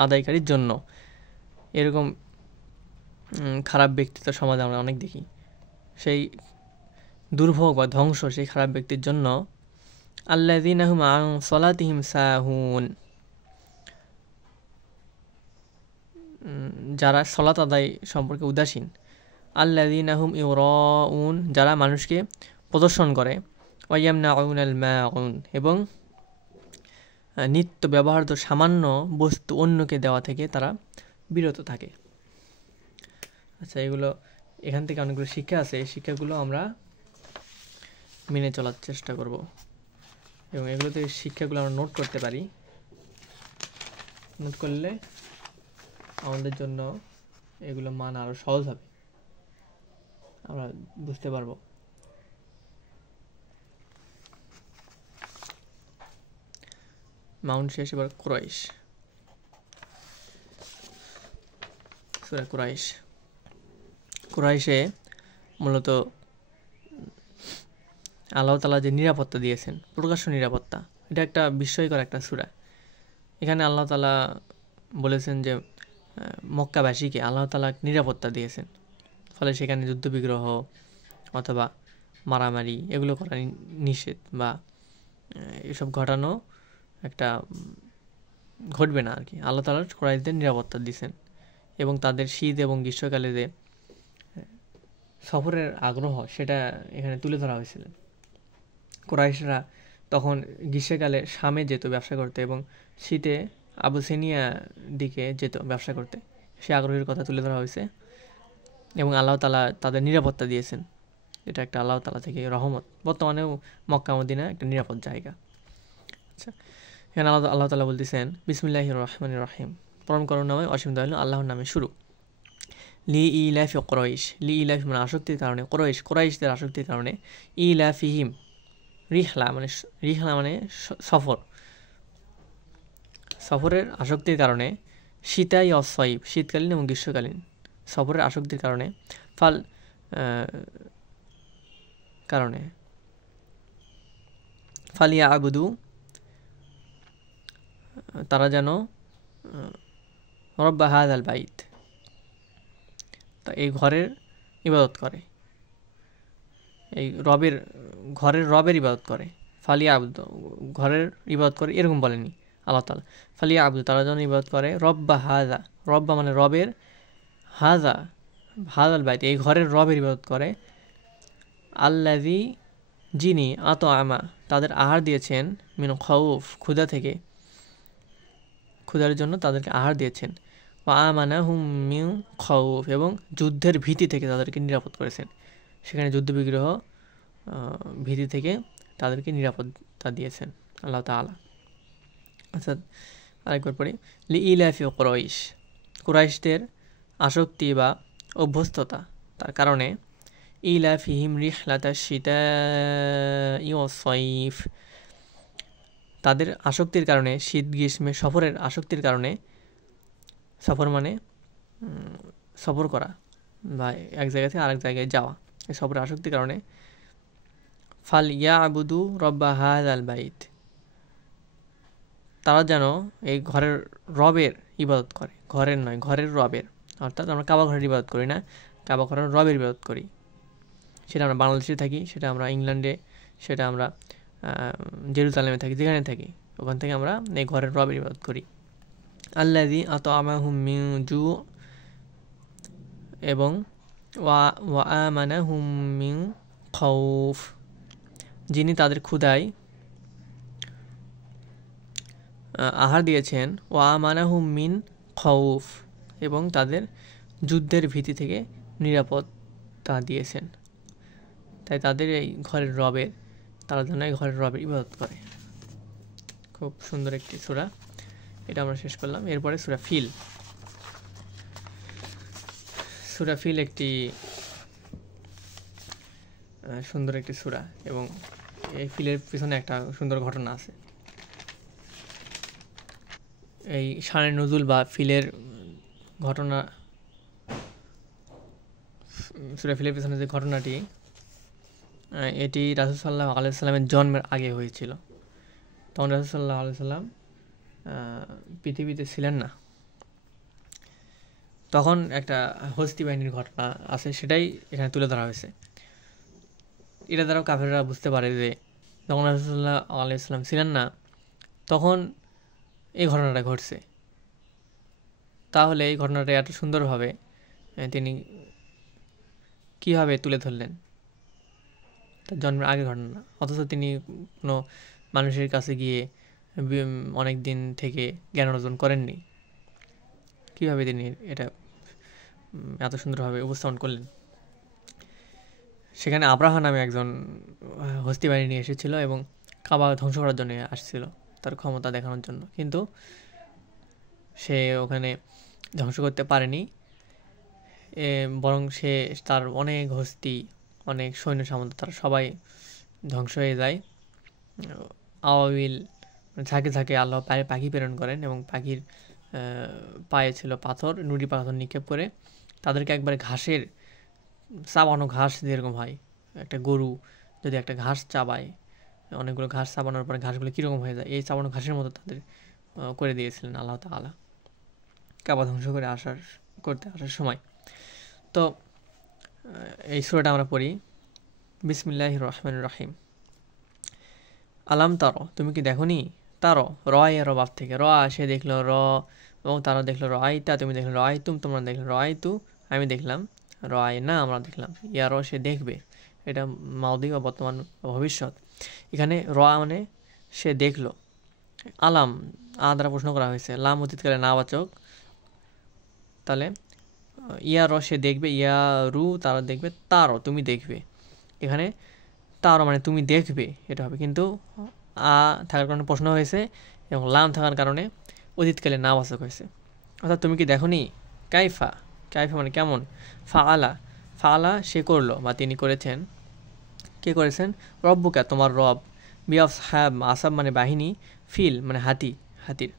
আদায়কারীর জন্য। এরকম খারাপ ব্যক্তিত্ব সমাজে আমরা অনেক দেখি। সেই দুর্ভোগ বা ধ্বংস সেই খারাপ ব্যক্তির জন্য। আল্লাযীনা হুম আন সলাতিহিম সাহুন, যারা সালাত আদায় সম্পর্কে উদাসীন। আল্লাযীনা হুম ইউরাউন, যারা মানুষকে প্রদর্শন করে। ওয়ায়ামনাউনাল মাউন এবং নিত্য ব্যবহার্য সামান্য বস্তু অন্যকে দেওয়া থেকে তারা বিরত থাকে। আচ্ছা, এখান থেকে অনেকগুলো শিক্ষা আছে, এই শিক্ষাগুলো আমরা মেনে চলার চেষ্টা করব। এবং এগুলোতে শিক্ষাগুলো আমরা নোট করতে পারি। নোট করলে আমাদের জন্য এগুলো মানা আরও সহজ হবে, আমরা বুঝতে পারবো। মাউন্ট শেষ, এবার কুরাইশ। সূরা কুরাইশ। কুরাইশে মূলত আল্লাহ তাআলা যে নিরাপত্তা দিয়েছেন, প্রকাশ্য নিরাপত্তা, এটা একটা বিস্ময়কর একটা সূরা। এখানে আল্লাহ তাআলা বলেছেন যে মক্কাবাসীকে আল্লাহ তাআলা নিরাপত্তা দিয়েছেন, ফলে সেখানে যুদ্ধবিগ্রহ অথবা মারামারি এগুলো করা নিষেধ, বা এসব ঘটানো একটা ঘটবে না আর কি। আল্লাহ তাআলা কুরাইশদের নিরাপত্তা দিয়েছেন এবং তাদের শীত এবং গ্রীষ্মকালে যে সফরের আগ্রহ সেটা এখানে তুলে ধরা হয়েছিল। কুরাইশরা তখন গ্রীষ্মকালে শামে যেত ব্যবসা করতে এবং শীতে আবুসিনিয়া দিকে যেত ব্যবসা করতে, সে আগ্রহের কথা তুলে ধরা হয়েছে। এবং আল্লাহ তাআলা তাদের নিরাপত্তা দিয়েছেন, এটা একটা আল্লাহ তাআলা থেকে রহমত। বর্তমানেও মক্কা মদিনা একটা নিরাপদ জায়গা। আচ্ছা, এখানে আল্লাহ তাআলা বলতেছেন বিসমিল্লাহির রহমানির রহিম, পরম করুণাময় অসীম দয়ালু আল্লাহর নামে শুরু। লি ইলাফি কুরাইশ, লি ইলাফি মানে আসক্তির কারণে, কুরাইশদের আসক্তির কারণে, ইলাফিহিম রিহলা মানে সফর, সফরের আসক্তির কারণে, শীতাই অসয়ব শীতকালীন এবং গ্রীষ্মকালীন সফরের আসক্তির কারণে, ফালিয়া আবুদু তারা যেন রব্বা হাযাল বাইত, তা এই ঘরের ইবাদত করে, এই ঘরের রবের ইবাদত করে। ফালিয়া আবুদ ঘরের ইবাদত করে এরকম বলেনি আল্লাহ তাআলা। ফালিয়া আবুদ তারা যেন ইবাদত করে রব্বা হাযা, রব্বা মানে রবের, হাযাল বাইত এই ঘরের রবের ইবাদত করে, আল্লাযী যিনি আতআমা তাদের আহার দিয়েছেন, মিন খাউফ ক্ষুধা থেকে, ক্ষুধার জন্য তাদেরকে আহার দিয়েছেন, ওয়া আমানাহুম মিন খাউফ এবং যুদ্ধের ভীতি থেকে তাদেরকে নিরাপদ করেছেন। সেখানে যুদ্ধবিগ্রহ ভীতি থেকে তাদেরকে নিরাপত্তা দিয়েছেন আল্লাহ তাআলা। অর্থাৎ আরেকবার পড়ি, লি ইলাফি কুরাইশ কুরাইশদের আসক্তি বা অভ্যস্ততা তার কারণে, ইলাফিহিম রিহলাতা শিতাই ওয়াস সাইফ তাদের আসক্তির কারণে, শীত গ্রীষ্মে সফরের আসক্তির কারণে, সফর মানে সফর করা বা এক জায়গা থেকে আরেক জায়গায় যাওয়া, এই সফরের আসক্তির কারণে, ফাল ইয়াবুদু রব্বা হাযাল বাইত তারা যেন এই ঘরের রবের ইবাদত করে, ঘরের নয় ঘরের রবের। অর্থাৎ আমরা কাবা ঘরের ইবাদত করি না, কাবা ঘরের রবের ইবাদত করি। সেটা আমরা বাংলাদেশে থাকি, সেটা আমরা ইংল্যান্ডে, সেটা আমরা জেরুজালেমে থাকি, যেখানে থাকি ওখান থেকে আমরা এই ঘরের রবের ইবাদত করি। আল্লাযী আতআমাহুম মিন জু এবং ওয়া আমানাহুম মিন খাউফ যিনি তাদের ক্ষুধায় আহার দিয়েছেন, ওয়া আমানাহুম মিন খাউফ এবং তাদের যুদ্ধের ভীতি থেকে নিরাপত্তা দিয়েছেন। তাই তাদের এই ঘরের রবের, তারা যেন এই ঘরের রবের ইবাদত করে। খুব সুন্দর একটি সূরা, এটা আমরা শেষ করলাম। এরপরে সূরা ফিল। সূরা ফিল একটি সুন্দর একটি সূরা এবং এই ফিলের পিছনে একটা সুন্দর ঘটনা আছে। এই শানে নজুল বা ফিলের ঘটনা, সূরা ফিলের পিছনে যে ঘটনাটি, এটি রাসূল সাল্লাল্লাহু আলাইহি সাল্লামের জন্মের আগে হয়েছিল। তখন রাসূল সাল্লাল্লাহু আলাইহি সাল্লাম পৃথিবীতে ছিলেন না। তখন একটা হস্তি বাহিনীর ঘটনা আছে, সেটাই এখানে তুলে ধরা হয়েছে। এটা দ্বারাও কাফেররা বুঝতে পারে যে যখন রাসূল সাল্লাল্লাহু আলাইহি সাল্লাম ছিলেন না তখন এই ঘটনাটা ঘটছে। তাহলে এই ঘটনাটা এত সুন্দরভাবে তিনি কীভাবে তুলে ধরলেন, তার জন্মের আগে ঘটনা, অথচ তিনি কোনো মানুষের কাছে গিয়ে অনেক দিন থেকে জ্ঞান অর্জন করেননি। কীভাবে তিনি এটা এত সুন্দরভাবে উপস্থাপন করলেন। সেখানে আব্রাহা নামে একজন হস্তি বাহিনী নিয়ে এসেছিল এবং কাবা ধ্বংস করার জন্য আসছিল, তার ক্ষমতা দেখানোর জন্য, কিন্তু সে ওখানে ধ্বংস করতে পারেনি। বরং সে তার অনেক হস্তি, অনেক সৈন্য সামন্ত, তারা সবাই ধ্বংস হয়ে যায়। আওয়াবিল ঝাঁকে ঝাঁকে আল্লাহ পাখি প্রেরণ করেন এবং পাখির পায়ে ছিল পাথর, নুড়ি পাথর নিক্ষেপ করে তাদেরকে একবারে ঘাসের চাবানো ঘাস যেরকম হয়, একটা গরু যদি একটা ঘাস চাবায়, অনেকগুলো ঘাস চাবানোর পরে ঘাসগুলো কীরকম হয়ে যায়, এই চাবানো ঘাসের মতো তাদের করে দিয়েছিলেন আল্লাহ তাআলা কাবা ধ্বংস করতে আসার সময়। তো এই সূরাটা আমরা পড়ি। বিসমিল্লাহির রহমানির রহিম। আলাম তারো, তুমি কি দেখোনি? তারো রয় আর বাপ থেকে র, সে দেখলো র, এবং তারা দেখলো রয়তা, তুমি দেখলো রয় তুম, তোমরা দেখলো রয় তু, আমি দেখলাম রয় না, আমরা দেখলাম। ইয়ারও সে দেখবে, এটা মাউদি বা বর্তমান ভবিষ্যৎ। এখানে র মানে সে দেখলো, আলাম দ্বারা প্রশ্ন করা হয়েছে, লাম অতীতকালে নাবাচক, তাহলে ইয়ারও সে দেখবে, ইয়ারু তারা দেখবে, তারও তুমি দেখবে। এখানে তারও মানে তুমি দেখবে এটা হবে, কিন্তু থাকার কারণে প্রশ্ন হয়েছে এবং লাম থাকার কারণে অতীতকালে নাবাচক হয়েছে। অর্থাৎ তুমি কি দেখোনি? কাইফা, কাইফা মানে কেমন, ফাআলা, ফাআলা সে করলো বা তিনি করেছেন। কে করেছেন? রব্বুকা তোমার রব, বিআসহাব আসাব মানে বাহিনী, ফিল মানে হাতি, হাতির।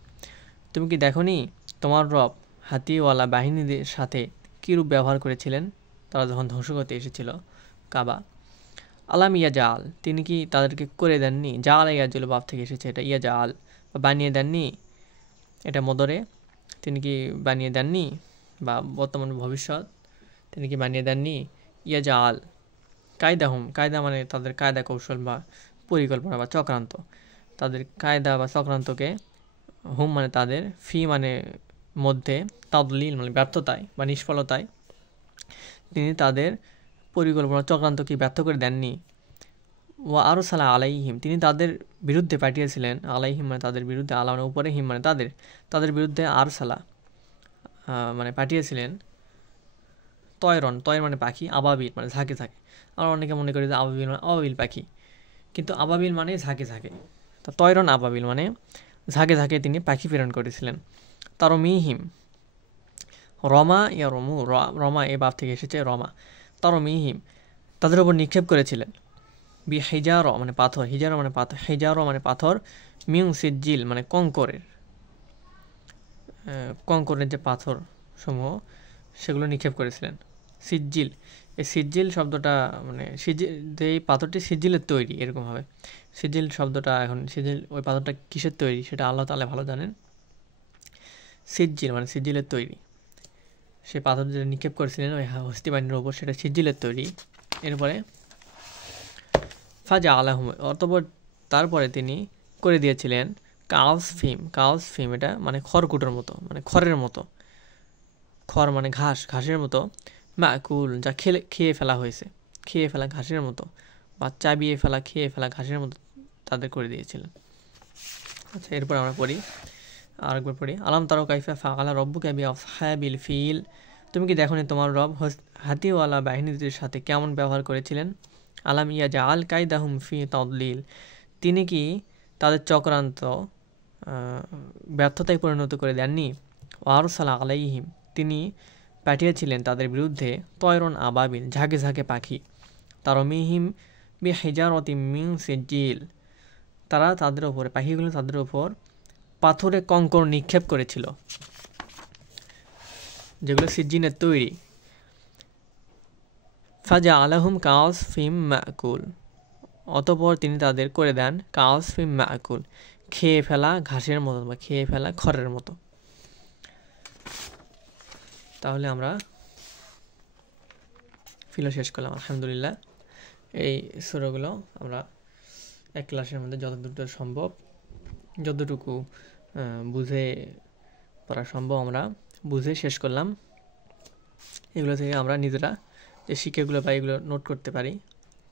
তুমি কি দেখোনি তোমার রব হাতিওয়ালা বাহিনীদের সাথে কীরূপ ব্যবহার করেছিলেন তারা যখন ধ্বংস করতে এসেছিল কাবা। আলাম ইয়া জাল, তিনি কি তাদেরকে করে দেননি? জাল ইয়াজুল বাপ থেকে এসেছে, এটা ইয়া জাল বা বানিয়ে দেননি, এটা মদরে, তিনি কি বানিয়ে দেননি, বা বর্তমান ভবিষ্যৎ, তিনি কি বানিয়ে দেননি। ইয়া জাল কায়দা হুম, কায়দা মানে তাদের কায়দা কৌশল বা পরিকল্পনা বা চক্রান্ত, তাদের কায়দা বা চক্রান্তকে, হুম মানে তাদের, ফি মানে মধ্যে, তাদলিল মানে ব্যর্থতায় বা নিষ্ফলতায়, তিনি তাদের পরিকল্পনা চক্রান্ত কি ব্যর্থ করে দেননি। ওয়া আরো সালা আলাইহিম, তিনি তাদের বিরুদ্ধে পাঠিয়েছিলেন, আলাইহিম মানে তাদের বিরুদ্ধে, আলা মানে উপরে, হিম মানে তাদের, তাদের বিরুদ্ধে আর সালা মানে পাঠিয়েছিলেন তয়রন, তয়র মানে পাখি, আবাবিল মানে ঝাঁকে ঝাঁকে। আর অনেকে মনে করি যে আবাবিল মানে আবাবিল পাখি, কিন্তু আবাবিল মানে ঝাঁকে ঝাঁকে, তা তয়রন আবাবিল মানে ঝাঁকে ঝাঁকে তিনি পাখি প্রেরণ করেছিলেন। তারও মিহিম, রমা ইয়া রমু, রমা এ বাপ থেকে এসেছে রমা, তারও মিহিম তাদের উপর নিক্ষেপ করেছিলেন। বি হিজার মানে পাথর, হিজার মানে পাথর, হিজার মানে পাথর, মিং সিজ্জিল মানে কঙ্করের যে পাথর সমূহ সেগুলো নিক্ষেপ করেছিলেন। সিজ্জিল, এই সিজ্জিল শব্দটা মানে এই পাথরটি সিজ্জিলের তৈরি, এরকম হবে। সিজ্জিল শব্দটা এখন, সিজ্জিল ওই পাথরটা কিসের তৈরি সেটা আল্লাহ তাআলা ভালো জানেন। সিজ্জিল মানে সিজ্জিলের তৈরি, সে পাথর যেটা নিক্ষেপ করেছিলেন ওই হস্তি বাহিনীর ওপর, সেটা সিজ্জিলের তৈরি। এরপরে ফাজা আলাহুম, অতঃপর তারপরে তিনি করে দিয়েছিলেন কাউস ফিম, কাউস ফিম এটা মানে খড়কুটোর মতো, মানে খড়ের মতো, খড় মানে ঘাস, ঘাসের মতো, মাকুল যা খেয়ে ফেলা হয়েছে, খেয়ে ফেলা ঘাসের মতো, বা চাবিয়ে ফেলা, খেয়ে ফেলা ঘাসের মতো তাদের করে দিয়েছিলেন। আচ্ছা, এরপর আমরা পড়ি, আরেকবার পড়ি। আলাম তারো কাইফা ফাআলা রব্বুকা বিআসহাবিল ফিল, তুমি কি দেখোনি তোমার রব হাতিওয়ালা বাহিনীদের সাথে কেমন ব্যবহার করেছিলেন। আলাম ইয়া জাআল কাইদাহুম ফি তাদলিল, তিনি কি তাদের চক্রান্ত ব্যর্থতায় পরিণত করে দেননি। ওয়ারসালা আলাইহিম, তিনি পাঠিয়েছিলেন তাদের বিরুদ্ধে তয়রন আবাবিল ঝাঁকে ঝাঁকে পাখি, তারমিহিম বি হিজারতিম মিন সিজ্জিল, তারা তাদের ওপর, পাখিগুলো তাদের ওপর পাথরে কঙ্কর নিক্ষেপ করেছিল যেগুলো সিজ্জিনের তৈরি। ফাজা আলাহুম কাউস ফিম মাকুল, অতপর তিনি তাদের করে দেন কাউস ফিম মাকুল, খেয়ে ফেলা ঘাসের মতো বা খেয়ে ফেলা খড়ের মতো। তাহলে আমরা ফিলো শেষ করলাম আলহামদুলিল্লাহ। এই সূরাগুলো আমরা এক ক্লাসের মধ্যে যতটুকু বুঝে পড়া সম্ভব আমরা বুঝে শেষ করলাম। এগুলো থেকে আমরা নিজেরা যে শিক্ষাগুলো পাই এগুলো নোট করতে পারি,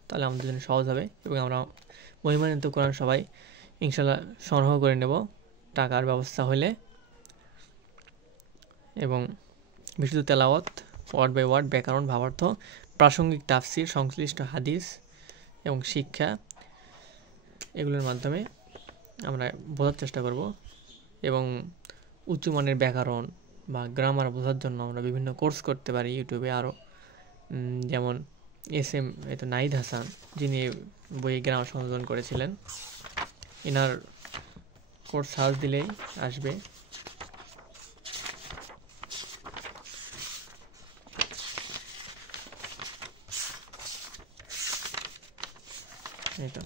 তাহলে আমাদের জন্য সহজ হবে এবং আমরা মহিমান্বিত কোরআন সবাই ইনশাল্লাহ সংগ্রহ করে নেব টাকার ব্যবস্থা হলে। এবং বিশুদ্ধ তেলাওয়াত, ওয়ার্ড বাই ওয়ার্ড, ব্যাকরণ, ভাবার্থ, প্রাসঙ্গিক তাফসির, সংশ্লিষ্ট হাদিস এবং শিক্ষা, এগুলোর মাধ্যমে আমরা বোঝার চেষ্টা করব এবং উচ্চমানের ব্যাকরণ বা গ্রামার বোঝার জন্য আমরা বিভিন্ন কোর্স করতে পারি ইউটিউবে আরও, যেমন SM নাহিদ হাসান, যিনি বইয়ে গ্রামার সংশোধন করেছিলেন, এনার কোর্স সার্চ দিলেই আসবে। এটা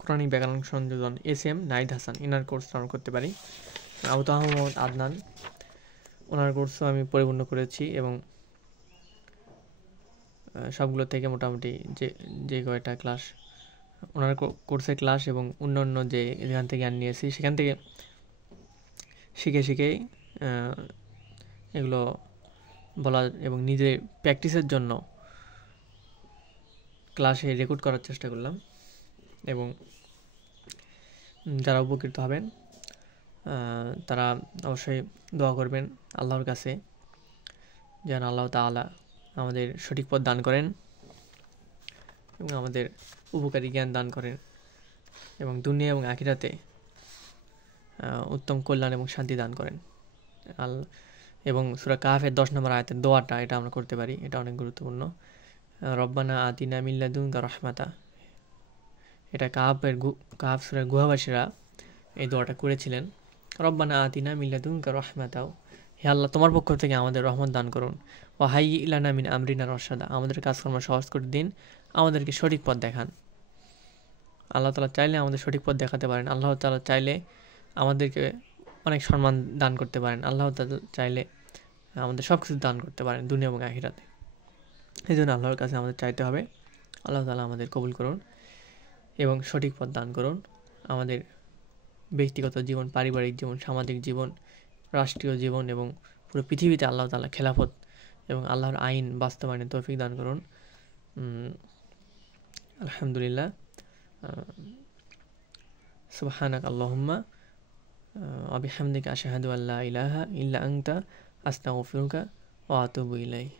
কোরআনিক ব্যাকরণ সংযোজন SM নাহিদ হাসান, এনার কোর্স ডাউনলোড করতে পারি। আবু মোহাম্মদ আদনান, ওনার কোর্সও আমি পরিপূর্ণ করেছি এবং সবগুলো থেকে মোটামুটি যে কয়টা ক্লাস ওনার কোর্সের ক্লাস এবং অন্যান্য যে এখান থেকে জ্ঞান নিয়েছি সেখান থেকে শিখেই এগুলো বলা এবং নিজের প্র্যাকটিসের জন্য ক্লাসে রেকর্ড করার চেষ্টা করলাম। এবং যারা উপকৃত হবেন তারা অবশ্যই দোয়া করবেন আল্লাহর কাছে যেন আল্লাহ তাআলা আমাদের সঠিক পথ দান করেন এবং আমাদের উপকারী জ্ঞান দান করেন এবং দুনিয়া এবং আখিরাতে উত্তম কল্যাণ এবং শান্তি দান করেন। এবং সূরা কাহফের 10 নম্বর আয়াতের দোয়াটা এটা আমরা করতে পারি, এটা অনেক গুরুত্বপূর্ণ। রব্বানা আতিনা মিন লাদুনকা রাহমাতা, এটা কাহফ সূরার গুহাবাসীরা এই দোয়াটা করেছিলেন। রব্বানা আতিনা মিন লাদুনকা রাহমাতা, হে আল্লাহ তোমার পক্ষ থেকে আমাদের রহমত দান করুন। ওয়া হাইয়্যি লানা মিন আমরিনা রশাদা, আমাদের কাজকর্ম সহজ করে দিন, আমাদেরকে সঠিক পথ দেখান। আল্লাহ তাআলা চাইলে আমাদের সঠিক পথ দেখাতে পারেন, আল্লাহ তাআলা চাইলে আমাদেরকে অনেক সম্মান দান করতে পারেন, আল্লাহ তাআলা চাইলে আমাদের সব কিছু দান করতে পারেন দুনিয়া এবং আখিরাতে। এই জন্য আল্লাহর কাছে আমাদের চাইতে হবে আল্লাহ তাআলা আমাদের কবুল করুন এবং সঠিক পথ দান করুন। আমাদের ব্যক্তিগত জীবন, পারিবারিক জীবন, সামাজিক জীবন, রাষ্ট্রীয় জীবন এবং পুরো পৃথিবীতে আল্লাহ তাআলা খেলাফত এবং আল্লাহর আইন বাস্তবায়নের তৌফিক দান করুন। আলহামদুলিল্লাহ। সুবহানাক আল্লাহুম্মা ওয়া বিহামদিকা আশহাদু আল্লা ইলাহা ইল্লা আনতা আস্তাগফিরুকা ওয়া আতুবু ইলাইক।